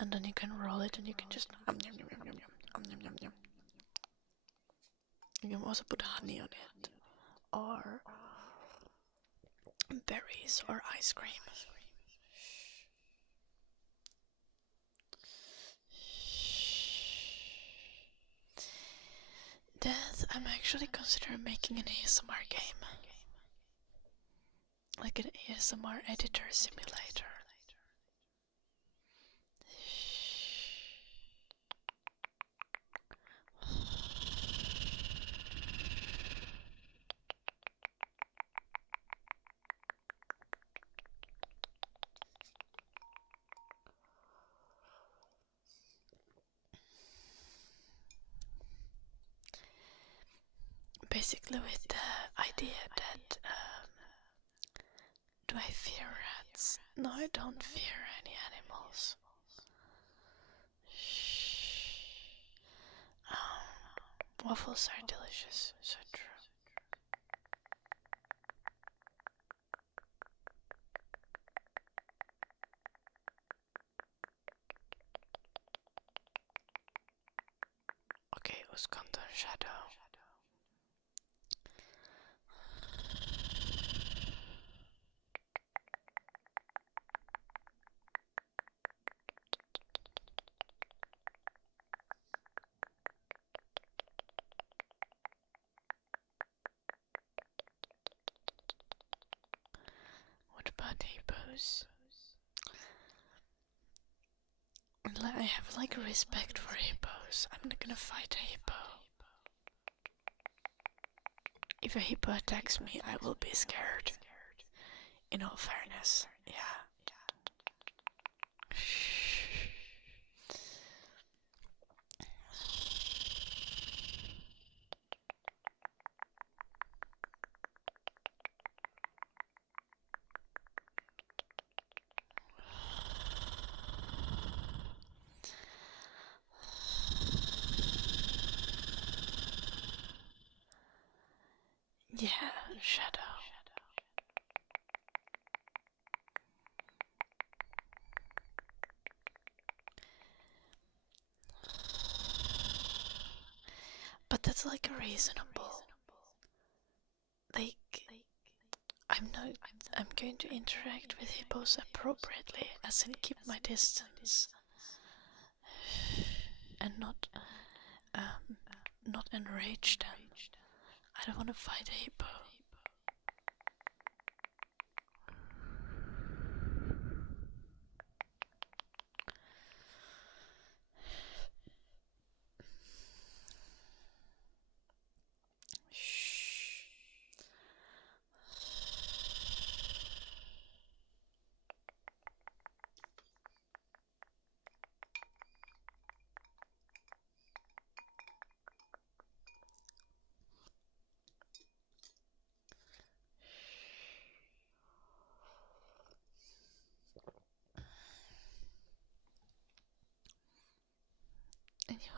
and then you can roll it and you can just You can also put honey on it, or berries, or ice cream. That I'm actually considering making an ASMR game, like an ASMR editor simulator. basically with the idea that do I fear rats? No, I don't fear any animals. Waffles are delicious, so true. Okay, Uskonton Shadow. What about hippos? I have like respect for hippos. I'm not gonna fight a hippo. If a hippo attacks me, I will be scared. In all fairness, yeah. Yeah, shadow. But that's like a reasonable. Like, I'm going to interact with hippos appropriately, as in keep my distance. And not enrage them. I don't want to fight a hippo.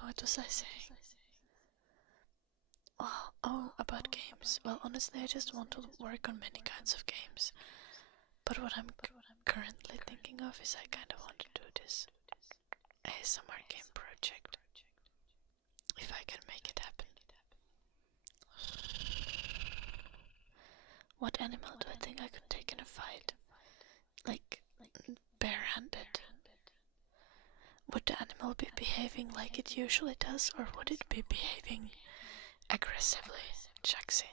What was I saying? Oh, about games. Well, honestly, I just want to work on many kinds of games. But what I'm currently thinking of is I kind of want to do this ASMR game project. If I can make it happen. What animal do I think I could take in a fight? Like, barehanded? Would the animal be behaving like it usually does, or would it be behaving aggressively? Jaxie.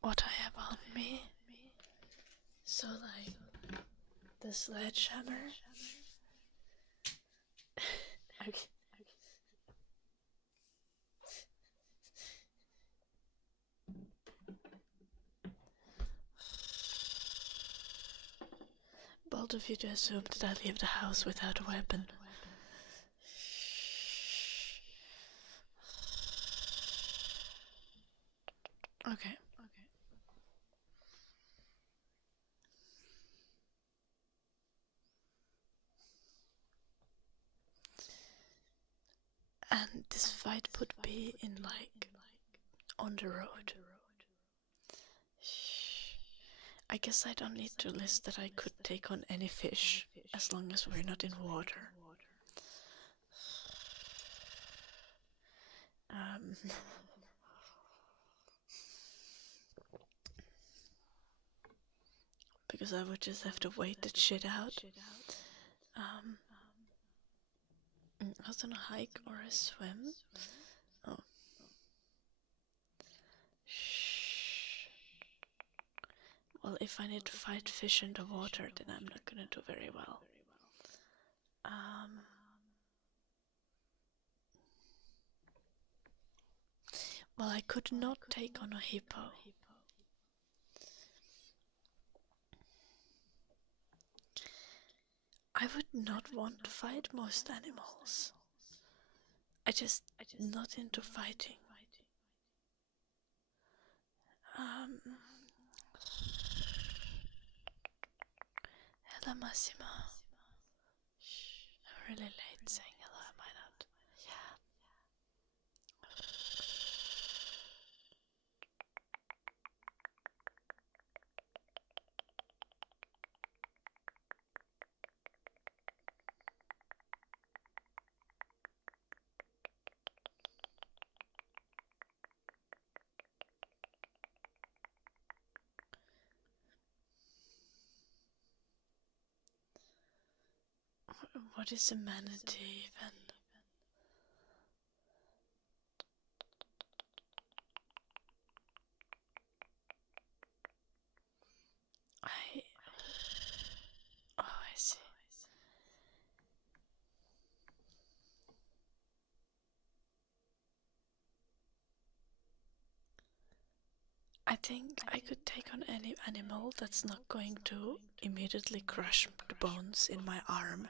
What I have on me? So like the sledgehammer. Okay. Bold of you to assume that I leave the house without a weapon. Okay. And this fight would be in like on the road. I guess I don't need to list that I could take on any fish as long as we're not in water. Because I would just have to wait that shit out. I was on a hike or a swim. Oh. Well, if I need to fight fish in the water, then I'm not gonna do very well. Well, I could not take on a hippo. I would not want to fight most animals. I just not into fighting. Hello, Massimo. I'm really late saying hello, am I not? Yeah. What is a manatee even? I see. I think I could take on any animal that's not going to immediately crush the bones in my arm.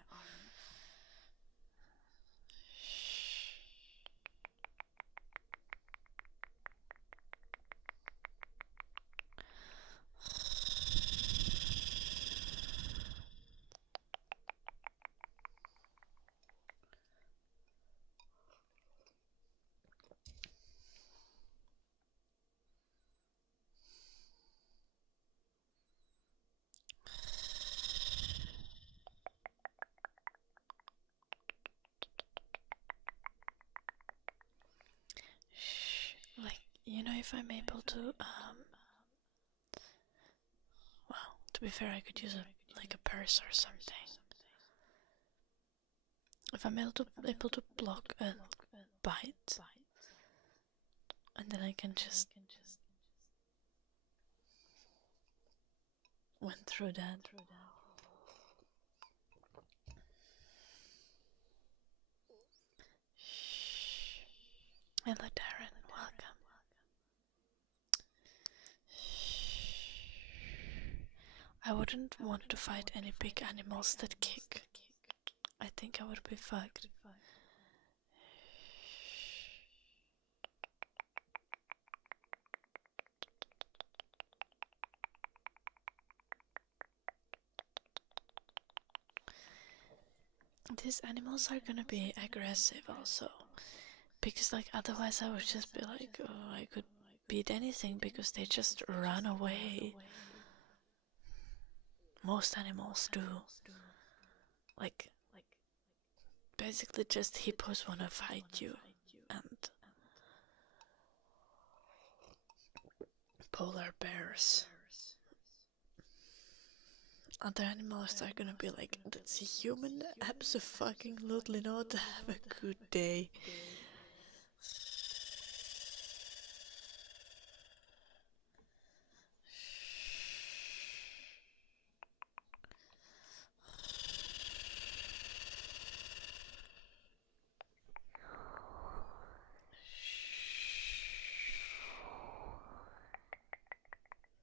Like, you know, if I'm able to, well, to be fair, I could use like a purse or something. If I'm able to block a bite, and then I can just went through that. Hello, Darren. Welcome. I wouldn't want to fight any big animals that kick. I think I would be fucked. These animals are gonna be aggressive also. Because like otherwise I would just be like, oh, I could beat anything because they just run away. Most animals do. Like basically just hippos wanna fight you, and polar bears. Other animals are gonna be like, that's a human? Absolutely not. Have a good day.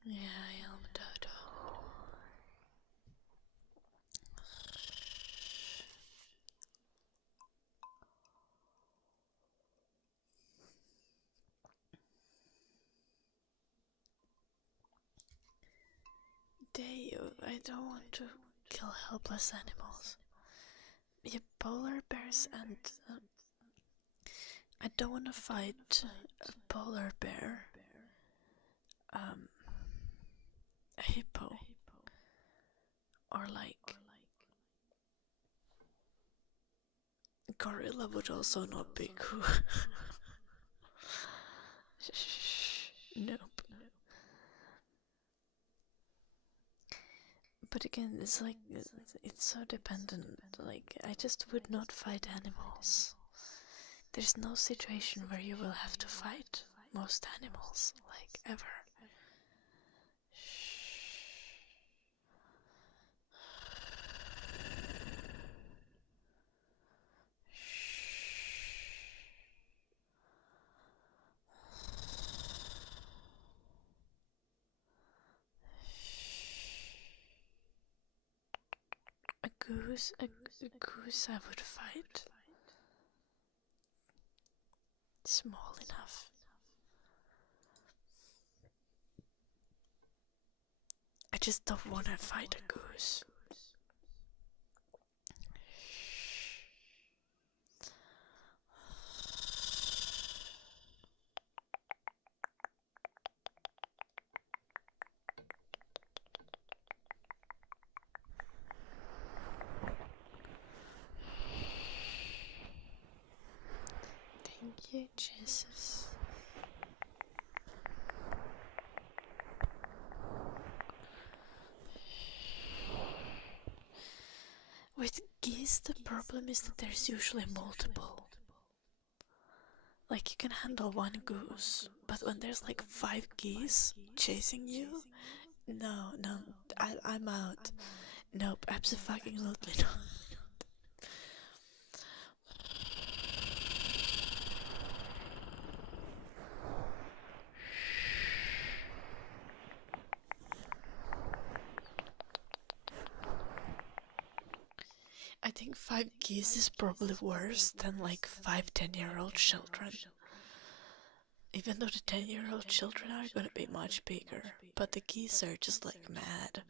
Yeah, I am Dodo. I don't want to kill helpless animals. Yeah, polar bears and I don't want to fight a polar bear, a hippo, or like gorilla would also not be cool. Nope. But again, it's like, it's so dependent. Like, I just would not fight animals. There's no situation where you will have to fight most animals, like, ever. goose, a goose I would fight. Small enough. I just don't want to fight a goose. Thank you, Jesus. With geese, the problem is that there's usually multiple. Like, you can handle one goose, but when there's like 5 geese chasing you, no, I'm out. Nope, absolutely not. I think 5 geese is probably worse than like 5 10-year-old children. Even though the 10-year-old children are gonna be much bigger, but the geese are just like mad.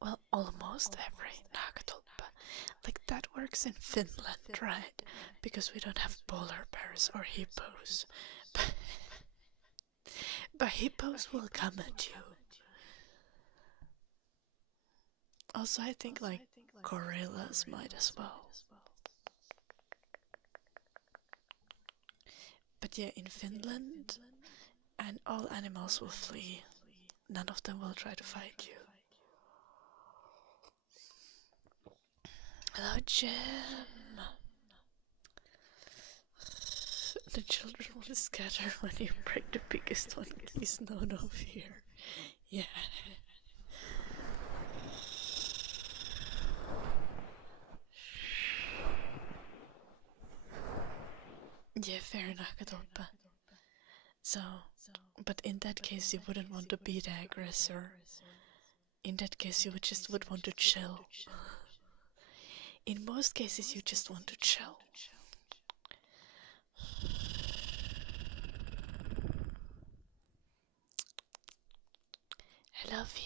Well, almost every nagatulpa. Like, that works in Finland, right? Because we don't have polar bears or hippos. But hippos will come at you. Also, I think like gorillas might as well. But yeah, in Finland, and all animals will flee. None of them will try to fight you. Hello, Jim. The children will scatter when you break the biggest one. Please, no fear. Yeah. Yeah, fair enough, Kadorpa. So, but in that case, you wouldn't want to be the aggressor. In that case, you would want to chill. In most cases, you just want to chill. I love you.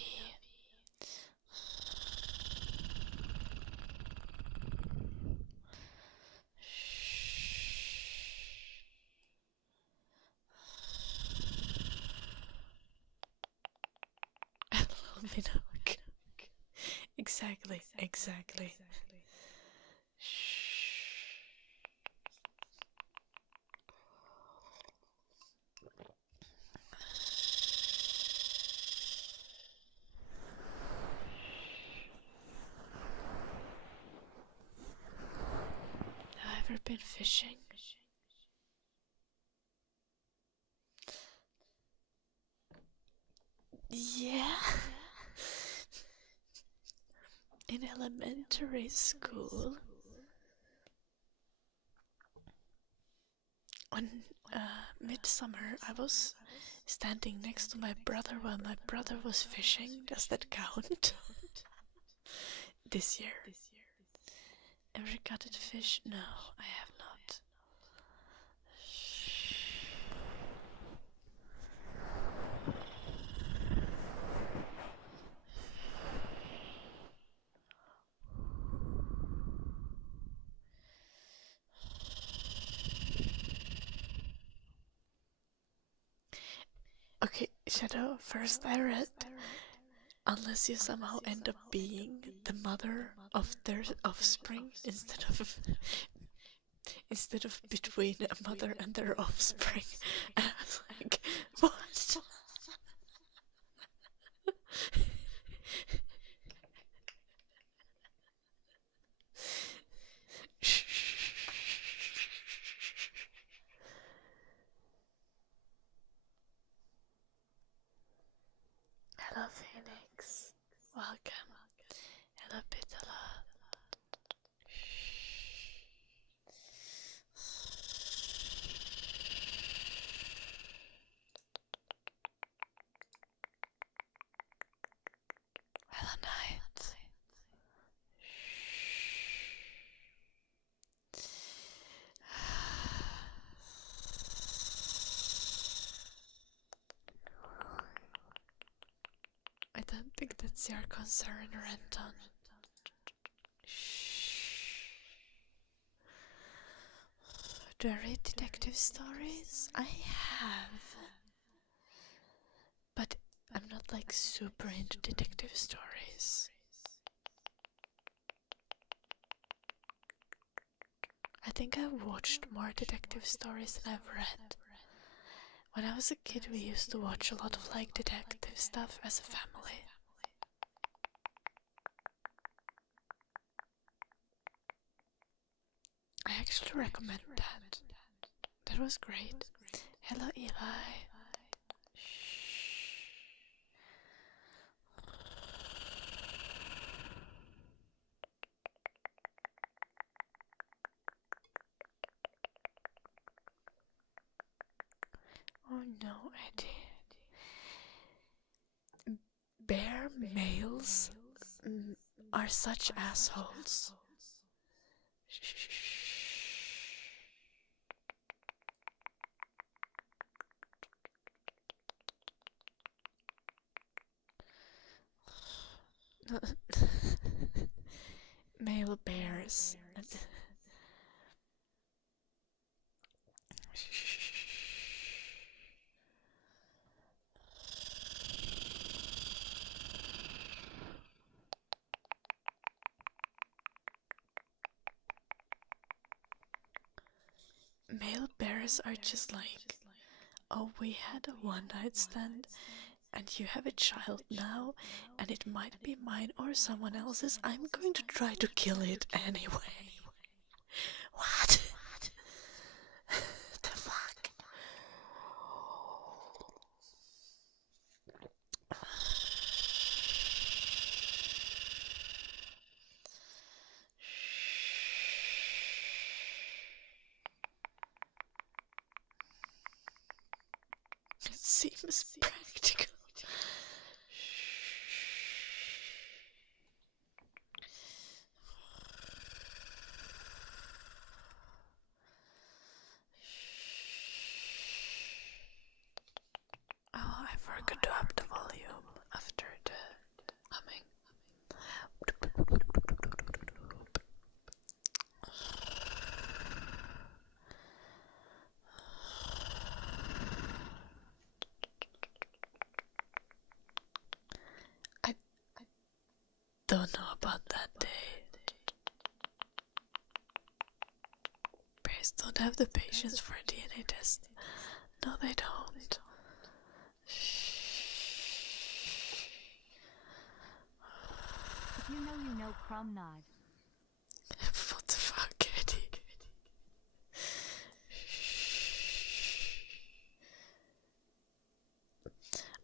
Exactly. Have I ever been fishing? Yeah. In elementary school, on midsummer, I was standing next to my brother while my brother was fishing. Does that count? This year. Ever caught a fish? No, I have not. Okay, Shadow, first I read, unless you somehow end up being the mother of their offspring instead of between a mother and their offspring. And I was like, what? Phoenix. Welcome. Hello, Pitala. Hello, Night. I don't think that's your concern, Renton. Do I read detective stories? I have. But I'm not like super into detective stories. I think I've watched more detective stories than I've read. When I was a kid, we used to watch a lot of like detective stuff as a family. I actually recommend that. That was great. Hello, Eli. Oh no, Eddie. Bear males are such assholes. Male bears. Male bears are just like, oh, we had a one-night stand, and you have a child now, and it might be mine or someone else's. I'm going to try to kill it anyway. What? The fuck? It seems practical. Oh, I forgot to up the volume after the humming. I don't know about that day. Bears don't have the patience for a DNA test. No, they don't. If you know, Crumb Nod. What the fuck, Eddie?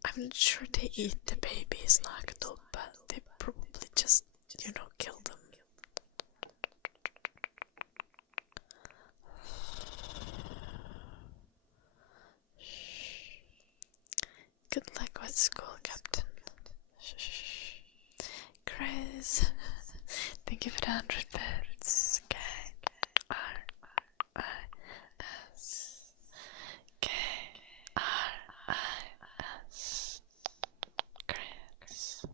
I'm not sure they eat the babies like though, but they probably just, kill them. Good luck with school, Captain. Chris, thank you for the 100 bits. K-R-I-S. K-R-I-S. Chris.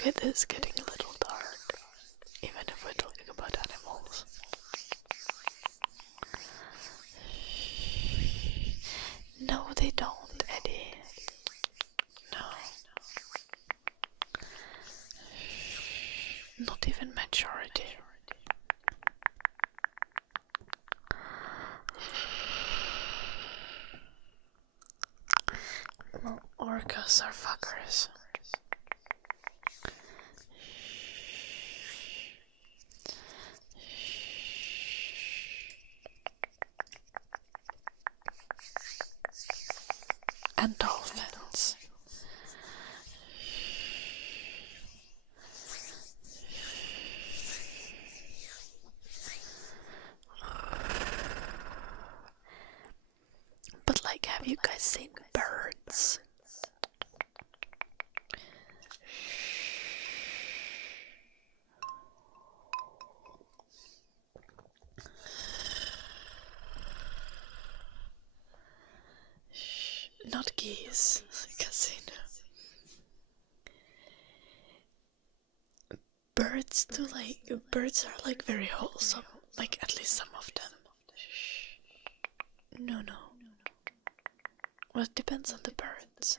Okay, this is getting a little dark, even if we're talking about animals. No, they don't, Eddie. No. those are fuckers. And dolphins. But like, have you guys seen birds? Not geese, because you know. Birds are like very wholesome, like at least some of them. No. Well, it depends on the birds.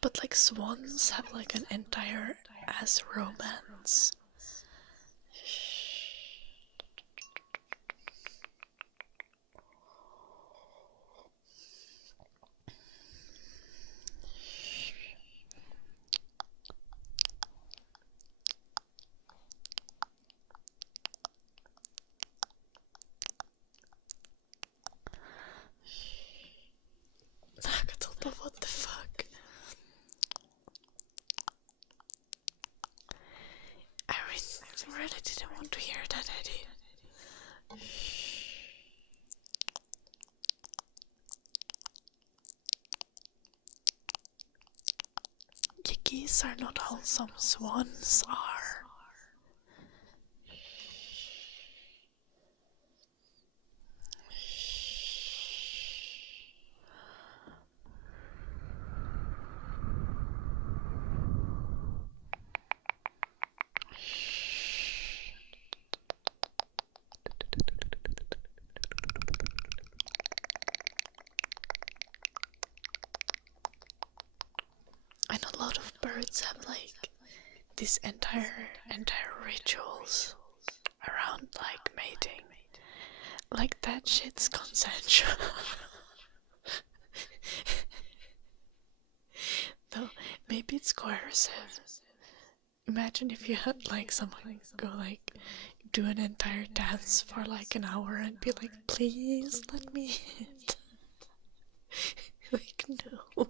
But like swans have like an entire ass romance. What the fuck? I really didn't want to hear that, Eddie. The geese are not wholesome, swans are. And a lot of birds have like these entire rituals around like mating. Like that shit's consensual. Though maybe it's coercive. Imagine if you had like someone go like do an entire dance for like an hour and be like, please let me hit. Like, no.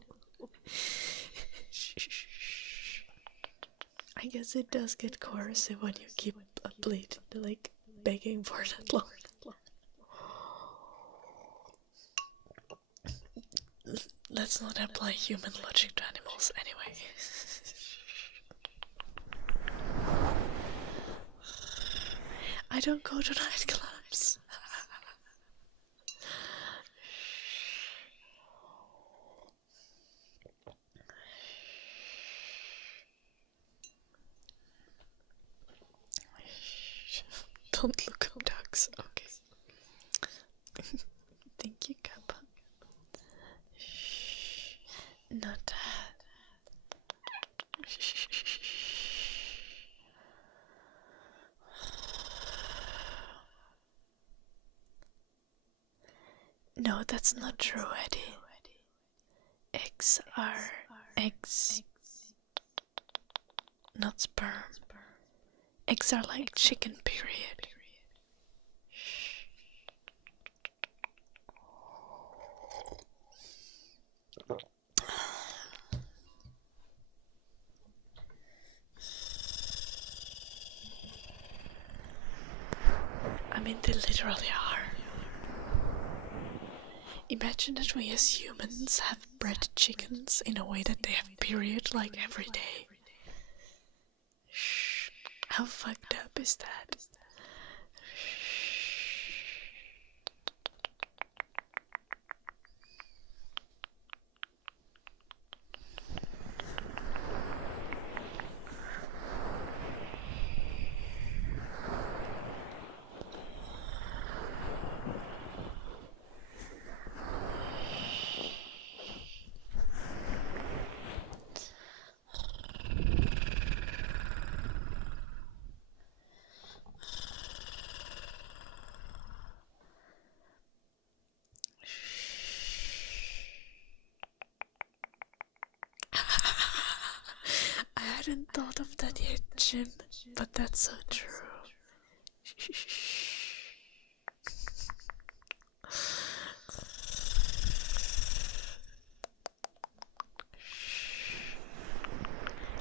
I guess it does get coercive when you keep a bleed, like begging for that long. Let's not apply human logic to animals anyway. I don't go to nightclubs. Don't look up ducks. Okay. Thank you, Kappa. Not that. No, that's not true, Eddie. Eggs are eggs, not sperm. Eggs are like chicken, period. I mean, they literally are. Imagine that we as humans have bred chickens in a way that they have period like every day. How fucked up is that? imagine, but that's so true.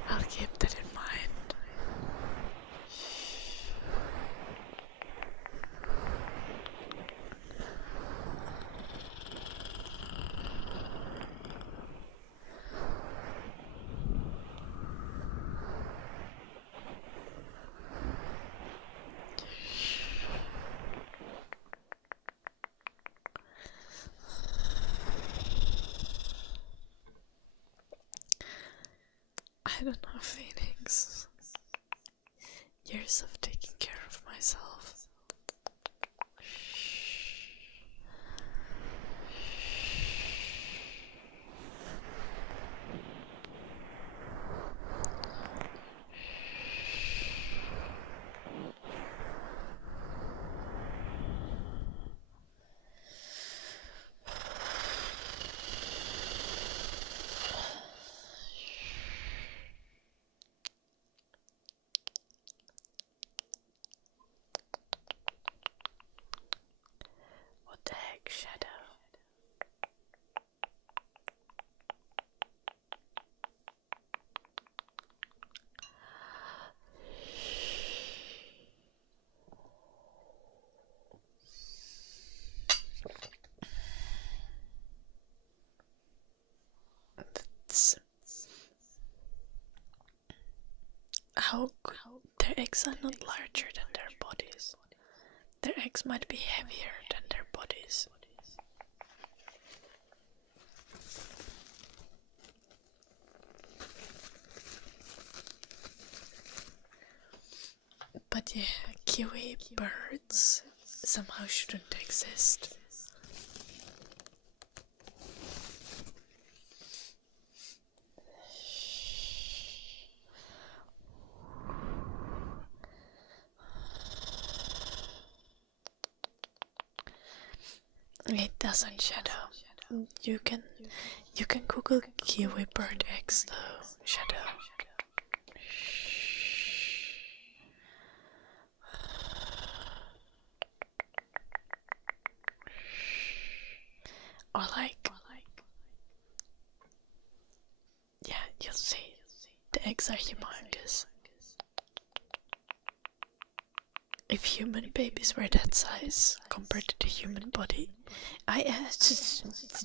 I'll keep that in mind. I don't know, Phoenix. Years of taking care of myself. What the heck, Shadow? How could their eggs are not larger than their bodies? Their eggs might be heavier than their bodies. But yeah, kiwi birds somehow shouldn't exist. It doesn't, Shadow. You can Google kiwi bird eggs though, Shadow. Or like, yeah, you'll see. The eggs are humongous. If human babies were that size compared to the human body,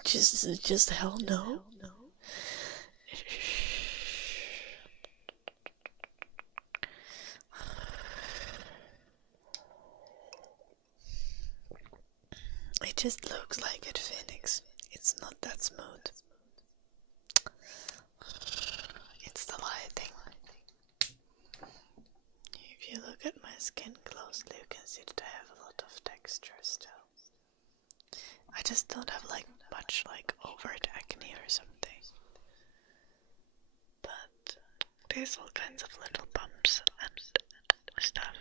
just hell no. It just looks like it, Phoenix. It's not that smooth. It's the lighting. If you look at my skin closely, you can see that I have a lot of texture still. I just don't have like much like overt acne or something. But there's all kinds of little bumps and stuff.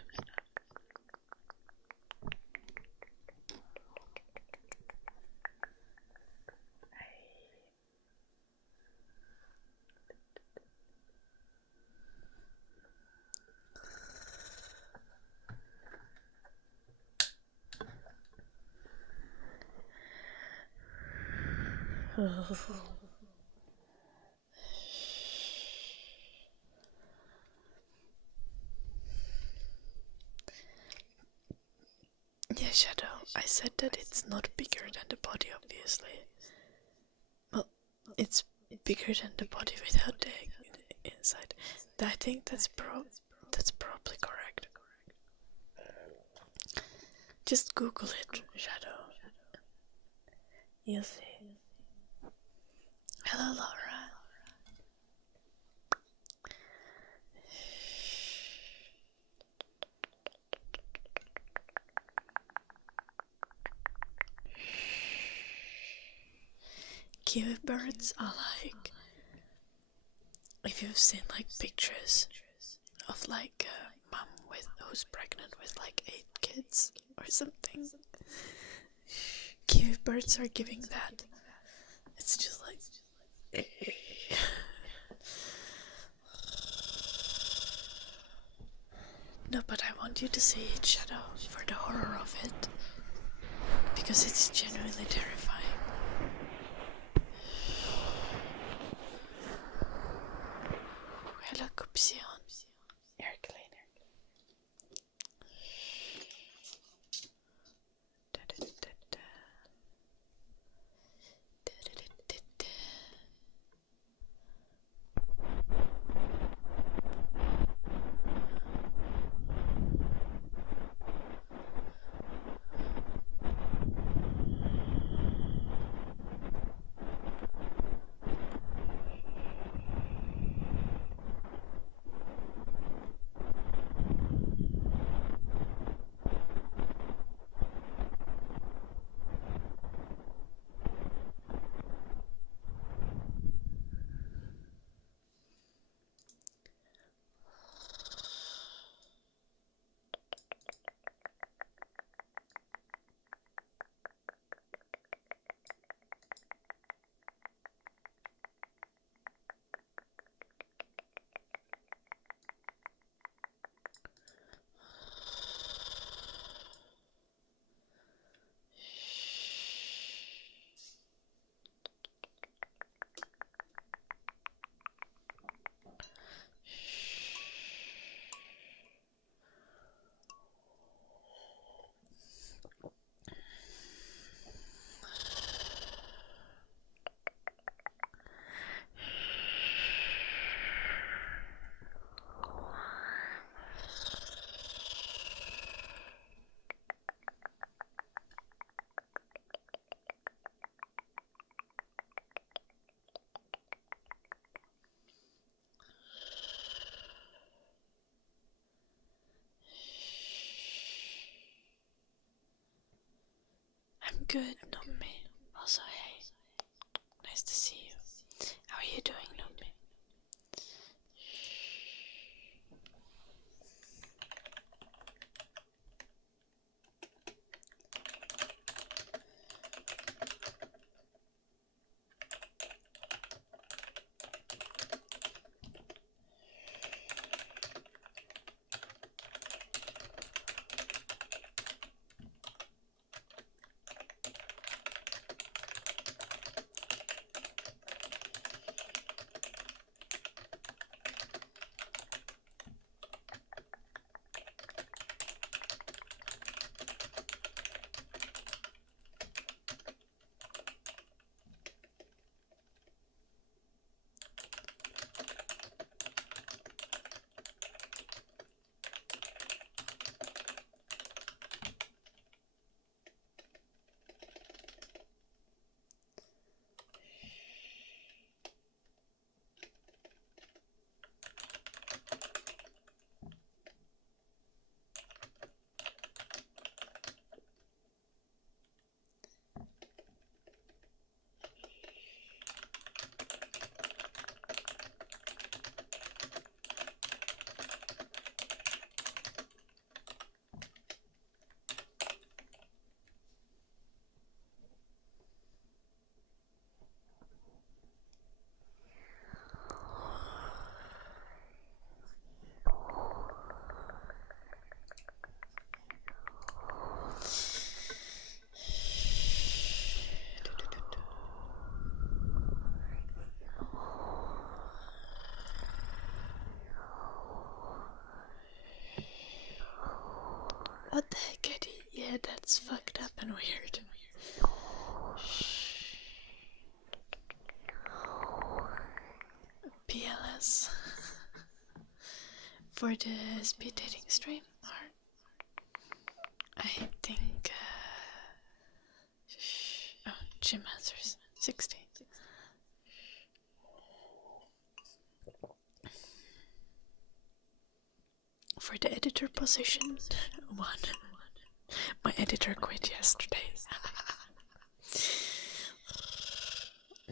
Yeah, Shadow, I said that it's not bigger than the body, obviously. Well, it's bigger than the body without the egg inside. I think that's probably correct. Just Google it, Shadow. You'll see. Hello, Laura. Kiwi birds are like, if you've seen like pictures of like a mom who's pregnant with like 8 kids or something, kiwi birds are giving that. It's just like No, but I want you to see it, Shadow, for the horror of it. Because it's genuinely terrifying. Hello, Cupsion. Air cleaner. I'm good, Nomi. Also, hey, nice to see you. How are you doing, Nomi? What the heck, Eddie? Yeah, that's fucked up and weird. PLS. For the speed dating stream? Or I think... oh, Jim answers. 60. For the editor position, 1. My editor quit yesterday.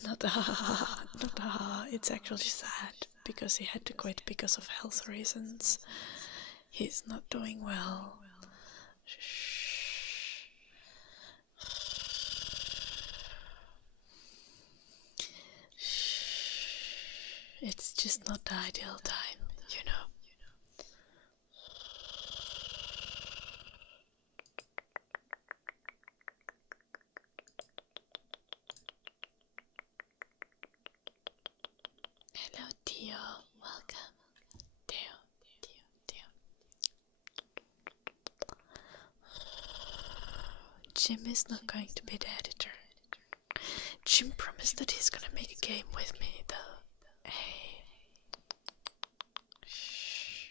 Not it's actually sad because he had to quit because of health reasons. He's not doing well. It's just not the ideal time, you know. Jim is not going to be the editor. Jim promised that he's gonna make a game with me, though. Hey. Shh.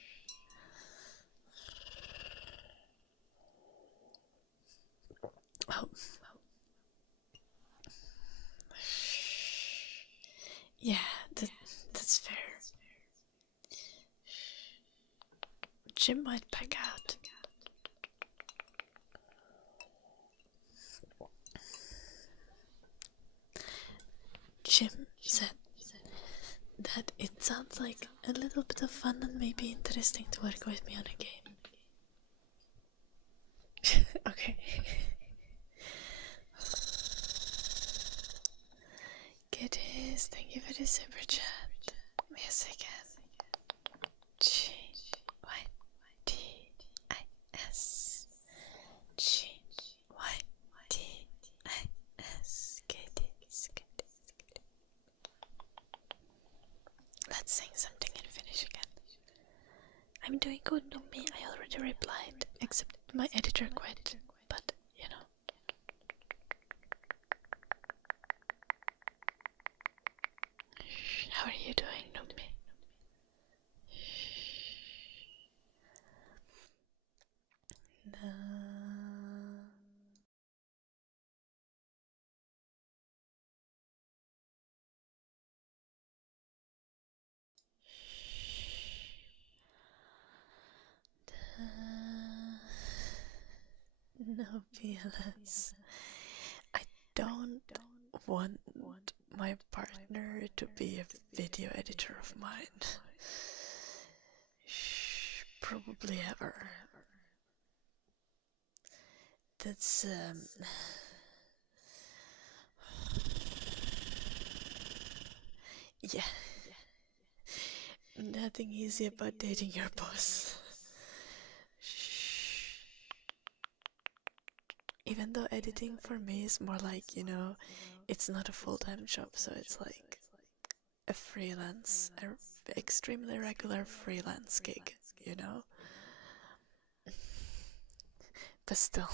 Oh. Yeah, that's fair. Jim might back out. Jim said that it sounds like a little bit of fun and maybe interesting to work with me on a game. Okay. Kitties, thank you for the super chat. Yes, again. G-Y-T-I-S. G-Y-T-I-S. Kitties. Let's sing something and finish again. I'm doing good, no me. I already replied, except my editor quit, but you know. How are you doing, Numi? No. No PLS. I don't want my partner to be a video editor of mine. Probably ever. That's yeah. Nothing easy about dating your boss. Even though editing for me is more like, you know, it's not a full-time job, so it's like a freelance, extremely regular freelance gig, you know? But still.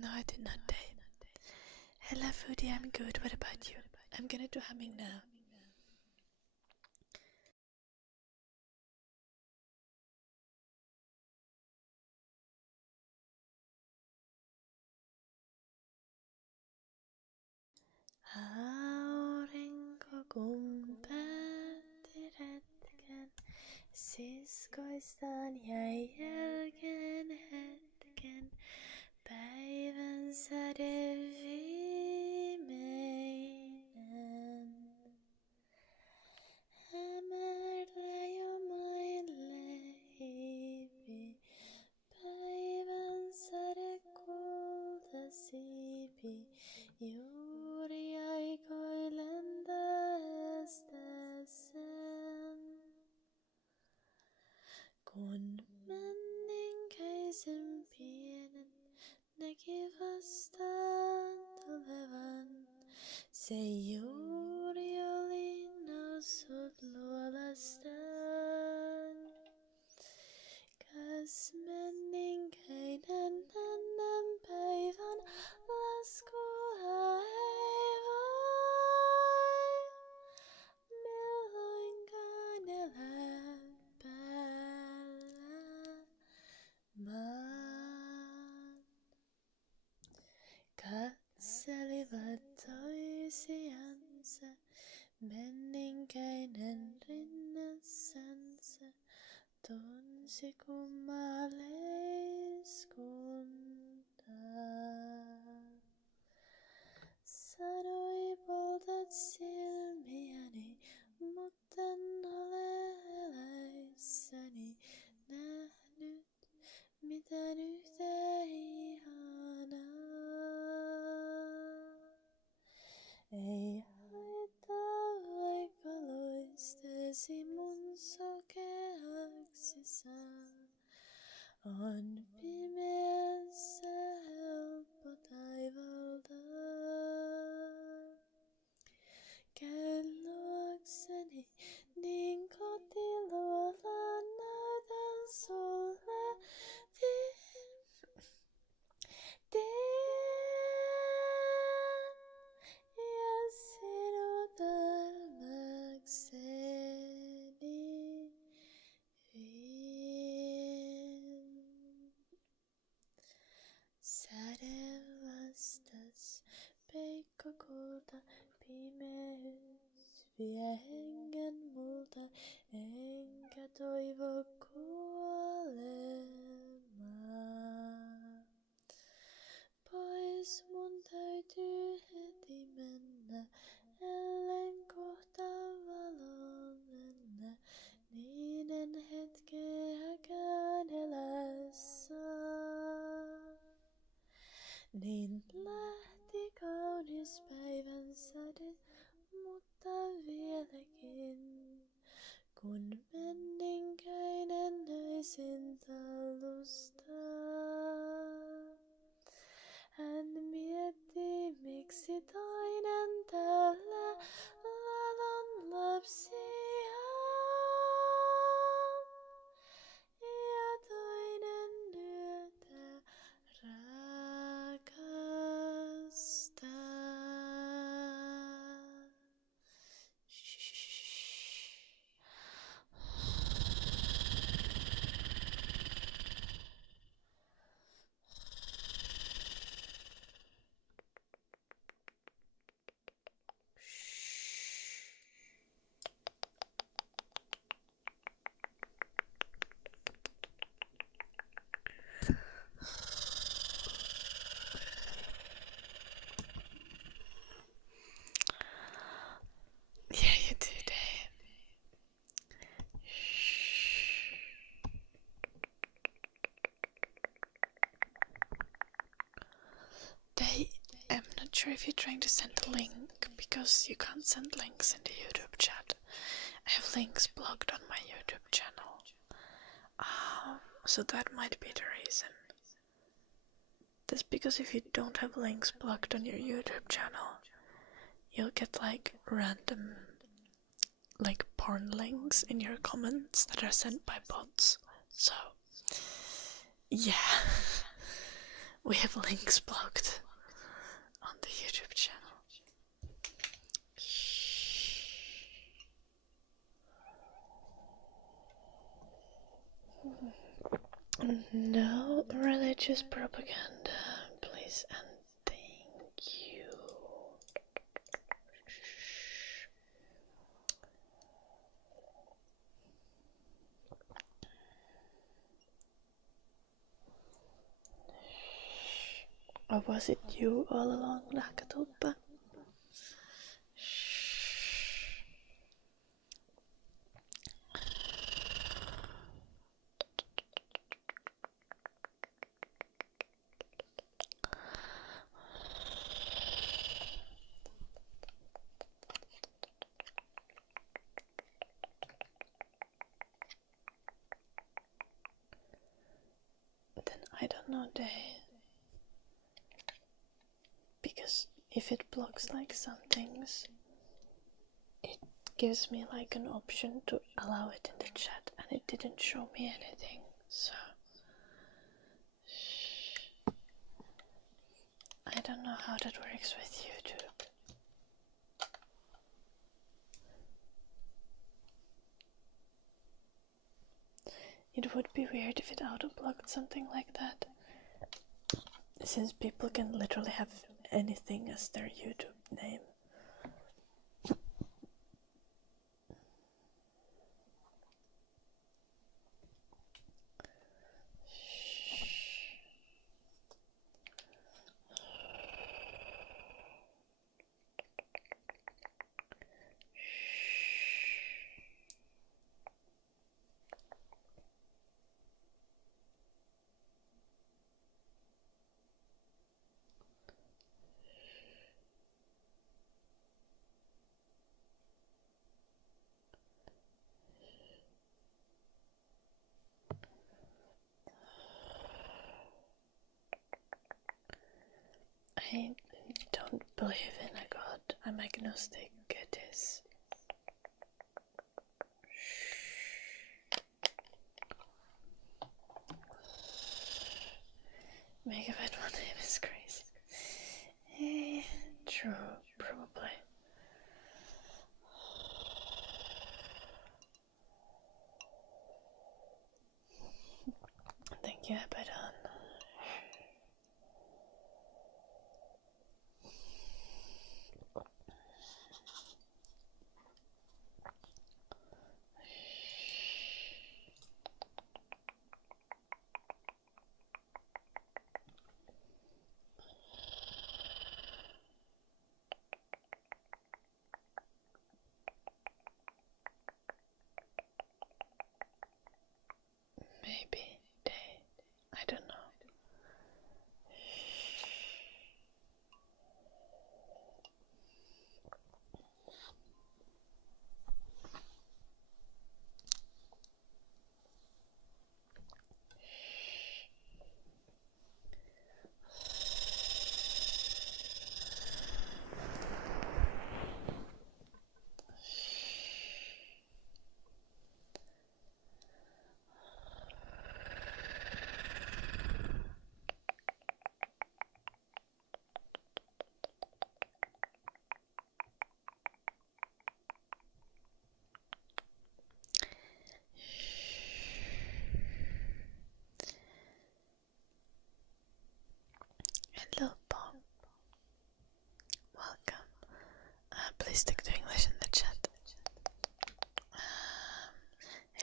No, I did not date. Hello, Foodie, I'm good. What about you? I'm gonna do humming now. Aurinko kumpättirätken, siskoistaan jäi jälkeen hetken. Päivän säde viimeinen. Hämärlä jo maille hiipi. Päivän säde kultasiipi. Juuri aikoillen tästäsen. Kun menninkäisen pienen näki vastaan tulevan, se juuri oli noussut luolastaan. Kas menninkäinen ennen päivän laskua ei voi, milloinkaan elää päällä maan. Katselivat toisiansa, menninkäinen rinnassansa, tunsi kummaleiskuntaa. Sanoi poltat silmiäni, mutten ole eläissäni nähnyt mitään yhtä ihanaa. Ei haittaa vaikka loistesi mun sokeaksi saa. On pimeässä helppo taivaltaa. Käy luokseni niin kotiluokseni. hengen multa, enkä toivo kuolemaa. Pois mun täytyy heti mennä, ellen kohta valoon mennä. Niiden hetkeäkään elää saa. Niin lähti kaunis päivän säde, mutta vieläkin. Kun menninkäinen öisin tallustaa. Hän mietti, miksi toinen täällä valon lapsia. Ja toinen yötä rakastaa. Yeah, you do, Dave. Dave, I'm not sure if you're trying to send a link, because you can't send links in the YouTube chat. I have links blocked on my YouTube channel. So that might be the reason. That's because if you don't have links blocked on your YouTube channel, you'll get like random like porn links in your comments that are sent by bots. So yeah, we have links blocked on the YouTube channel. No religious propaganda, please and thank you. Or was it you all along, Lakatulpa? Then I don't know, because if it blocks like some things, it gives me like an option to allow it in the chat, and it didn't show me anything, so I don't know how that works with YouTube. It would be weird if it auto-blocked something like that, since people can literally have anything as their YouTube name. I don't believe in a god. I'm agnostic. It is. Megabyte one name is crazy. True, probably. Thank you, Abaddon.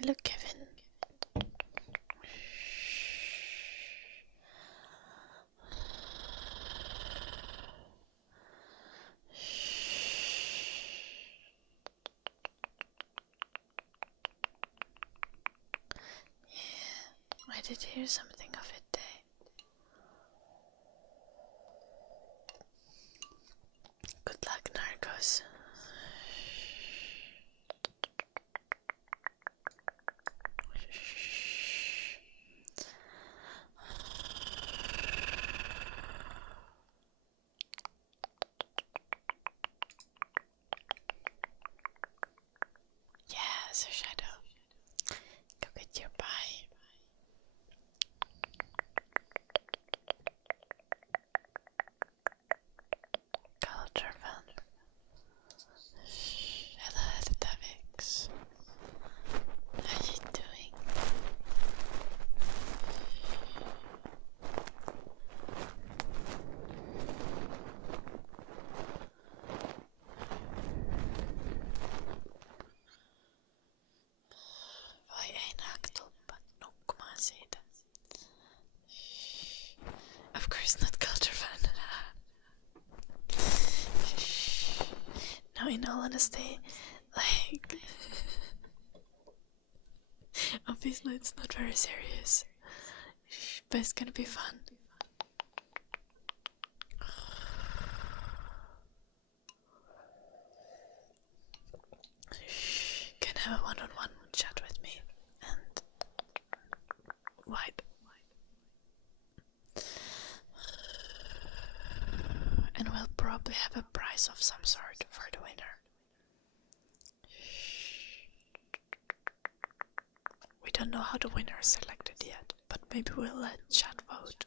Hello, Kevin. I did hear something of it, Day. Good luck, Narcos. Yes, a shadow. Go get your pie. Culture fun. Hello, Davix. How you doing? Vad är en aktoppa? Nokkumansida. Of course not culture fan. No, in all honesty, like, obviously it's not very serious, but it's gonna be fun. Can have a one-on-one chat with me and White. And we'll probably have a prize of some sort for the winner. We don't know how the winner is selected yet, but maybe we'll let chat vote.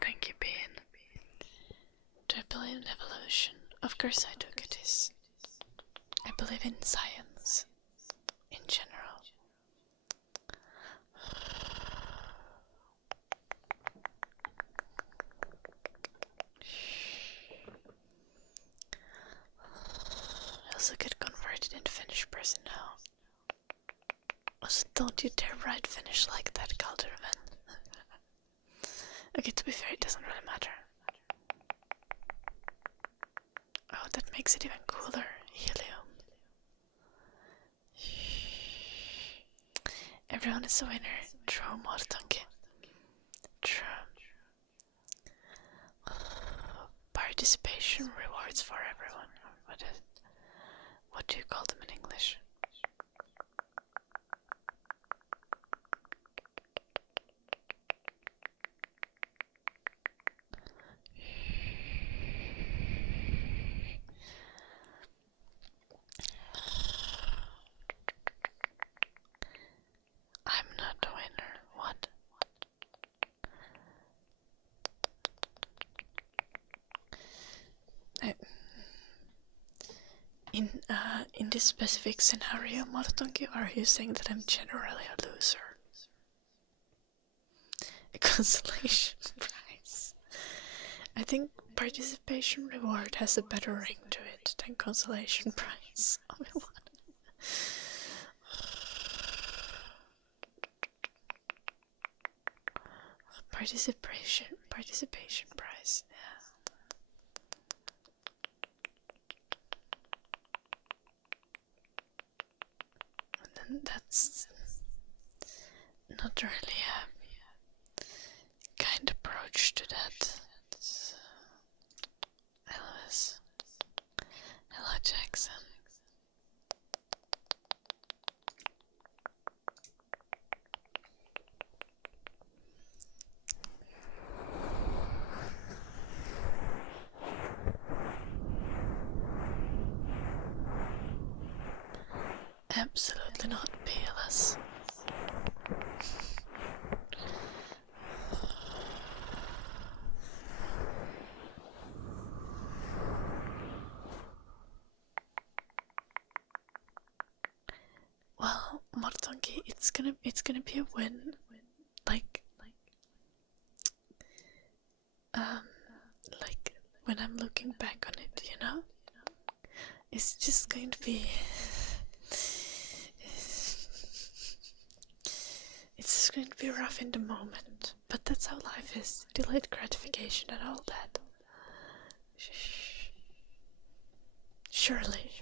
Thank you, Bean. Do I believe in evolution? Of course I do, Goodies. I believe in science in general. I also get converted into Finnish person now. Also, don't you dare write Finnish like that, Calderman. Okay, to be fair, it doesn't really matter. Oh, that makes it even cooler. Helium. Everyone is a winner. True, Mortanke. True. Participation rewards for everyone. What do you call them in English? I'm not a winner. What? In this specific scenario, Martonki, are you saying that I'm generally a loser? A consolation prize. I think participation reward has a better ring to it than consolation prize. Oh my god. Participation prize, yeah. And then that's not really a kind approach to that. Elvis. Hello, Jackson. Absolutely not, PLS. Well, Motodonkey, it's gonna be a win. Like when I'm looking back on it, you know? It's just going to be it's just going to be rough in the moment. But that's how life is. Delayed gratification and all that. Surely.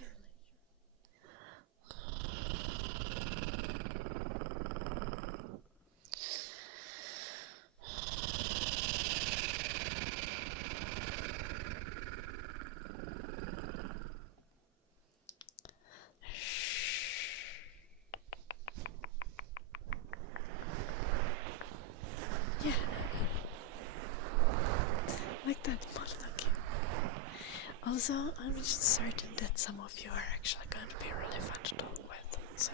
Yeah. Like that monologue. Also, I'm just certain that some of you are actually going to be really fun to talk with. So.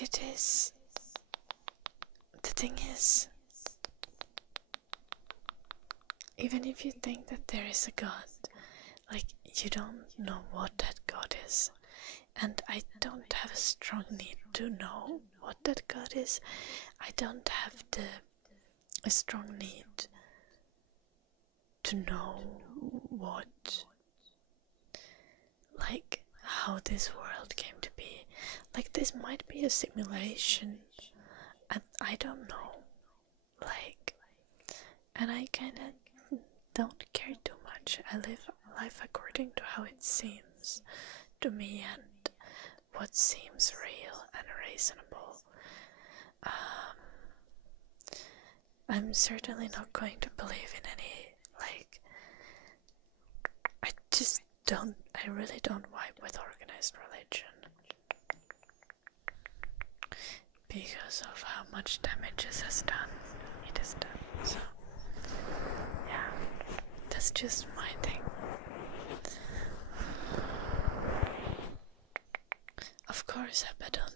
It is. The thing is, even if you think that there is a God, like, you don't know what that God is. And I don't have a strong need to know what that God is. I don't have a strong need to know what, like, how this world came to be. Like, this might be a simulation, and I don't know. Like, and I kinda don't care too much. I live life according to how it seems to me and what seems real and reasonable. I'm certainly not going to believe in any, like, I really don't vibe with organized religion. Because of how much damage it has done. So, yeah, that's just my thing. Of course, Abaddon.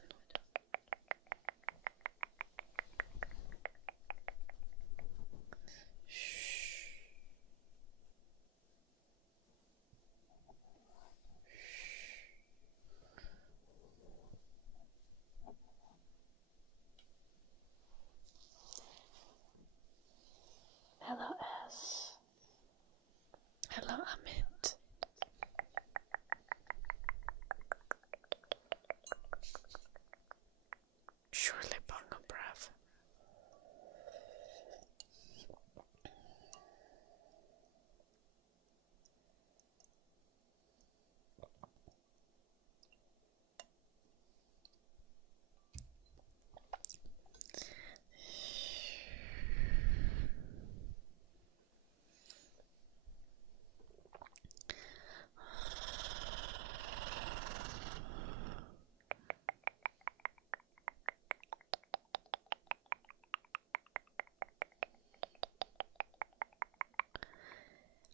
Hello, S. Hello, Amit. Surely, Bongo Brav.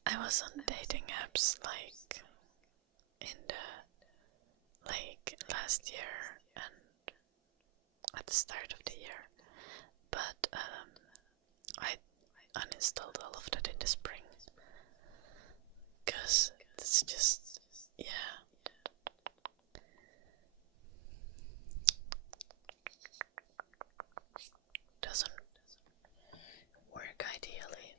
I was on dating apps like in the last year and at the start of the year, but I uninstalled all of that in the spring because it's just, yeah, doesn't work ideally.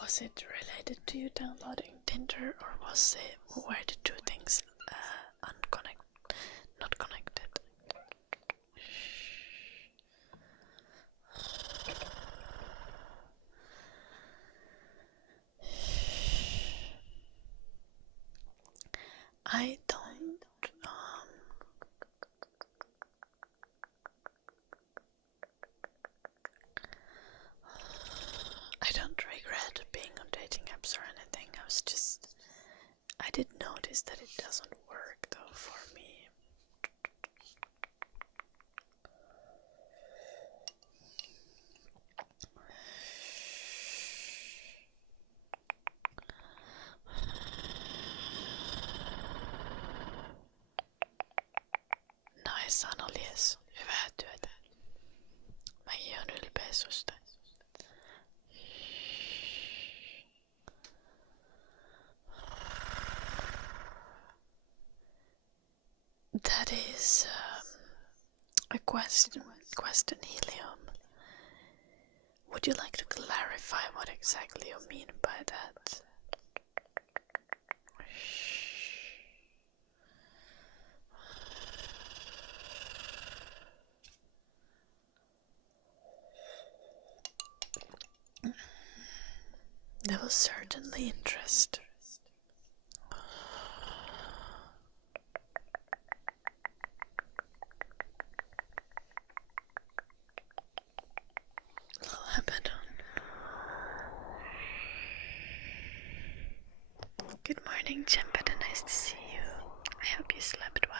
Was it related to you downloading Tinder, or were the two things not connected? I don't regret being on dating apps or anything. I did notice that it doesn't work though for me. sanalies. Hyvää työtä. Mäkin on ylpeä susta. That is a question, Helium. Would you like to clarify what exactly you mean by that? There was certainly interest. Little Abaddon. Good morning, Jempeda. Nice to see you. I hope you slept well.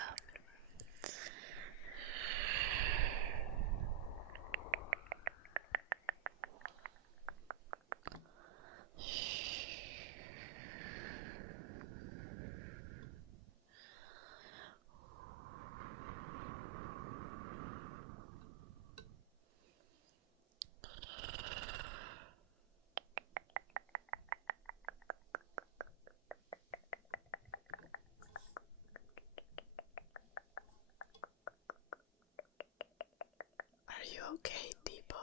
Are you okay, Debo?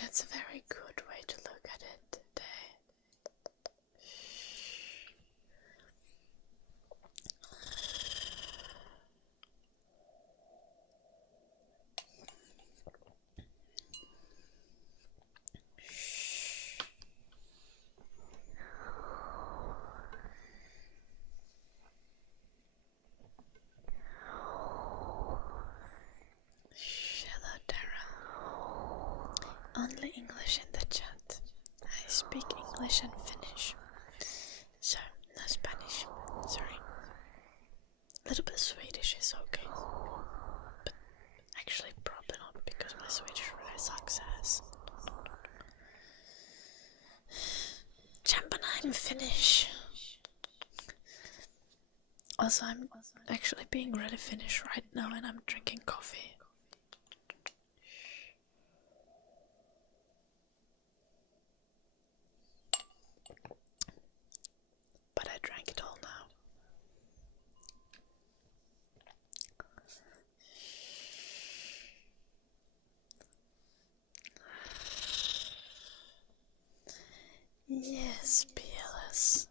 That's a very good way to look at it today. Hello, Daryl. Only English in the chat. I speak English and Finnish. So, no Spanish. Sorry. A little bit of Swedish is okay. But actually probably not, because my Swedish really sucks ass. Champion, I'm Finnish. Also, I'm actually being really Finnish right now and I'm drinking coffee. But I drank it all now. Yes, PLS.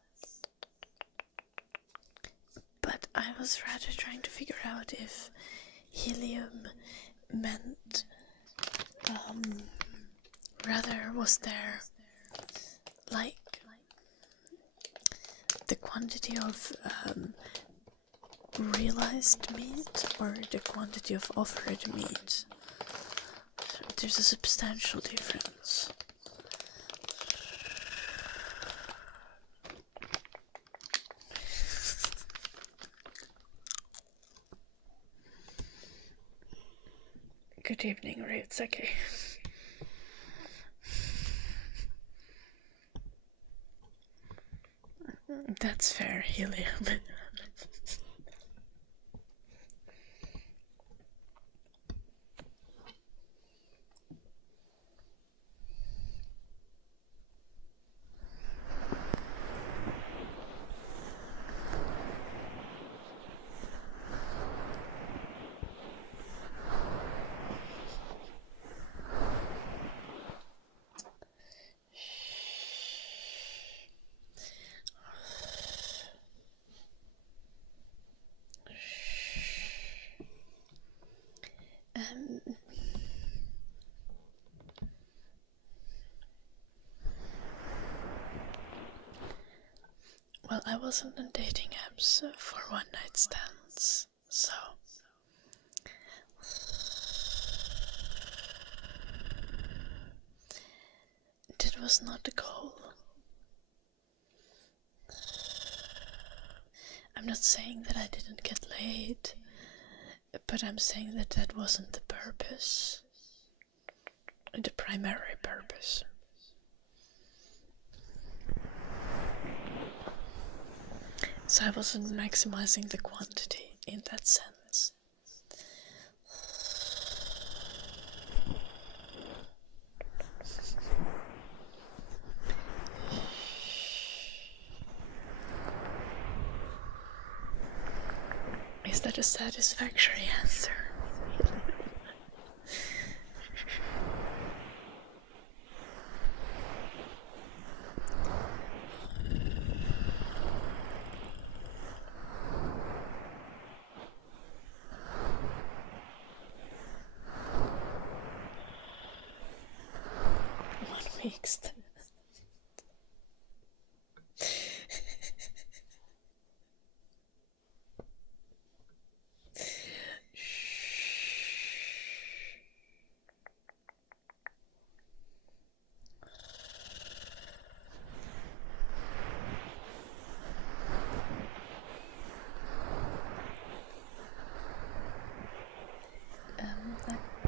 But I was rather trying to figure out if helium meant rather was there like the quantity of realized meat or the quantity of offered meat. There's a substantial difference. Good evening, Ryutsaki. That's fair, Helium. Well, I wasn't on dating apps for one night stands, so that was not the goal. I'm not saying that I didn't get laid, but I'm saying that that wasn't the purpose. The primary purpose. So I wasn't maximizing the quantity in that sense. Is that a satisfactory answer? Weeks.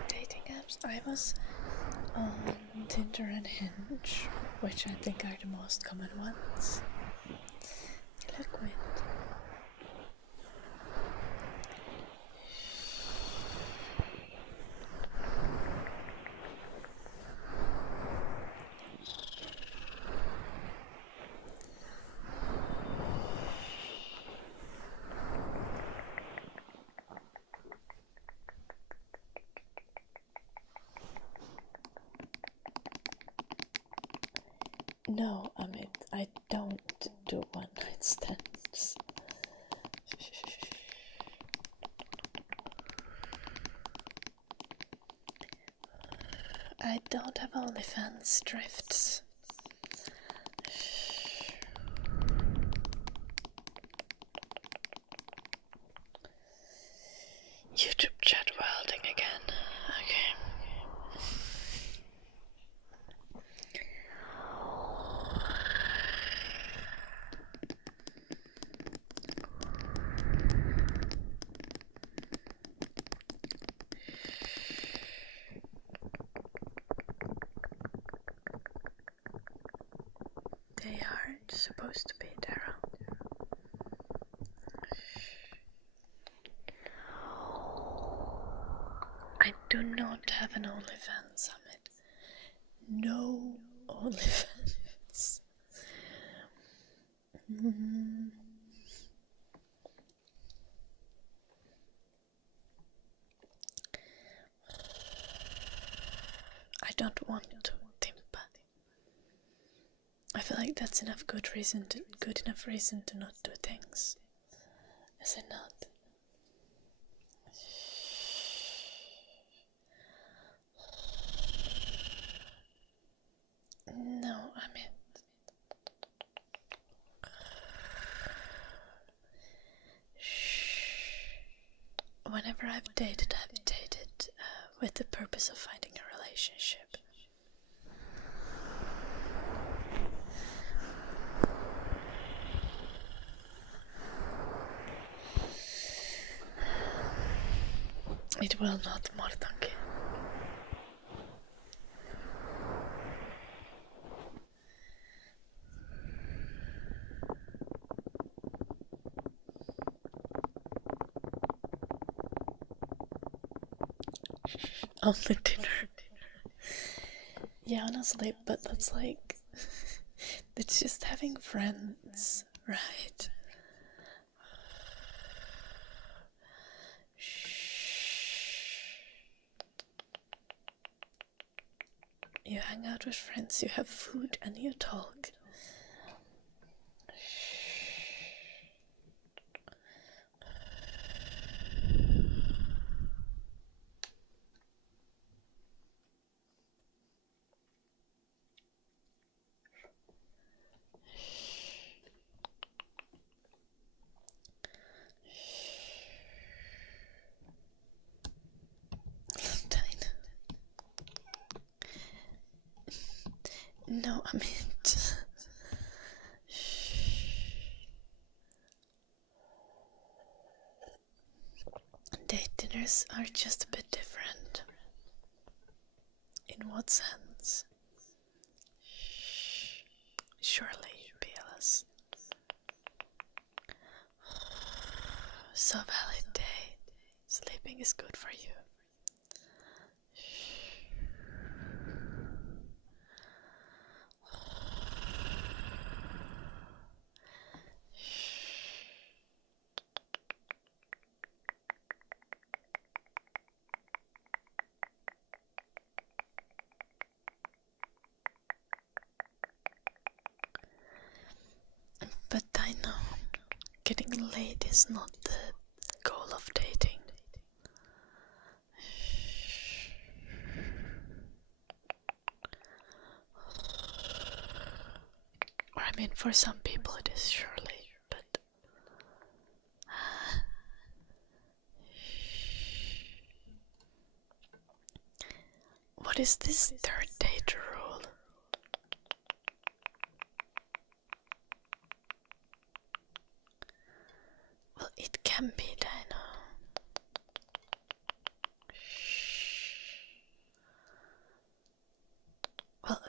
Dating apps. I was on Tinder and Hinge, which I think are the most common ones. Liquid. No, I mean, I don't do one-night stands. I don't have OnlyFans drifts. YouTube chat welding again. Okay. They are supposed to be Daryl. I do not have an OnlyFans, Summit. No OnlyFans. I don't want to, Timpa. I feel like that's good enough reason to not do things. Is it not? No, I mean, whenever I've dated with the purpose of finding a relationship. It will not, Martanke. On the dinner. Yeah, honestly, but that's like... it's just having friends, right? You hang out with friends, you have food, and you talk. No, I mean... Ours are just a bit different. In what sense? Surely, PLS. So valid day. Sleeping is good for you. But I know getting laid is not the goal of dating. Or I mean, for some people it is surely, but what is this third date rule? Well, it can be, I know. Well,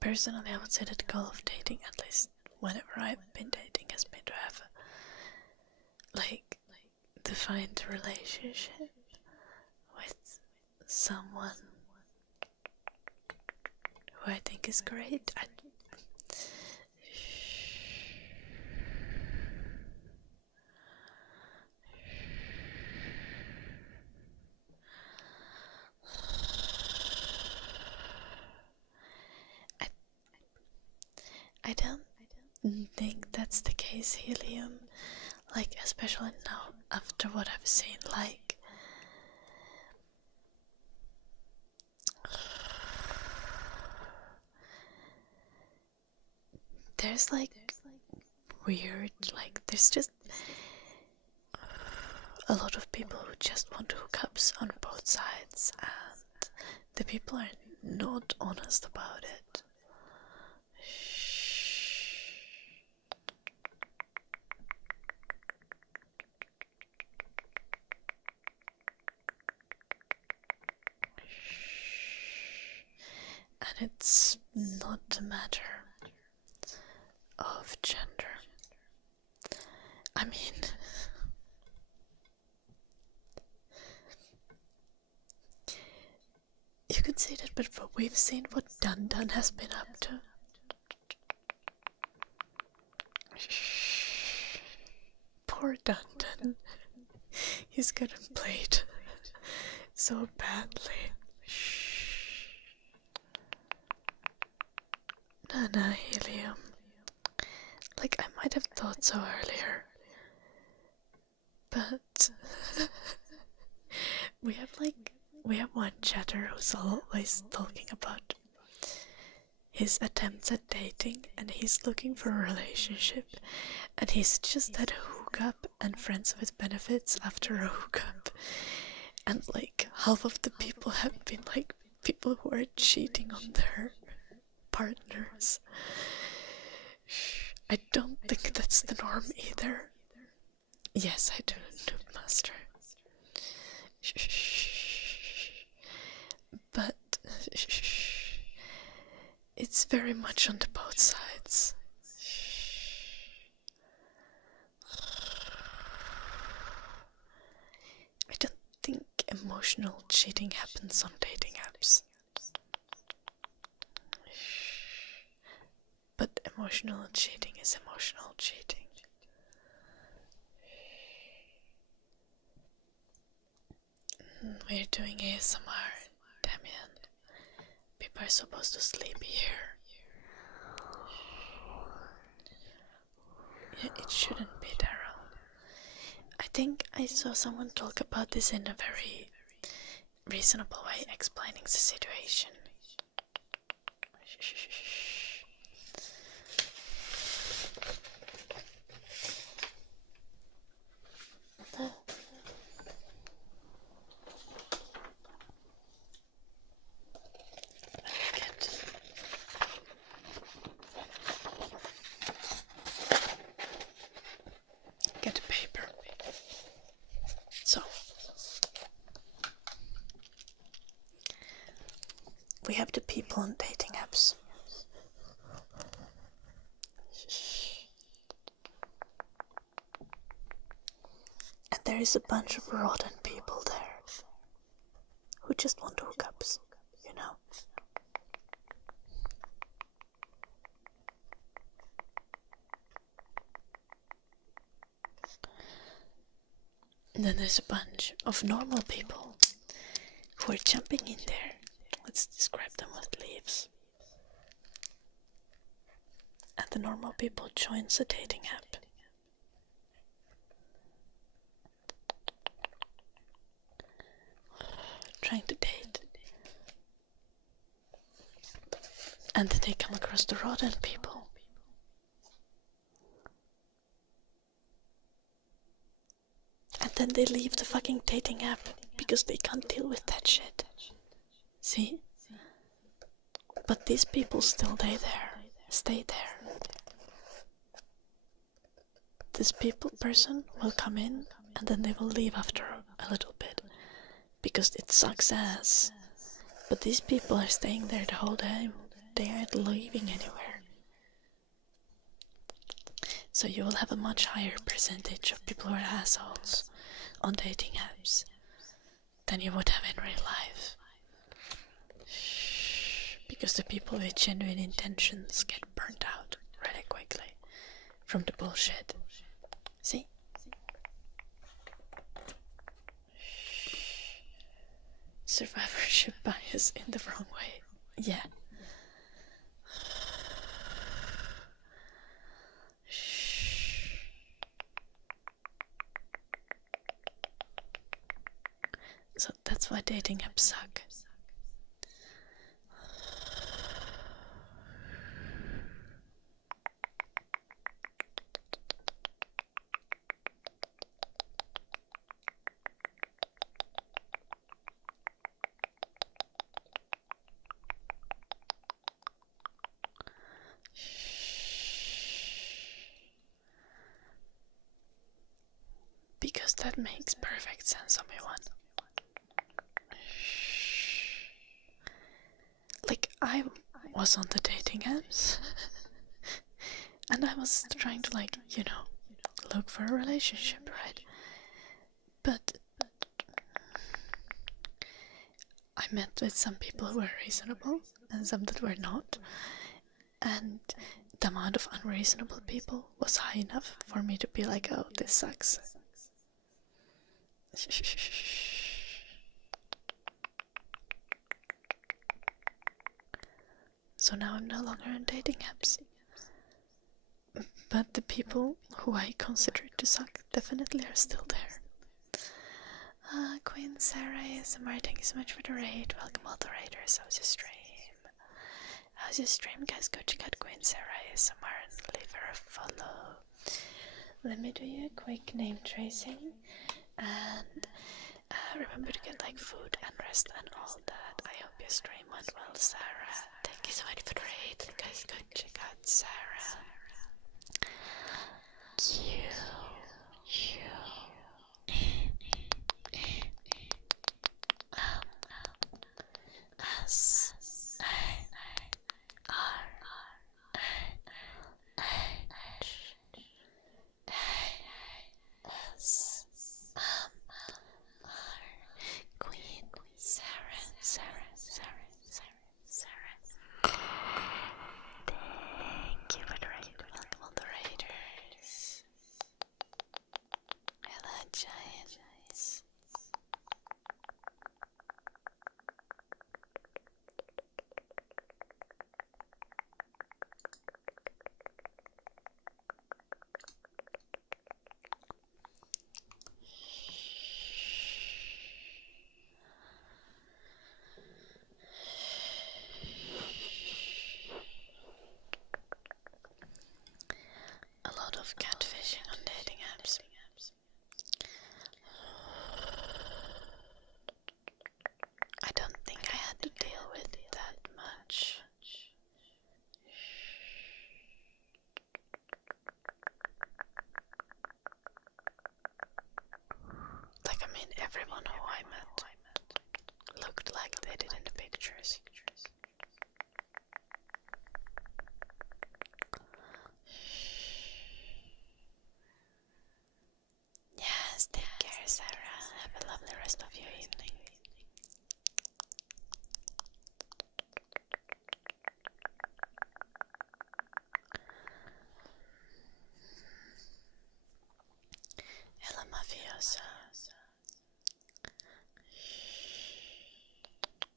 personally, I would say that the goal of dating, at least whenever I've been dating, has been to have defined relationship with someone who I think is great. I don't think that's the case, Helium. Especially now, after what I've seen, there's weird, there's just a lot of people who just want hookups on both sides, and the people are not honest about it. And it's not a matter of gender. I mean, you could say that, but we've seen what Dun Dun has been up to. Poor Dun Dun. He's getting played so badly. Nah, Helium. I might have thought so earlier. But we have one chatter who's always talking about his attempts at dating, and he's looking for a relationship, and he's just had a hookup and friends with benefits after a hookup, and half of the people have been people who are cheating on their partners. I don't think that's the norm either. Yes, I do, Noob Master. But it's very much on the both sides. I don't think emotional cheating happens on dating apps. But emotional cheating is emotional cheating. We're doing ASMR, Damien. People are supposed to sleep here. Yeah, it shouldn't be, Daryl. I think I saw someone talk about this in a very reasonable way, explaining the situation. Get a paper. So, we have the people on dating apps. And there is a bunch of rotten people there who just want hookups, you know. And then there's a bunch of normal people who are jumping in there. Let's describe them with leaves. And the normal people joins a dating app. Trying to date. And then they come across the rotten people. And then they leave the fucking dating app because they can't deal with that shit. See? But these people still stay there. This person will come in and then they will leave after a little bit because it sucks ass. But these people are staying there the whole time. They aren't leaving anywhere. So you will have a much higher percentage of people who are assholes on dating apps than you would have in real life. Because the people with genuine intentions get burnt out really quickly from the bullshit. See? Survivorship bias in the wrong way. Yeah. So that's why dating apps suck. Because that makes perfect sense, everyone. Like, I was on the dating apps and I was trying to, like, you know, look for a relationship, right? But I met with some people who were reasonable and some that were not. And the amount of unreasonable people was high enough for me to be like, oh, this sucks. So now I'm no longer on dating apps. But the people who I considered to suck definitely are still there. Queen Sarah ASMR, thank you so much for the raid. Welcome moderators, how's your stream? How's your stream, guys? Go check out Queen Sarah ASMR and leave her a follow. Let me do you a quick name tracing. And remember to get like food and rest and all that. I hope your stream went well, Sarah. Thank you so much for the raid. Guys, go check out Sarah. A lot of catfishing on dating apps. I don't think I had to deal with that much. Like, I mean, everyone who I met looked like they did in the pictures.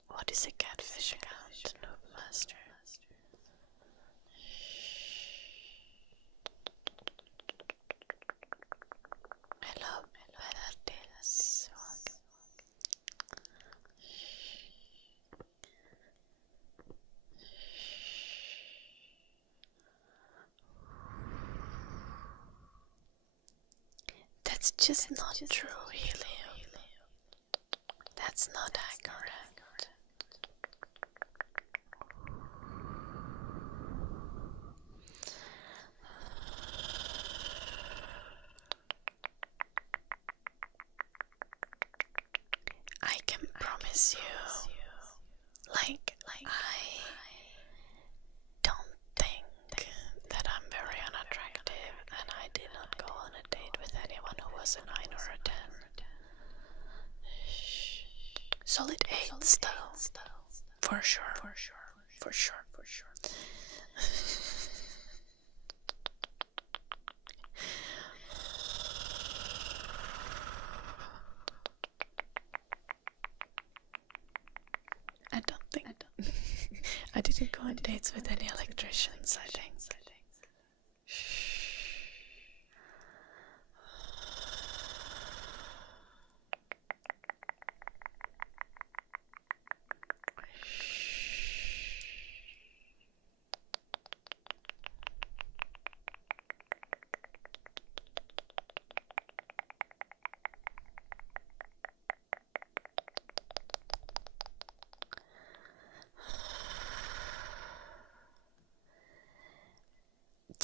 What is a catfish account? Noob Master. Hello, Benedictis. That's just not true, Helium. That's not accurate. I can promise you, I don't think that I'm very unattractive, and I did not go on a date with anyone who was a 9 or a 10. Solid 8s though. For sure. I didn't go on dates with any electricians, I think.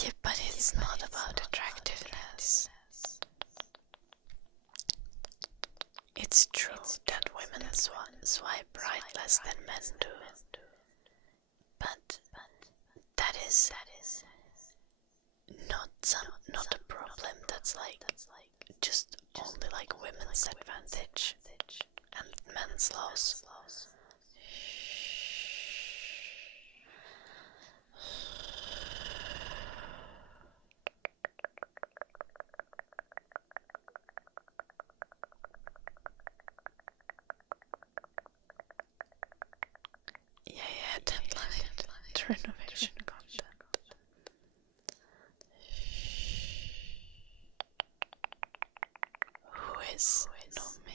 Yeah, but it's not about attractiveness. It's true that women swipe right less than men do. But that is not a problem. That's just only women's advantage and men's loss. Yeah, deadline. Renovation content. Who is Nomi?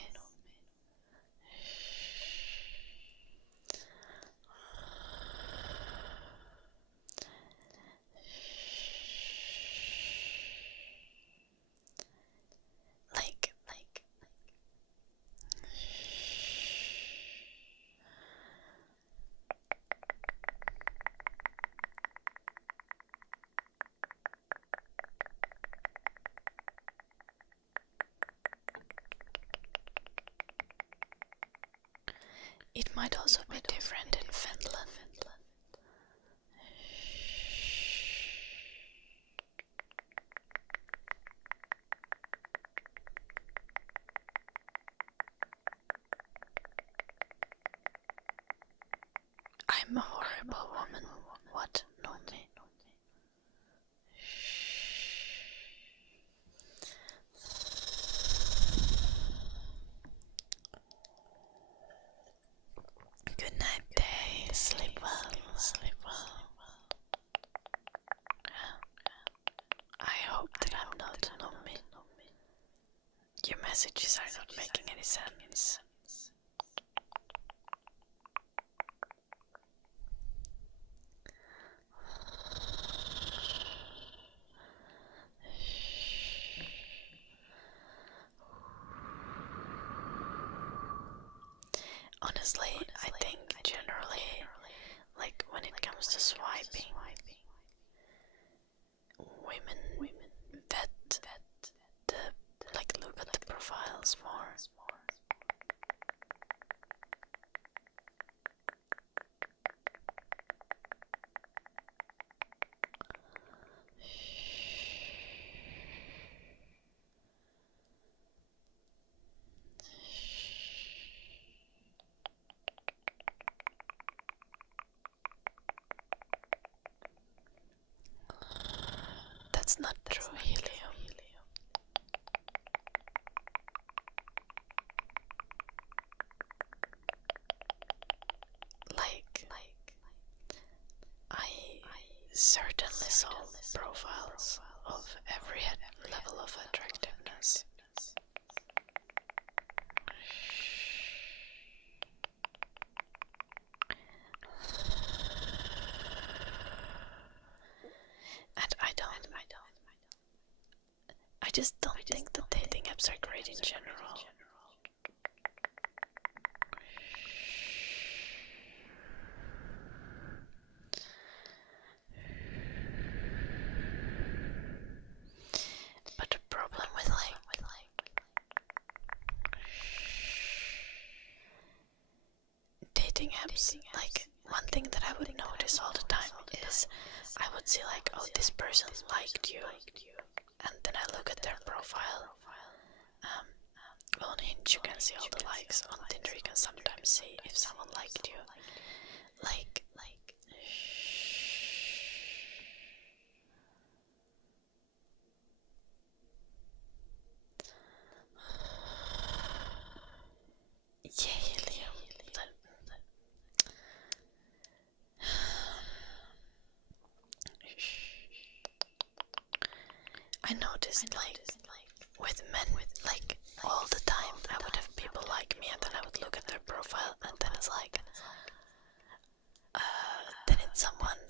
It might also be different in Finland. I'm a horrible woman. What? No me. Good night, day. Sleep well. I hope that I'm not Nomi. Your messages are not making any sense. Honestly, I think generally, when it comes to swiping, women vet look at the profiles more. That's not true, Helium. certainly saw profiles of every level of attractiveness. And I just don't think that dating apps are great in general. But the problem with dating apps, like one thing that I would notice all the time is I would see like, oh, this person liked you, and then I look at their profile. Well, on Hinge you can see all the likes. On Tinder you can sometimes see if someone liked you. I noticed with men, all the time I would have people like me, and then I would look at their profile, and then it's then it's someone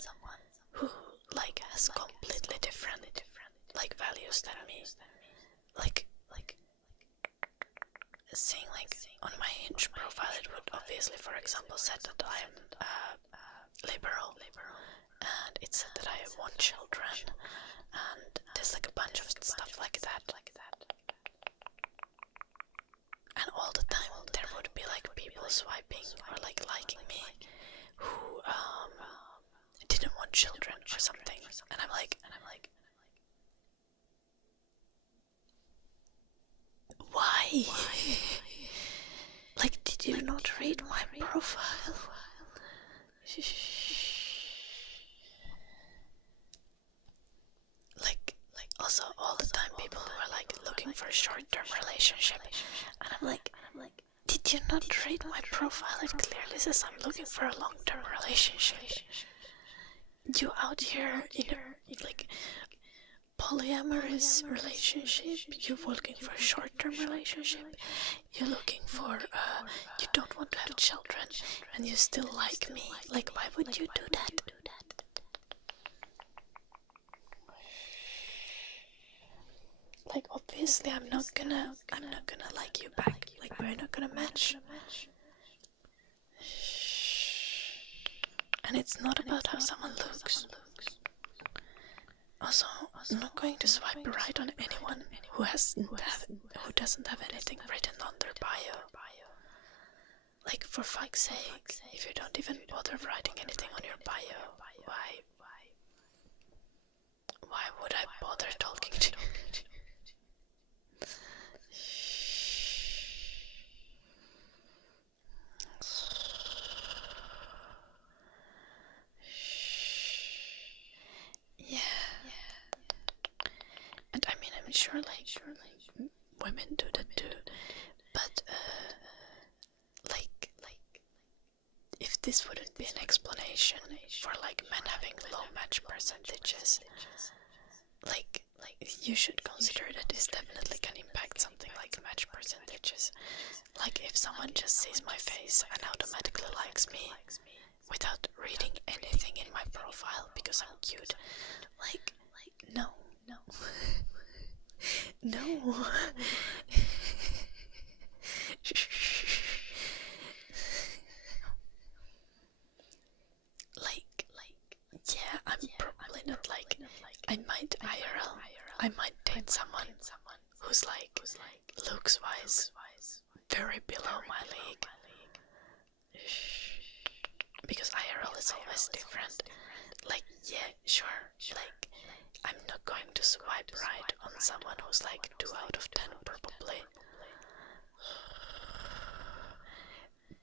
who has completely different values than me. Seeing on my Hinge profile, it would obviously, for example, said that I'm liberal, and it said that I want children, and there's a bunch of stuff like that. And all the time there would be people swiping or liking me who didn't want children or something, and I'm like, why? Did you not read my profile? Also all the time people who are looking for a short-term relationship, and I'm like, did you not read my profile? It clearly says I'm looking for a long-term relationship. You out here in a polyamorous relationship, you're looking for a short-term relationship, you're looking for you don't want to have children, and you still like me. Why would you do that? Obviously I'm not gonna like you back. We're not gonna match. And it's not about how someone looks. Also, I'm not going to swipe right on anyone who doesn't have anything written on their bio. For fuck's sake, if you don't even bother writing anything on your bio, why would I bother talking to you? And I mean, I'm sure women do that too, but if this wouldn't be an explanation for men having low match percentages, you should consider that this definitely can impact something like match percentages. If someone just sees my face and automatically likes me without reading anything in my profile because I'm cute, no. No. Yeah, I'm probably not I might IRL. I might date someone who's looks wise very below my league. Because IRL is always different. Yeah, sure. I'm not going to swipe right on someone who's 2 out of 10 probably.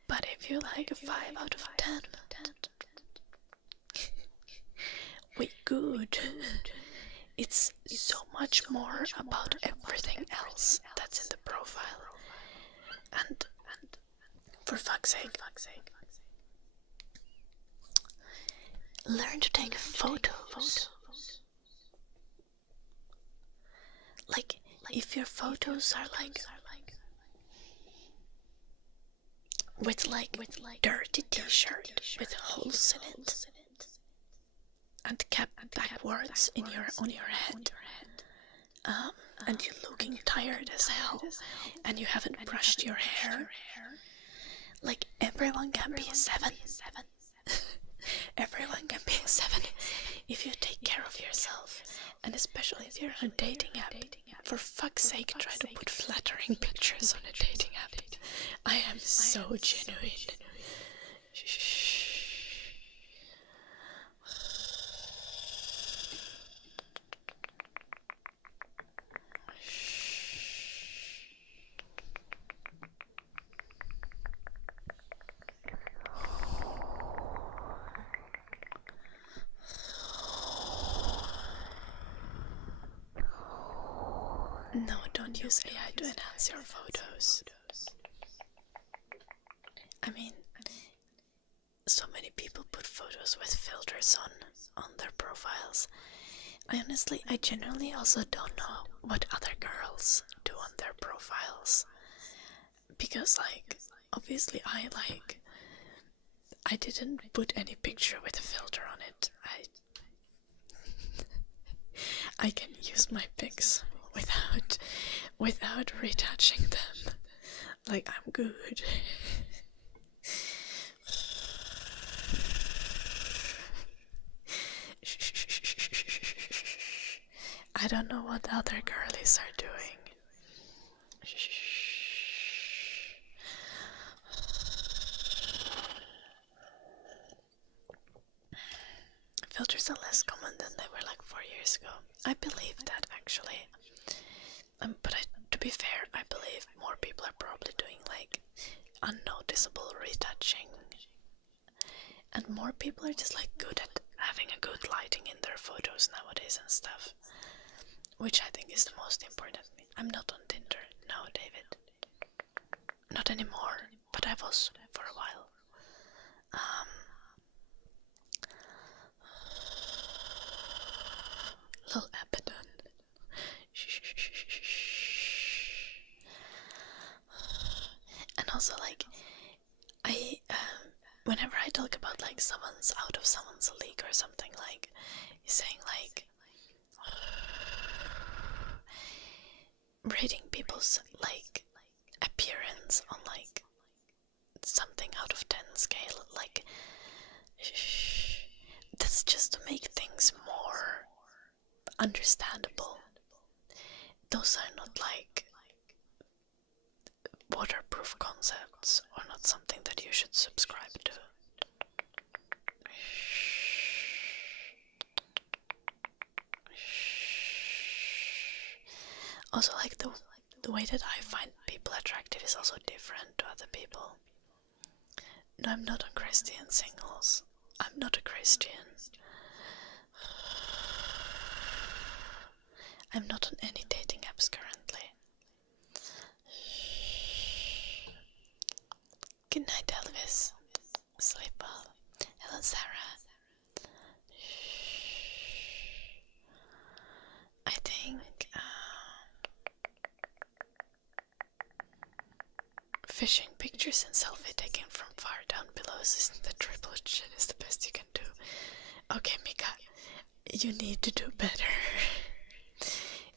But if you a 5 out of 10, we good. It's so much more about everything else that's in the profile. And for fuck's sake, learn to take photos. Like, if your photos are like with dirty t-shirt with holes in it and kept backwards on your head, and you're looking tired as hell, and you haven't brushed your hair, like, everyone can be a 7. Everyone can be a 7 if you take care of yourself, and especially if you're on a dating app. For fuck's sake, try to put flattering pictures on a dating app. I am so genuine. No, don't use AI to enhance your photos. I mean, so many people put photos with filters on their profiles. I genuinely also don't know what other girls do on their profiles. Because, like, obviously I didn't put any picture with a filter on it. I can use my pics without retouching them. Like, I'm good. I don't know what other girlies are doing. Filters are less common than they were like 4 years ago. I believe that, actually. But to be fair, I believe more people are probably doing like unnoticeable retouching. And more people are just like good at having a good lighting in their photos nowadays and stuff. Which I think is the most important. I'm not on Tinder. No, David. Not anymore, but I was for a while. Little Abaddon. And also, like, whenever I talk about like someone's out of someone's league or something, like, you're saying like rating people's like appearance on like something out of 10 scale, like, that's just to make things more understandable. Those are not like waterproof concepts, or not something that you should subscribe to. Also, like, the way that I find people attractive is also different to other people. No, I'm not on Christian singles. I'm not a Christian. I'm not on any dating apps currently. Good night, Elvis. Sleep well. Hello, Sarah. I think fishing pictures and selfie taken from far down below isn't the triple shit is the best you can do. Okay, Mika, you need to do better.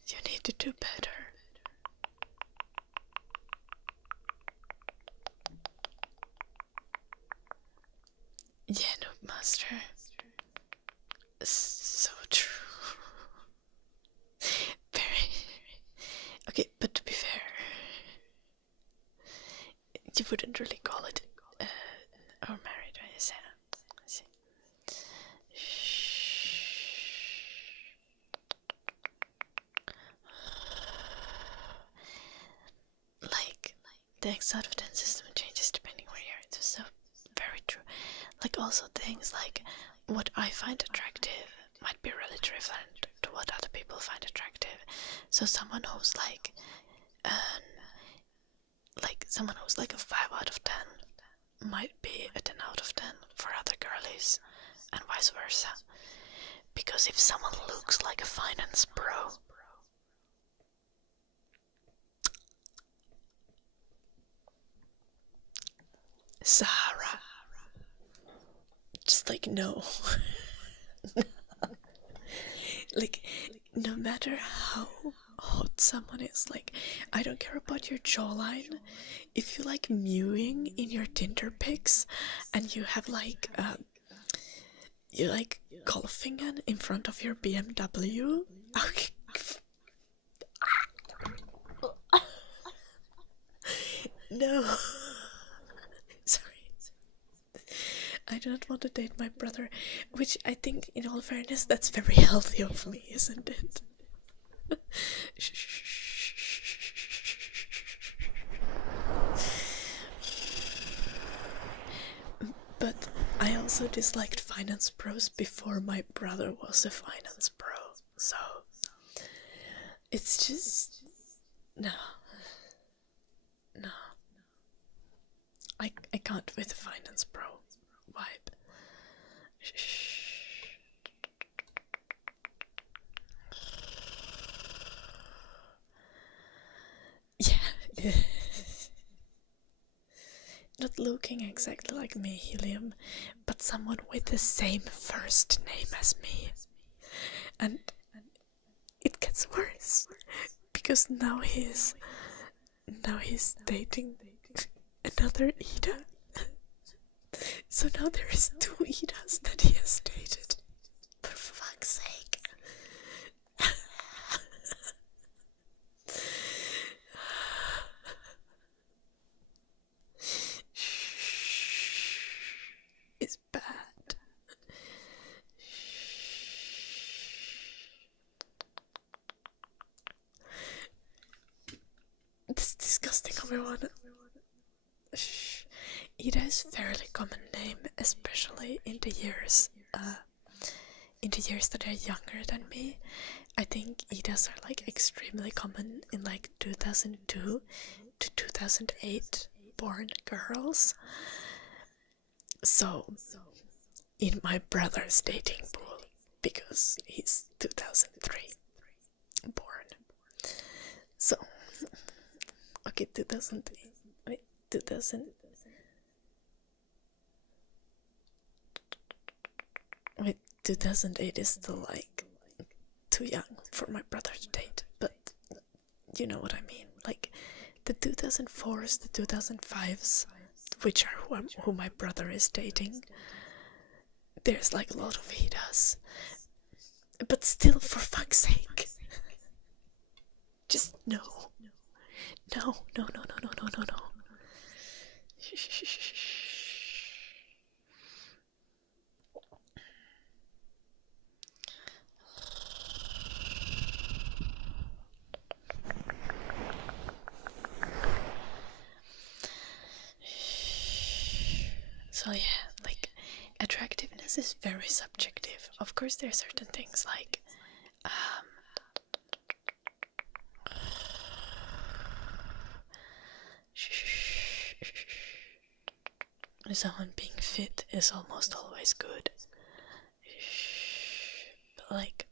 You need to do better. Yeah, Noob Master. So true. Very. Okay, but to be fair, you wouldn't really call it or married, right? Is that? I see. Like, the X out of 10 system changes depending where you are. It's so very true. Like, also things like what I find attractive might be really different to what other people find attractive. So someone who's like someone who's like a 5 out of 10 might be a 10 out of 10 for other girlies. and vice versa. Because if someone looks like a finance pro, Sahara, just like no. Like, no matter how hot someone is, like, I don't care about your jawline. If you like mewing in your Tinder pics and you have like you like golfing in front of your BMW, okay. No. Sorry. I do not want to date my brother, which I think, in all fairness, that's very healthy of me, isn't it? But I also disliked finance pros before my brother was a finance pro, so it's just no. I can't with the finance pro vibe. Yeah. Not looking exactly like me, Helium, but someone with the same first name as me. And it gets worse, because now he's dating another Ida. So now there is 2 Idas that he has dated. For fuck's sake. It's bad. It's disgusting, everyone. Ida is a fairly common name, especially in the years that are younger than me. I think Idas are like extremely common in like 2002 to 2008 born girls. So, in my brother's dating pool, because he's 2003 born. So, okay, 2008. Wait, 2000. Wait, 2008 is still like too young for my brother to date, but you know what I mean. Like the 2004s, the 2005s, which are who my brother is dating. There's like a lot of Idas, but still, for fuck's sake, just no. So yeah, like, attractiveness is very subjective. Of course, there are certain things like someone being fit is almost always good. But like,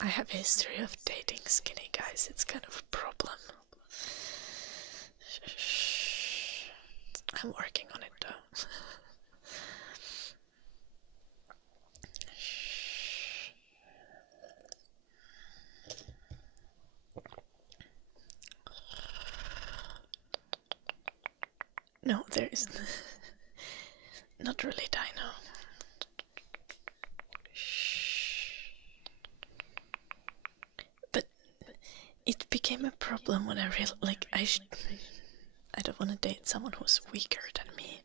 I have a history of dating skinny guys. It's kind of a problem. I'm working on it though. No, there is not really Dino. But it became a problem when I realized, like, I don't want to date someone who's weaker than me.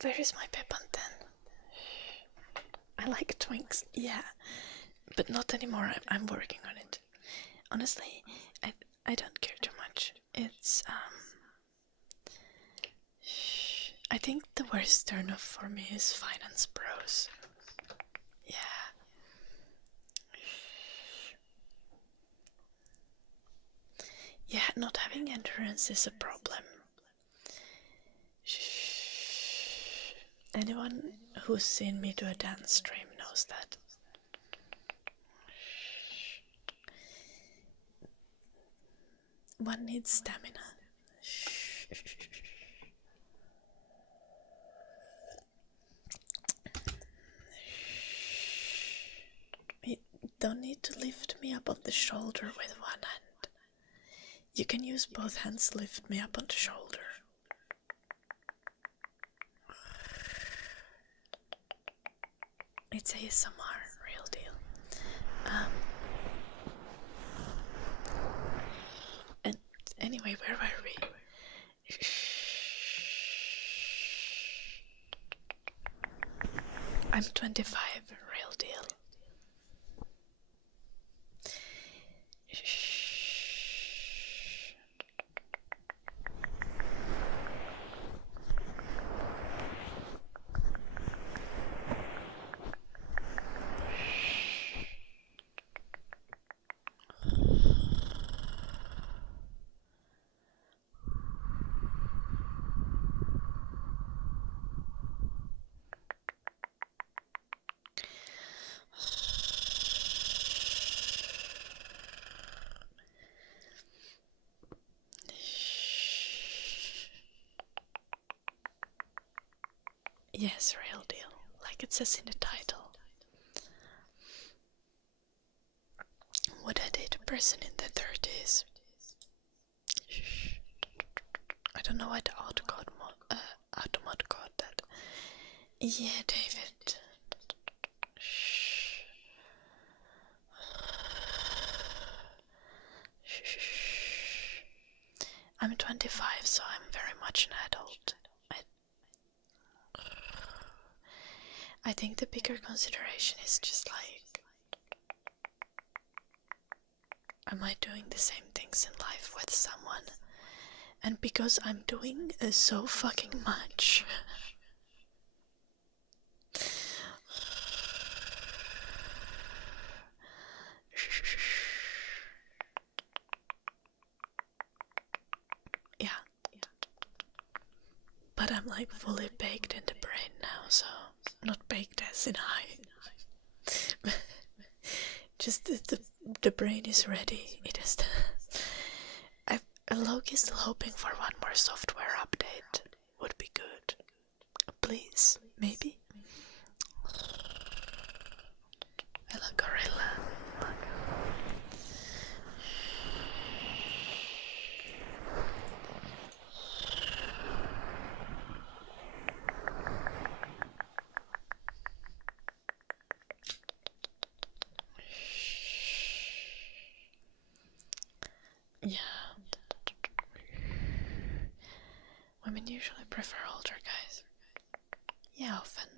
Where is my Peppan then? I like Twinks, yeah. But not anymore. I'm working on it. Honestly, I don't care too much. It's I think the worst turn off for me is finance bros. Yeah. Yeah, not having endurance is a problem. Anyone who's seen me do a dance stream knows that. One needs stamina. You don't need to lift me up on the shoulder with one hand. You can use both hands to lift me up on the shoulder. It's ASMR, real deal. And anyway, where were we? I'm 25, real deal. Yes, real deal, like it says in the title. Would I date a person in their 30s? I don't know why the automod got that. Yeah, David. I'm 25, so I'm very much an adult. I think the bigger consideration is just like, am I doing the same things in life with someone? And because I'm doing so fucking much, yeah. But I'm like fully baked in the brain now, so not baked as in high. Just the brain is ready. It is. Loki is still hoping for one more software update. Would be good. Please, maybe. Hello, gorilla. Yeah. Women usually prefer older guys. Yeah, often.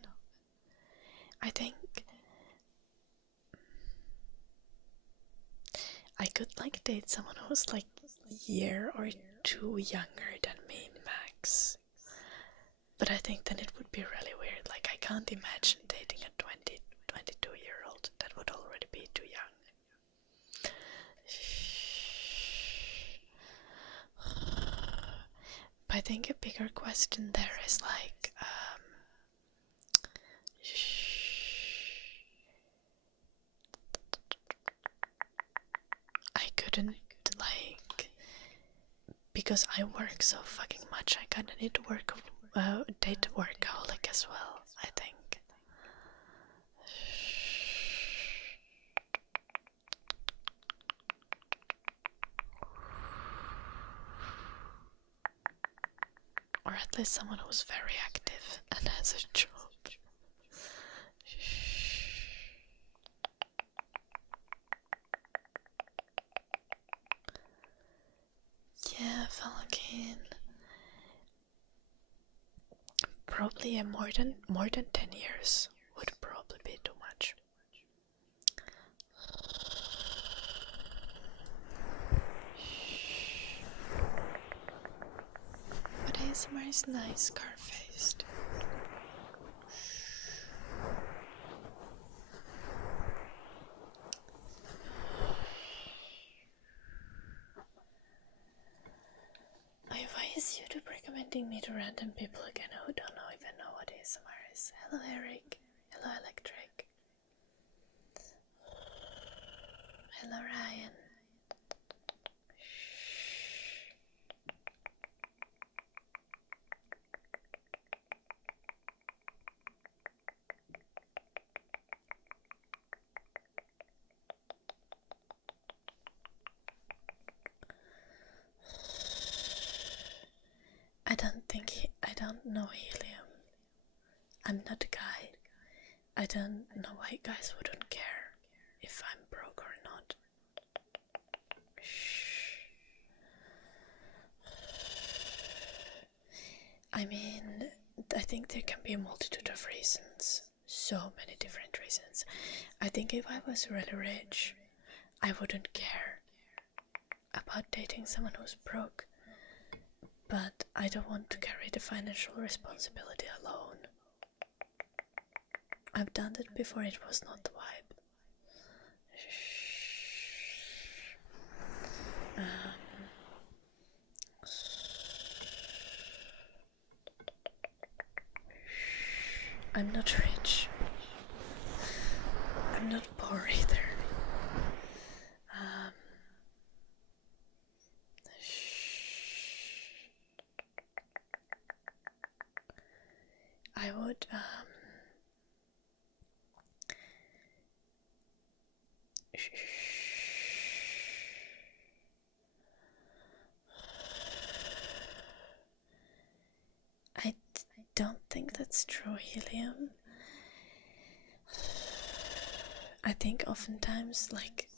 I think I could like date someone who's like a year or two younger than me max. But I think then it would be really weird. Like I can't imagine dating a 22-year-old. That would already be too young. But I think a bigger question there is like, I couldn't like, because I work so fucking much, I kinda need to date a workaholic as well, I think. Or at least someone who's very active and has a job. Yeah, Falcon. Probably more than 10 years would probably be too much. is nice scar-faced. I advise you to be recommending me to random people again who don't even know what ASMR is. Hello Eric. Hello Electric. Hello Ryan. I don't know helium. I'm not a guy. I don't know why guys wouldn't care if I'm broke or not. I mean, I think there can be a multitude of reasons. So many different reasons. I think if I was really rich, I wouldn't care about dating someone who's broke. But I don't want to carry the financial responsibility alone. I've done it before, it was not the vibe. I'm not rich. I'm not poor either. I would I don't think that's true, helium. I think oftentimes, like,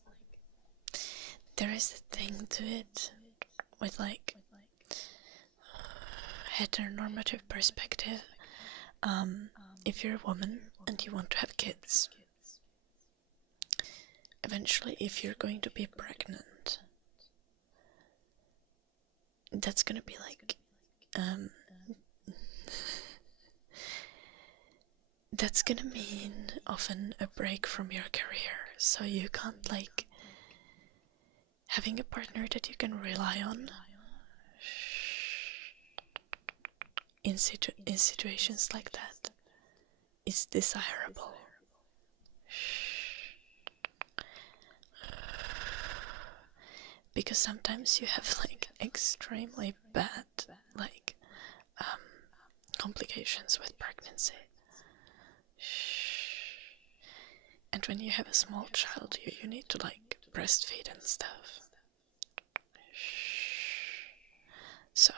there is a thing to it with, like, heteronormative perspective. If you're a woman and you want to have kids, eventually if you're going to be pregnant, that's gonna be like that's gonna mean often a break from your career, so you can't, like, having a partner that you can rely on in situations like that is desirable. Because sometimes you have, like, extremely bad, like, complications with pregnancy. And when you have a small child, you need to, like, breastfeed and stuff. So,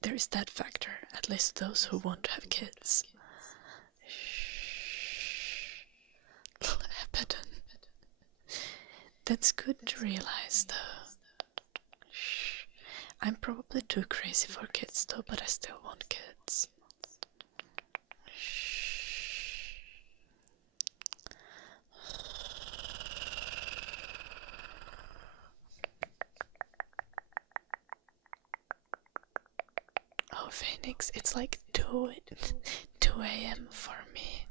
there is that factor, at least those who want to have kids. Lebanon. That's good to realize, though. I'm probably too crazy for kids, though, but I still want kids. Oh, Phoenix, it's like 2 a.m. for me.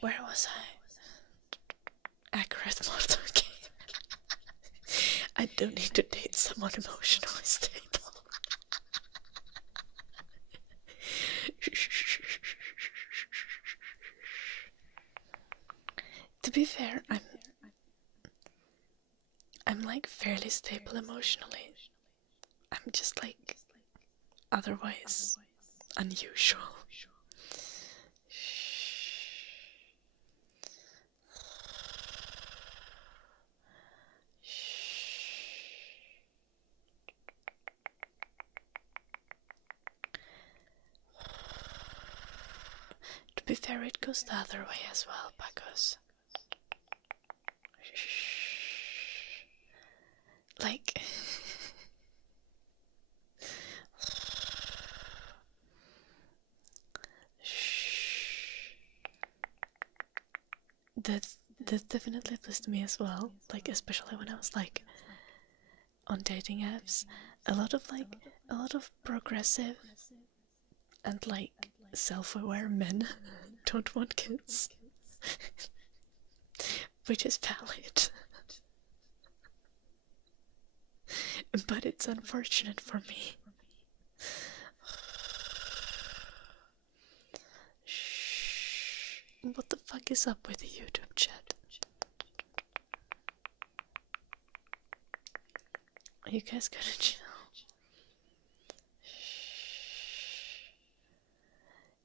Where was I? Accurate model game. I don't need to date someone emotionally stable. To be fair, I'm like fairly stable emotionally. I'm just, like, otherwise unusual. be fair, it goes the other way as well, because like that definitely applies to me as well, like especially when I was like on dating apps. A lot of progressive and like self-aware men don't want kids. Which is valid. But it's unfortunate for me. Shh. What the fuck is up with the YouTube chat? Are you guys gonna chill?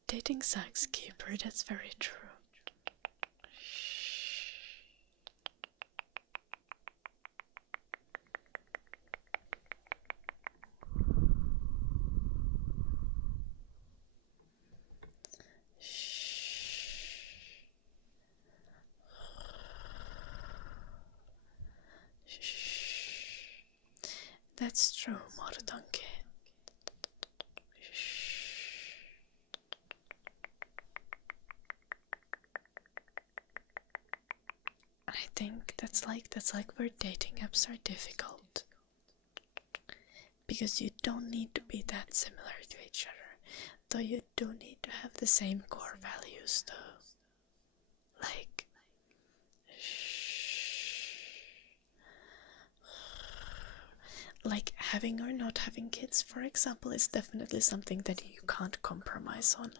Dating sucks, Keeper, that's very true. That's true, Motodonkey. I think that's like where dating apps are difficult. Because you don't need to be that similar to each other. Though you do need to have the same core values though. Like having or not having kids, for example, is definitely something that you can't compromise on.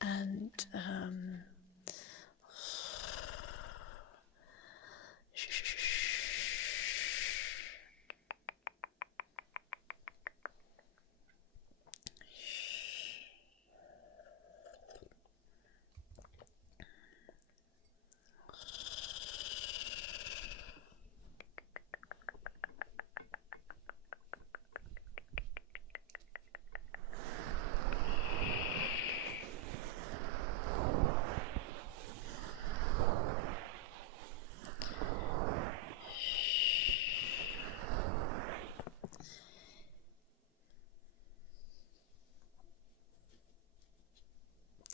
And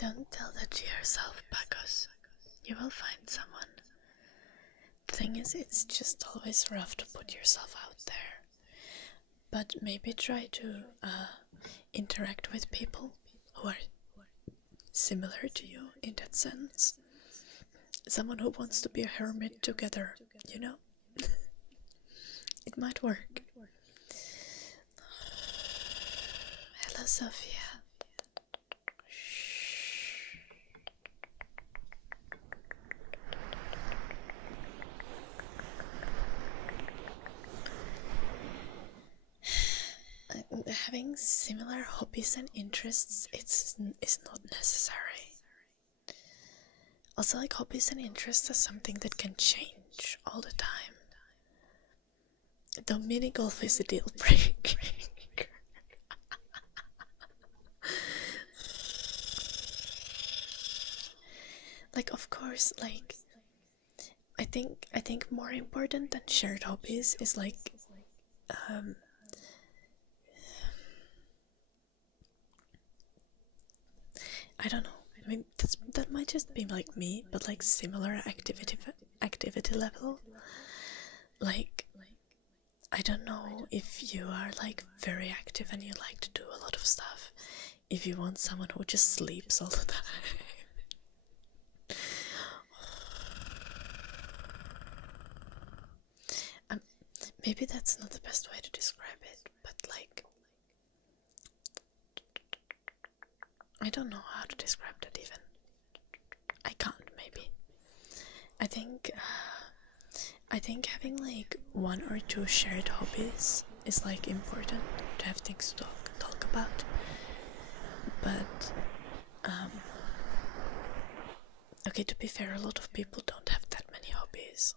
don't tell that to yourself, Pacos. You will find someone. The thing is, it's just always rough to put yourself out there. But maybe try to interact with people who are similar to you in that sense. Someone who wants to be a hermit together, you know? It might work. Hello, Sophia. Having similar hobbies and interests is not necessary. Also, like, hobbies and interests are something that can change all the time. Though mini golf is a deal breaker. Like, of course, like, I think more important than shared hobbies is like I don't know. I mean, that might just be like me, but like similar activity level. Like, I don't know if you are like very active and you like to do a lot of stuff. If you want someone who just sleeps all the time. Maybe that's not the best way to describe it, but like, I don't know how to describe that even. I can't, maybe. I think having like one or two shared hobbies is like important to have things to talk about. But okay, to be fair, a lot of people don't have that many hobbies.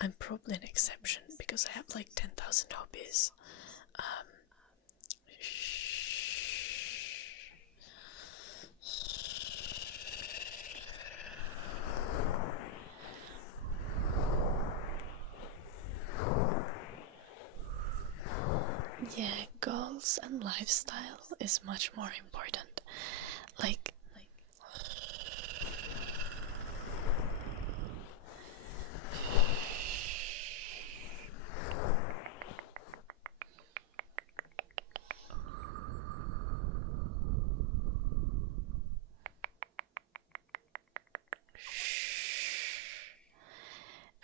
I'm probably an exception because I have like 10,000 hobbies. yeah, goals and lifestyle is much more important. Like,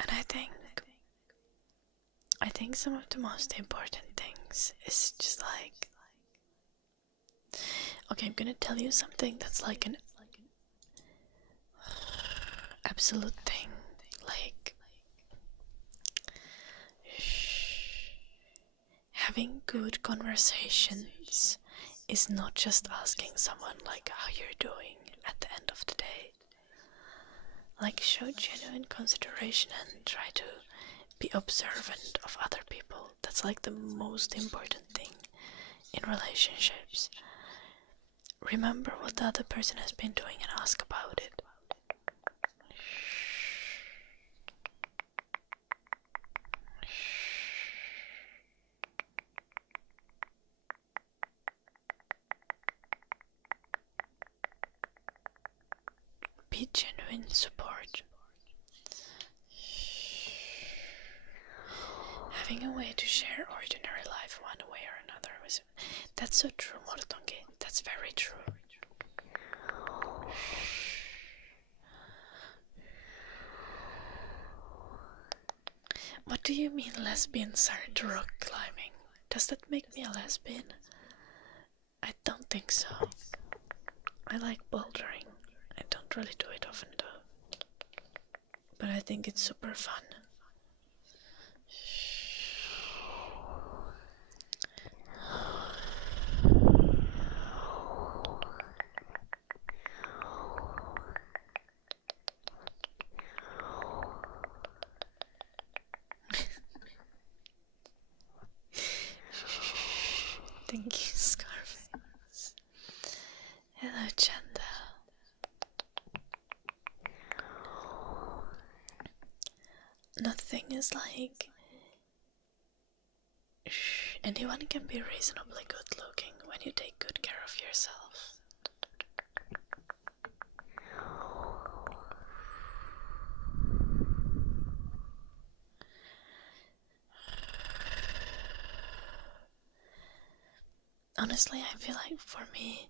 and I think some of the most important things is just like, okay, I'm gonna tell you something that's like an absolute thing. Like, having good conversations is not just asking someone like how you're doing at the end of the day. Like, show genuine consideration and try to be observant of other people. That's like the most important thing in relationships. Remember what the other person has been doing and ask about it. Be genuine support. Having a way to share ordinary life one way or another. That's so true, Mortongi. That's very true. What do you mean lesbians aren't rock climbing? Does that make me a lesbian? I don't think so. I like bouldering. I don't really do it often though. But I think it's super fun. Thank you, Scarface. Hello, Chanda. Another thing is like, anyone can be reasonably good looking when you take good care of yourself. Honestly, I feel like for me,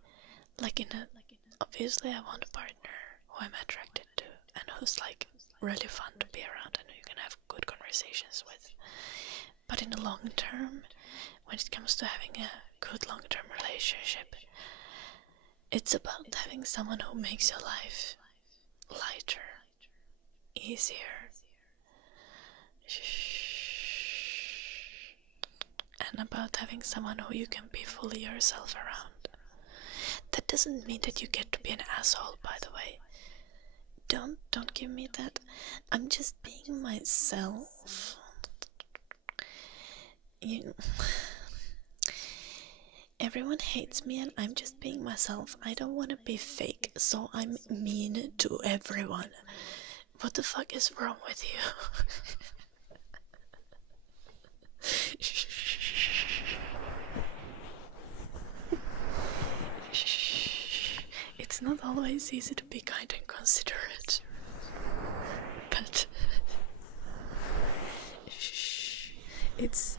obviously I want a partner who I'm attracted to and who's like really fun to be around and who you can have good conversations with. But in the long term, when it comes to having a good long-term relationship, it's about having someone who makes your life lighter, easier, and about having someone who you can be fully yourself around. That doesn't mean that you get to be an asshole, by the way. Don't give me that. I'm just being myself. Everyone hates me and I'm just being myself. I don't want to be fake, so I'm mean to everyone. What the fuck is wrong with you? It's not always easy to be kind and considerate, but it's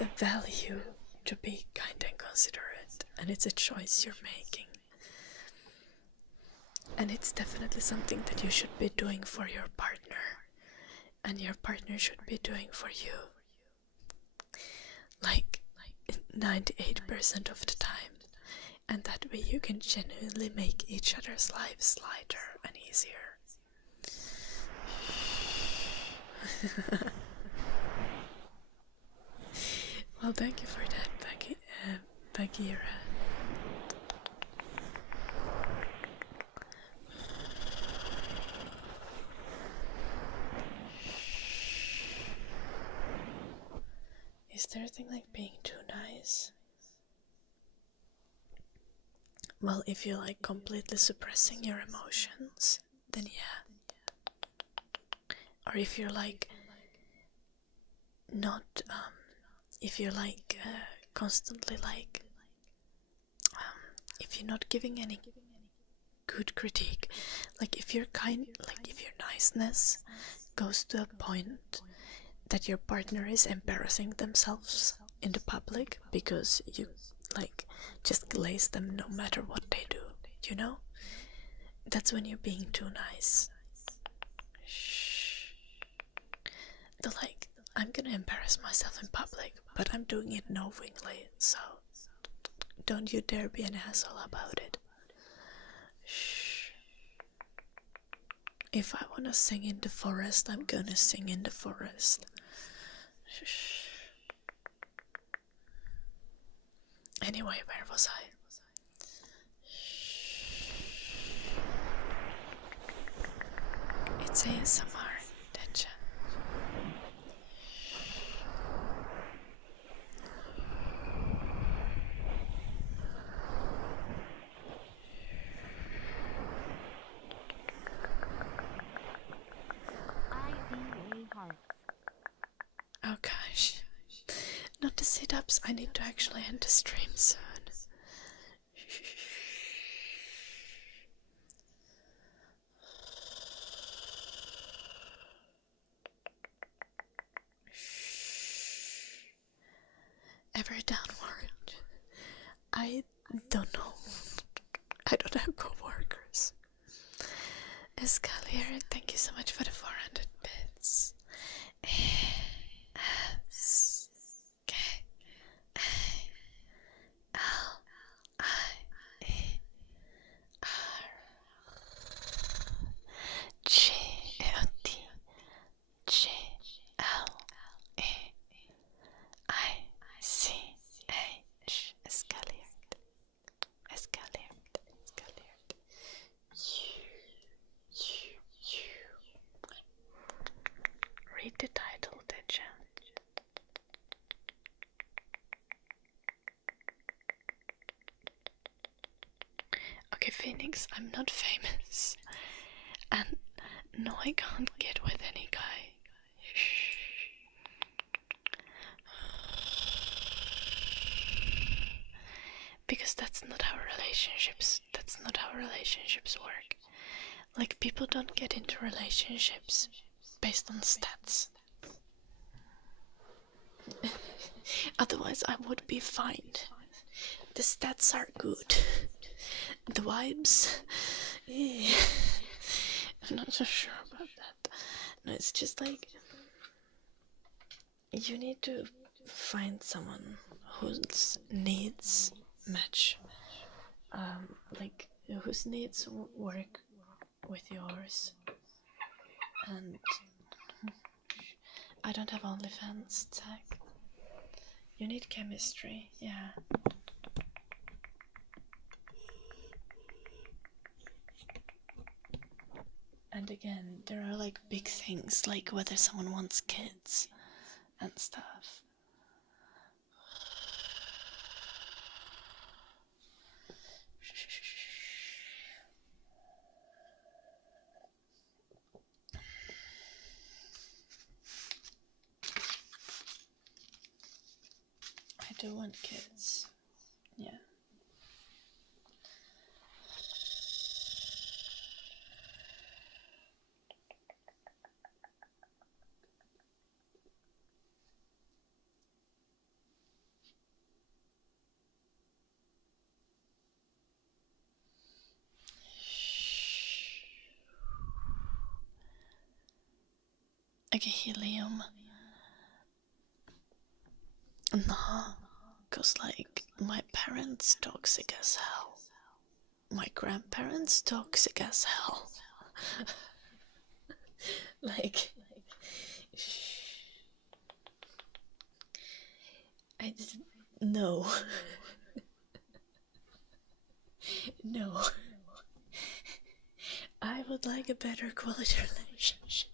a value to be kind and considerate, and it's a choice you're making. And it's definitely something that you should be doing for your partner, and your partner should be doing for you. Like 98% of the time. And that way you can genuinely make each other's lives lighter and easier. Well, thank you for that, Bagheera. Is there a thing like being too nice? Well, if you're like completely suppressing your emotions, then yeah. Or if you're like not, if you're like constantly like, if you're not giving any good critique, like if your niceness goes to a point that your partner is embarrassing themselves in the public because you like just glaze them no matter what they do, you know? That's when you're being too nice. Shh. The like, I'm gonna embarrass myself in public, but I'm doing it knowingly, so don't you dare be an asshole about it. Shh. If I wanna sing in the forest, I'm gonna sing in the forest. Shh. Anyway, where was I? It's ASMR, Deja. IDA hearts. Oh gosh. Not the sit-ups, I need to actually end the stream soon. Ever downward? I don't know. I don't have co-workers. Escalier, thank you so much for the 400 bits. S K A L I E R G L T G L E I C H. Escalier. Read the title, did you? Okay, Phoenix, I'm not famous. And no, I can't get with any guy. Because that's not how relationships work. Like, people don't get into relationships based on stats. Otherwise I would be fine. The stats are good. The vibes, I'm not so sure about that. No, it's just like, you need to find someone whose needs match, like whose needs work with yours. And I don't have OnlyFans, Zach. You need chemistry, yeah. And again, there are like big things, like whether someone wants kids and stuff. I do want kids, yeah. Okay, helium. Nah, cause like my parents toxic as hell. My grandparents toxic as hell. like, I didn't. No. No. I would like a better quality relationship.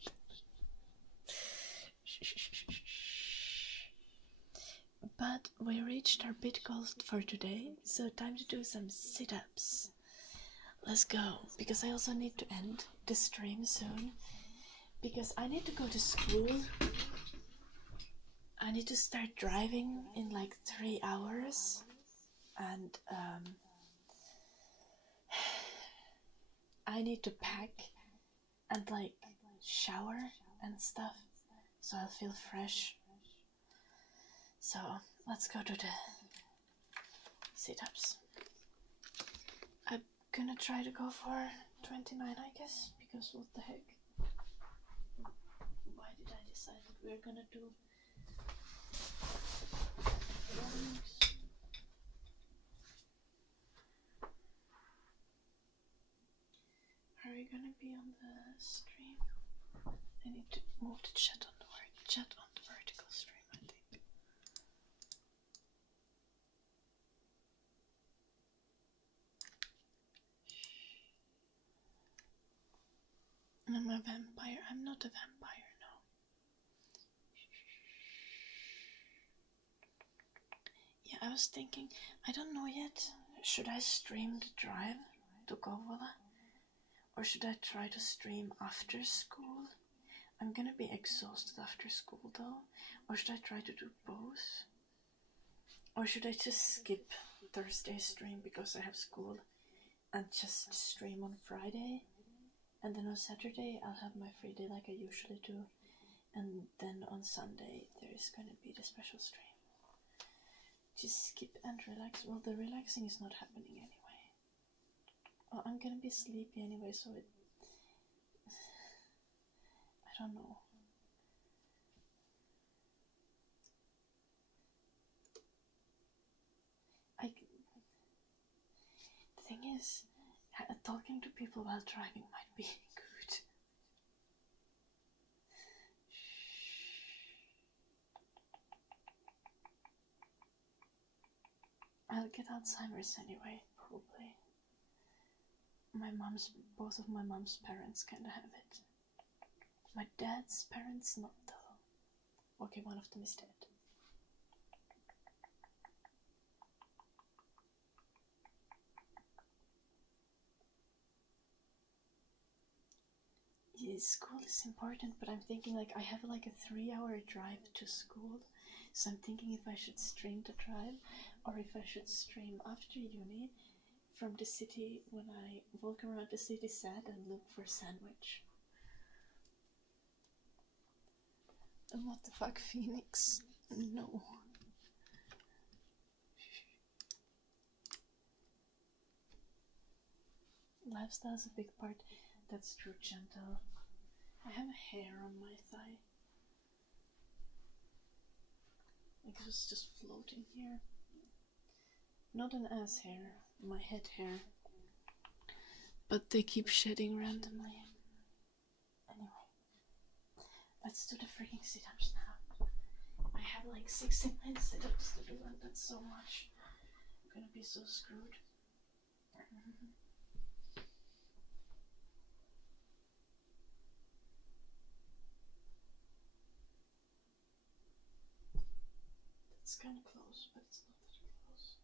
But we reached our bit goal for today, so time to do some sit-ups. Let's go, because I also need to end the stream soon, because I need to go to school I need to start driving in like 3 hours, and I need to pack and like shower and stuff so I'll feel fresh. So let's go to the sit-ups. I'm gonna try to go for 29, I guess, because what the heck? Why did I decide that we're gonna do rungs? Are we gonna be on the stream? I need to move the chat on the vertical stream, I think. I'm a vampire. I'm not a vampire, no. Yeah, I was thinking, I don't know yet. Should I stream the drive to Govola? Or should I try to stream after school? I'm gonna be exhausted after school though. Or should I try to do both? Or should I just skip Thursday's stream because I have school and just stream on Friday? And then on Saturday I'll have my free day like I usually do. And then on Sunday there is gonna be the special stream. Just skip and relax. Well, the relaxing is not happening anyway. Well, I'm gonna be sleepy anyway, so it... I don't know. The thing is, talking to people while driving might be good. I'll get Alzheimer's anyway, probably. Both of my mom's parents kinda have it. My dad's parents not though. Okay, one of them is dead. Yeah, school is important, but I'm thinking like I have like a 3-hour drive to school, so I'm thinking if I should stream the drive or if I should stream after uni from the city when I walk around the city sad and look for sandwich. And what the fuck, Phoenix? No. Lifestyle's a big part. That's true, Gentle. I have a hair on my thigh. Like it was just floating here. Not an ass hair, my head hair. But they keep shedding randomly. Anyway, let's do the freaking sit-ups now. I have like 69 sit-ups to do and that's so much. I'm gonna be so screwed. It's kind of close, but it's not that close.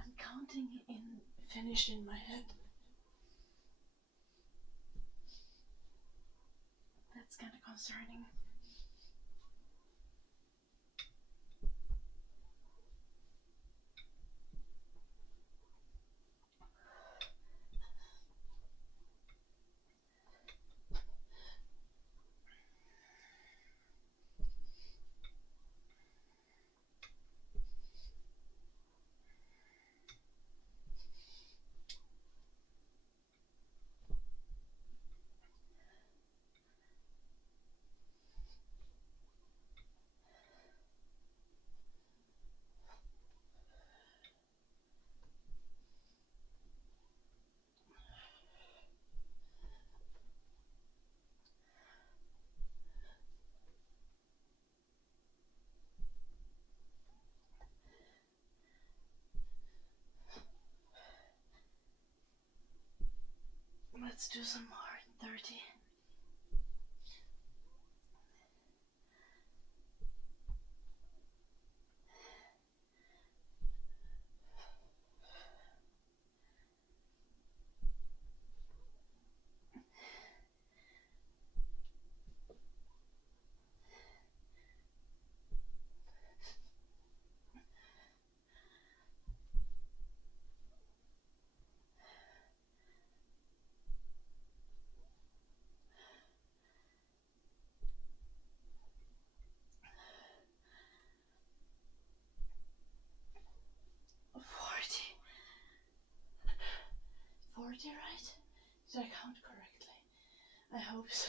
I'm counting in finish in my head. That's kind of concerning. Let's do some more. 30. Forty, right? Did I count correctly? I hope so.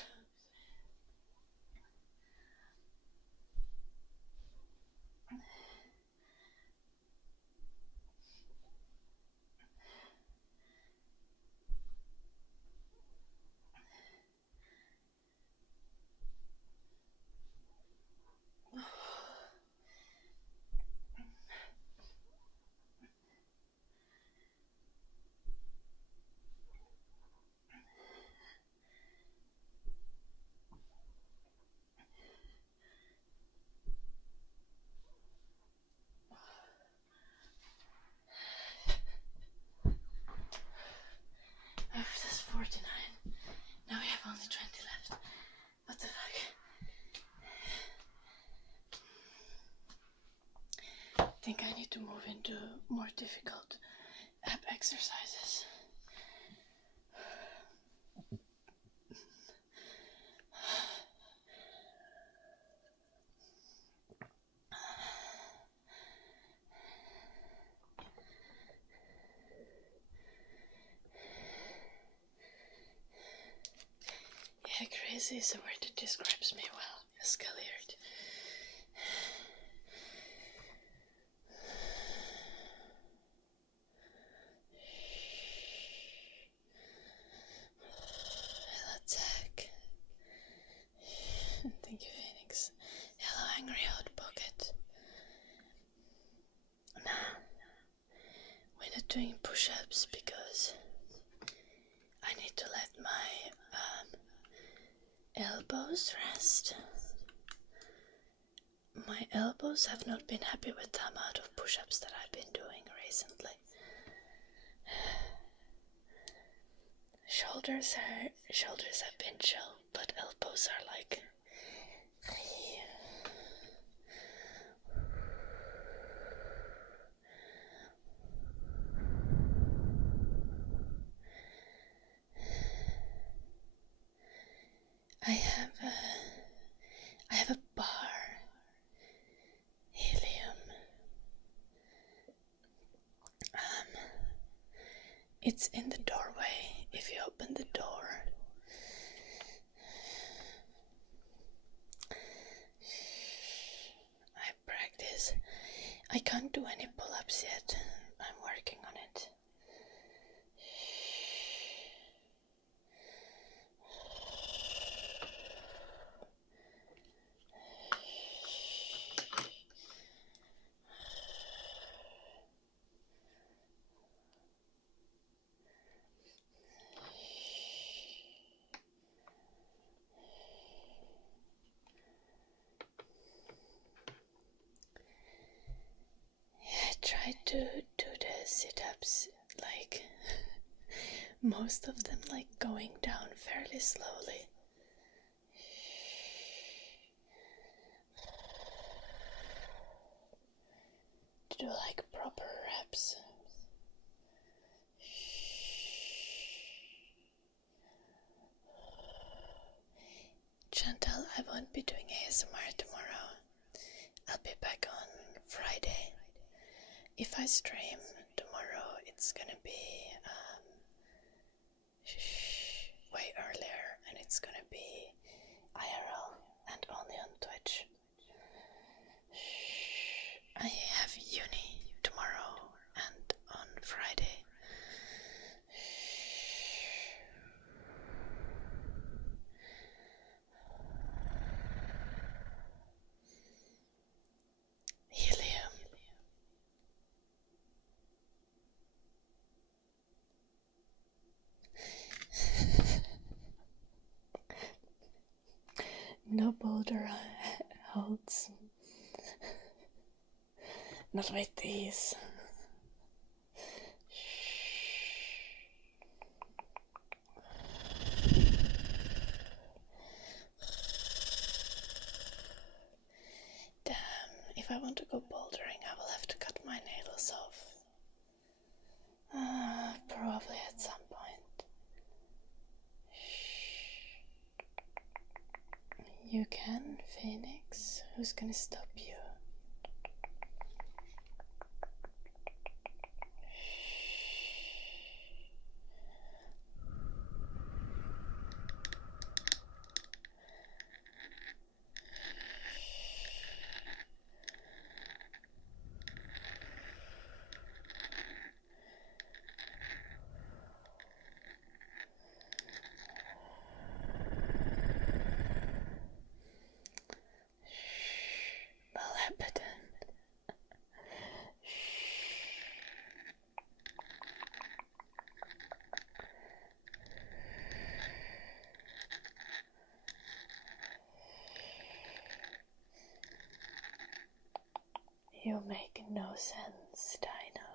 Oh, that's 49. Now we have only 20 left. What the fuck? I think I need to move into more difficult ab exercises. Yeah, crazy is a word that describes me well. Escalated. Hello, Zach. Thank you, Phoenix. Hello, Angry Hot Pocket. Nah, we're not doing push-ups because I need to let my elbows rest. My elbows have not been happy with the amount of push-ups that I've been doing recently. Shoulders have been chill, but elbows are like I have a bar. Helium. It's in the doorway. If you open the door, I practice. I can't do any pull-ups yet. I'm working on it. I tried to do the sit-ups, like most of them like going down fairly slowly. To do like proper reps. Chantal, I won't be doing ASMR tomorrow. I'll be back on Friday. If I stream tomorrow, it's gonna be way earlier, and it's gonna be IRL and only on Twitch. I have uni tomorrow and on Friday. Helium. boulder holds. Not with these. Damn, if I want to go bouldering, I will have to cut my nails off. Probably at some point. You can, Phoenix. Who's gonna stop you? You make no sense, Dino.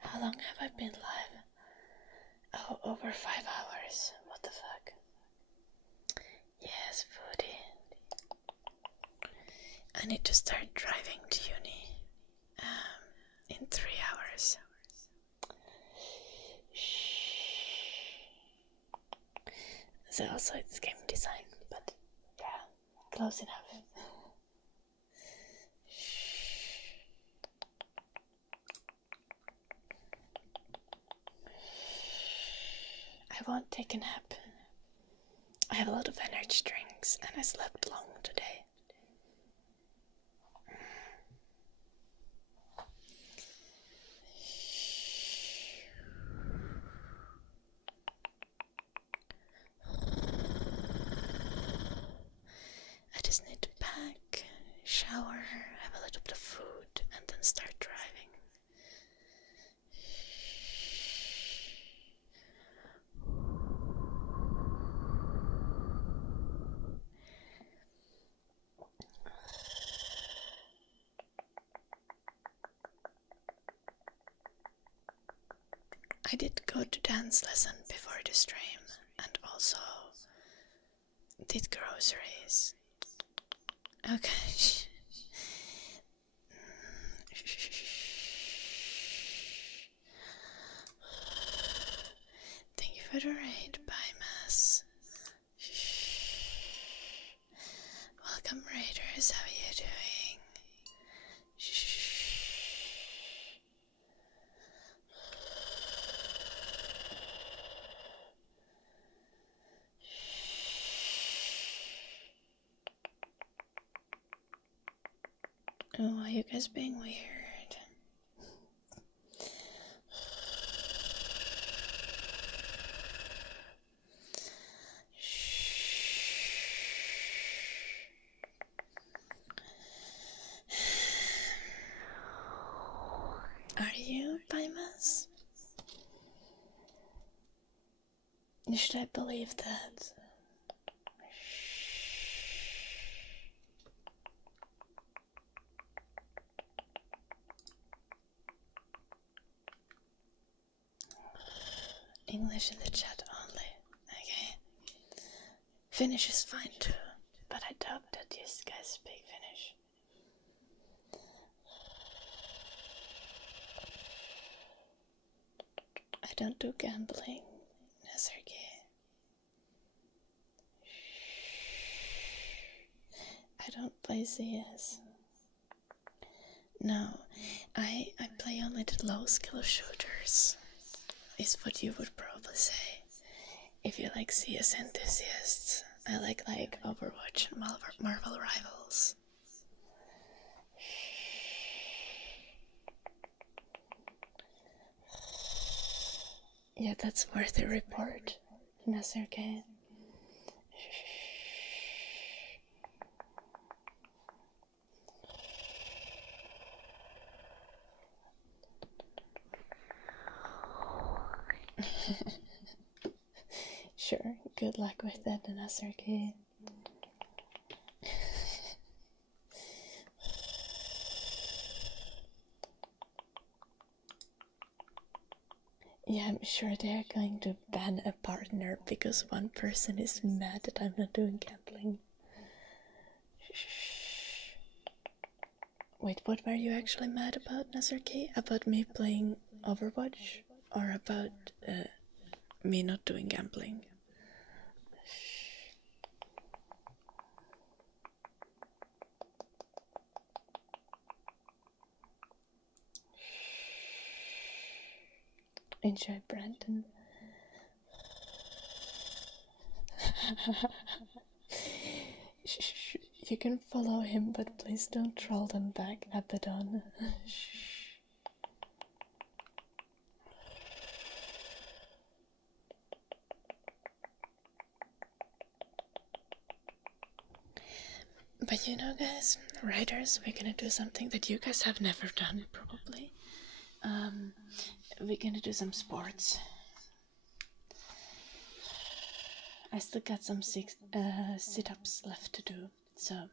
How long have I been live? Oh, over 5 hours. What the fuck? Yes, foodie. I need to start driving to uni in 3 hours. So also it's game design, but yeah, close enough. I won't take a nap. I have a lot of energy drinks and I slept long today. I just need to pack, shower, have a little bit of food, and then start driving. I did go to dance lesson before the stream and also did groceries. Okay. Thank you for the raid, Bymas. Welcome, raiders. How are you doing? Oh, are you guys being weird? Are you, Bymas? Should I believe that? English in the chat only. Okay. Finnish is fine too, but I doubt that you guys speak Finnish. I don't do gambling, Sergey. I don't play CS. No, I play only the low skill shooters, is what you would probably say. If you like CS enthusiasts, I like Overwatch and Marvel Rivals. Yeah, that's worth a report. That's okay. Sure, good luck with that, Nasarki. Yeah, I'm sure they're going to ban a partner because one person is mad that I'm not doing gambling. Wait, what were you actually mad about, Nasarki? About me playing Overwatch? Or about me not doing gambling? Enjoy, Brandon. You can follow him, but please don't troll them back, Abaddon. But you know, guys, writers, we're gonna do something that you guys have never done, probably. We're gonna do some sports. I still got some sit-ups left to do, so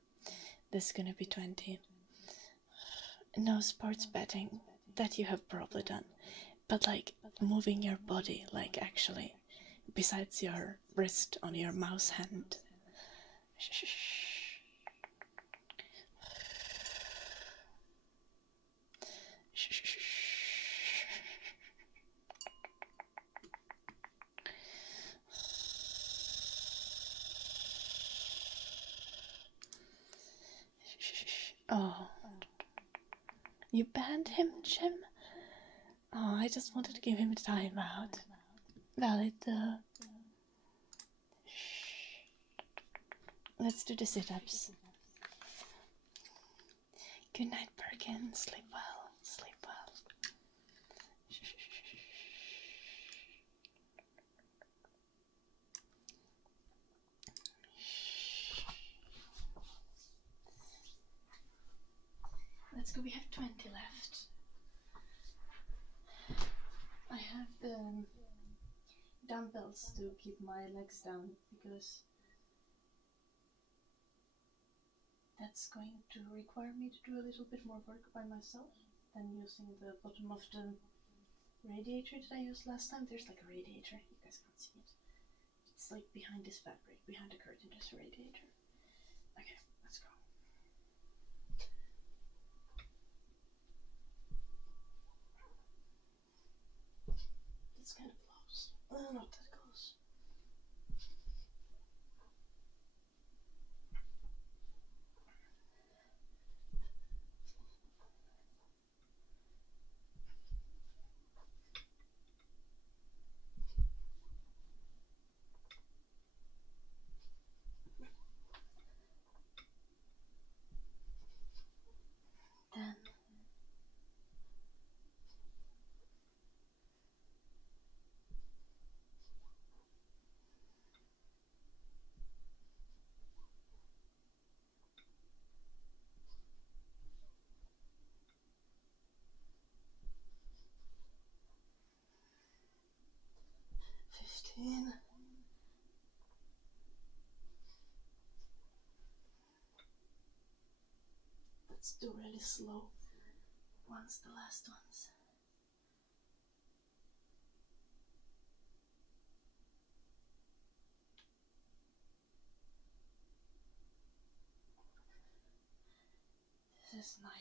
this is gonna be 20. No sports betting, that you have probably done, but like moving your body, like actually, besides your wrist on your mouse hand. Oh, you banned him, Jim? Oh, I just wanted to give him a timeout. Valid, Let's do the sit-ups. Good night, Perkin. Sleep well. Sleep well. Let's go. We have 20 left. I have the dumbbells to keep my legs down because that's going to require me to do a little bit more work by myself than using the bottom of the radiator that I used last time. There's like a radiator, you guys can't see it. It's like behind this fabric, behind the curtain, there's a radiator. Okay, let's go. It's kind of close. Not that close. Then 15. Let's do really slow ones, the last ones. This is 19.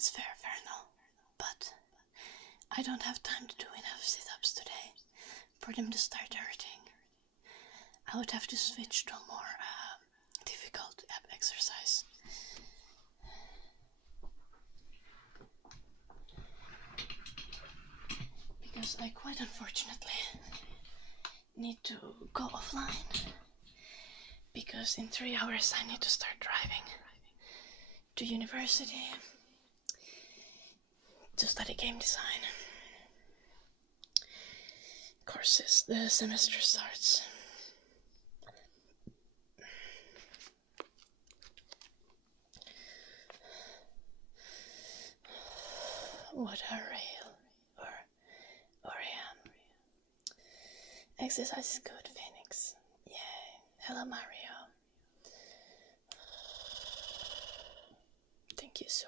That's fair, no. But I don't have time to do enough sit-ups today for them to start hurting. I would have to switch to a more difficult ab exercise. Because I quite unfortunately need to go offline. Because in 3 hours I need to start driving to university to study game design courses. The semester starts. What a rail. Or I am. Exercise is good, Phoenix. Yay. Hello, Mario. Thank you, Suar.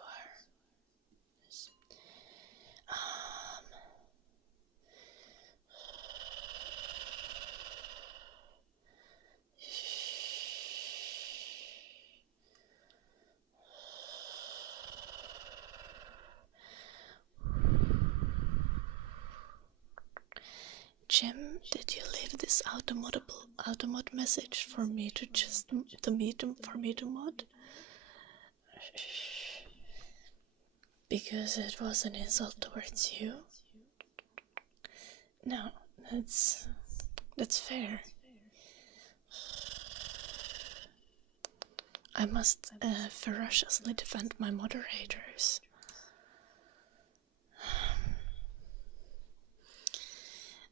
Jim, did you leave this automod message for me to just for me to mod? Because it was an insult towards you? No, that's fair. I must ferociously defend my moderators.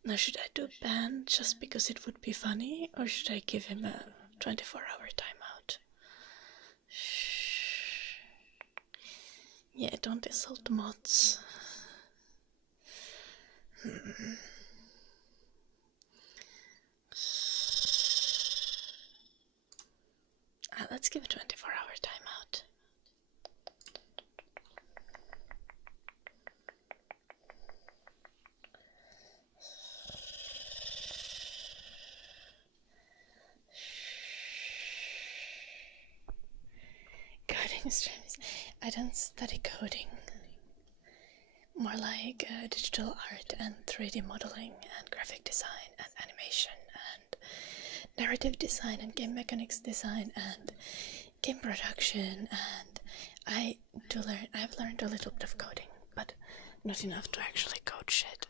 Now, should I do ban just because it would be funny, or should I give him a 24-hour timeout? Shh. Yeah, don't insult the mods. Let's give a 24-hour timeout. Coding streams. I don't study coding. More like digital art and 3D modeling and graphic design and animation and narrative design and game mechanics design and game production, and I've learned a little bit of coding, but not enough to actually code shit.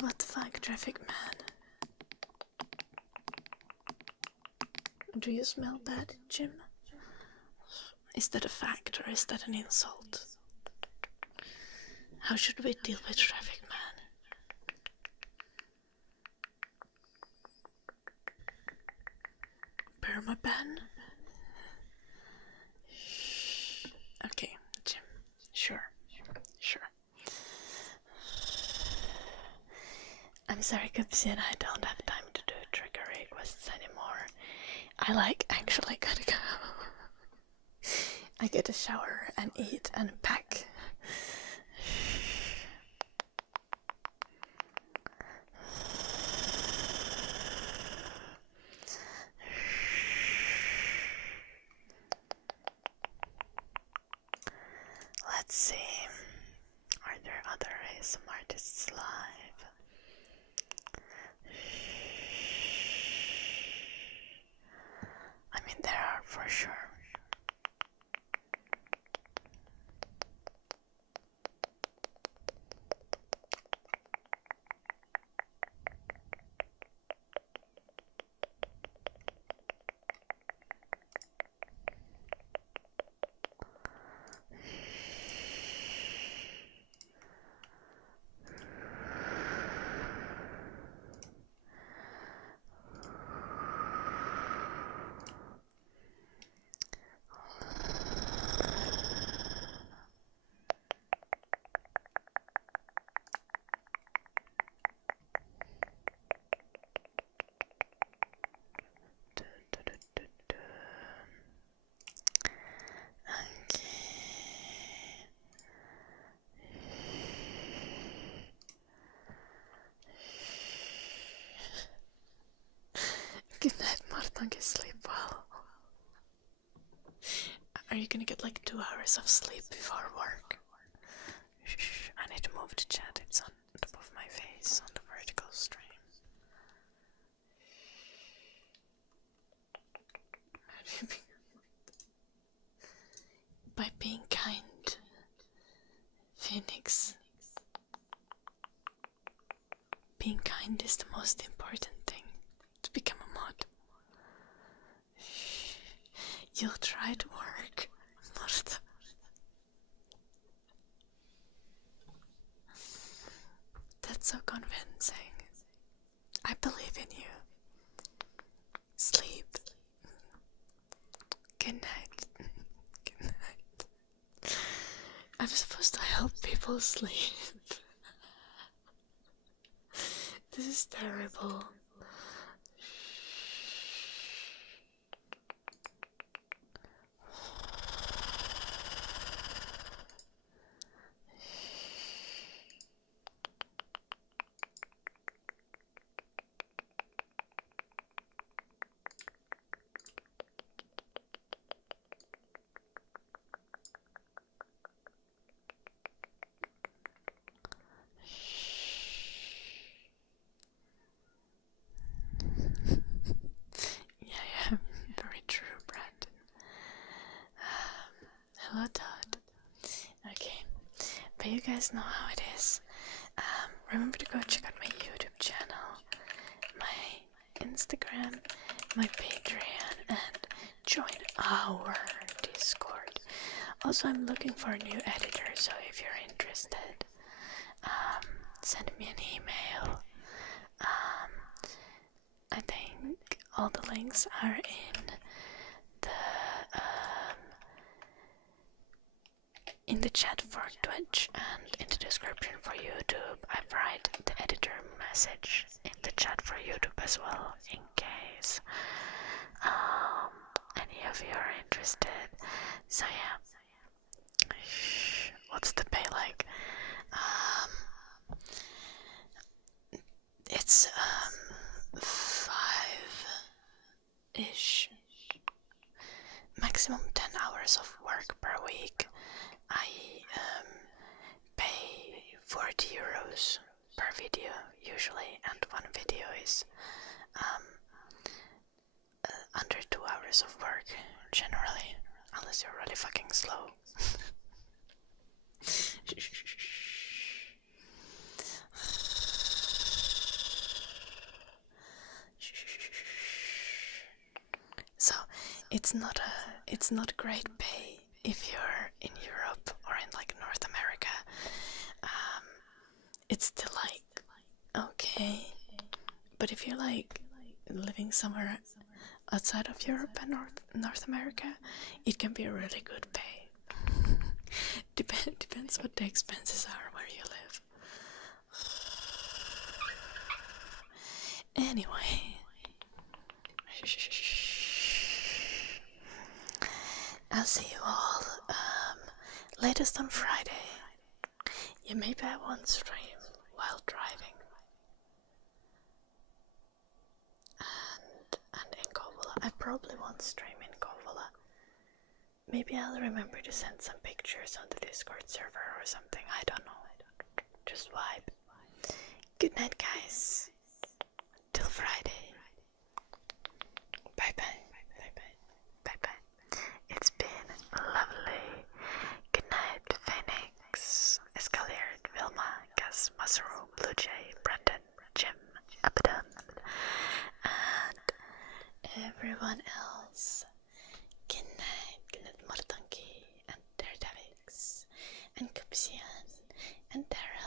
What the fuck, traffic man? Do you smell bad, Jim? Is that a fact or is that an insult? How should we deal with traffic man? Permaban? Okay, Jim. Sure. I'm sorry, Cupsy, and I don't have time to do trigger requests anymore. I actually gotta go. I get a shower and eat and pack. Let's see. Are there other ASM artists live? I mean, there are for sure. Good night, Martanki. Sleep well. Are you gonna get like 2 hours of sleep before work? Shh, I need to move the chat. It's on top of my face on the vertical stream. By being kind, Phoenix. Being kind is the most important thing to become a mod. You'll try to work, Marta. That's so convincing. I believe in you. Sleep. Good night. Good night. I'm supposed to help people sleep. This is terrible. Yeah, very true, Brandon. Hello, Todd. Okay, but you guys know how it is. Remember to go check out my YouTube channel, my Instagram, my Patreon, and join our Discord. Also, I'm looking for a new editor, so if you're interested, send me an email. I think all the links are in the chat for Twitch and in the description for YouTube. I write the editor message in the chat for YouTube as well, in case any of you are interested. So yeah, what's the pay like? It's 5-ish, maximum 10 hours of work per week. I pay 40 euros per video usually, and one video is under 2 hours of work generally, unless you're really fucking slow. So it's not great pay if you're in Europe or in like North America. It's still like okay, but if you're like living somewhere outside of Europe and North America, it can be a really good pay. Depends what the expenses are where you live. Anyway, I'll see you all latest on Friday. Yeah, maybe I won't stream while driving. And in Kouvola. I probably won't stream in Kouvola. Maybe I'll remember to send some pictures on the Discord server or something. I don't know. Just vibe. Good night, guys. Till Friday. Bye bye. Bye bye. Bye bye. It's been lovely. Good night, Phoenix, Escalier, Vilma, Gus, Masaru, Blue Jay, Brendan, Jim, Abaddon, and everyone else. Good night, Martanki, and Daredevils, and Kupsian, and Tara.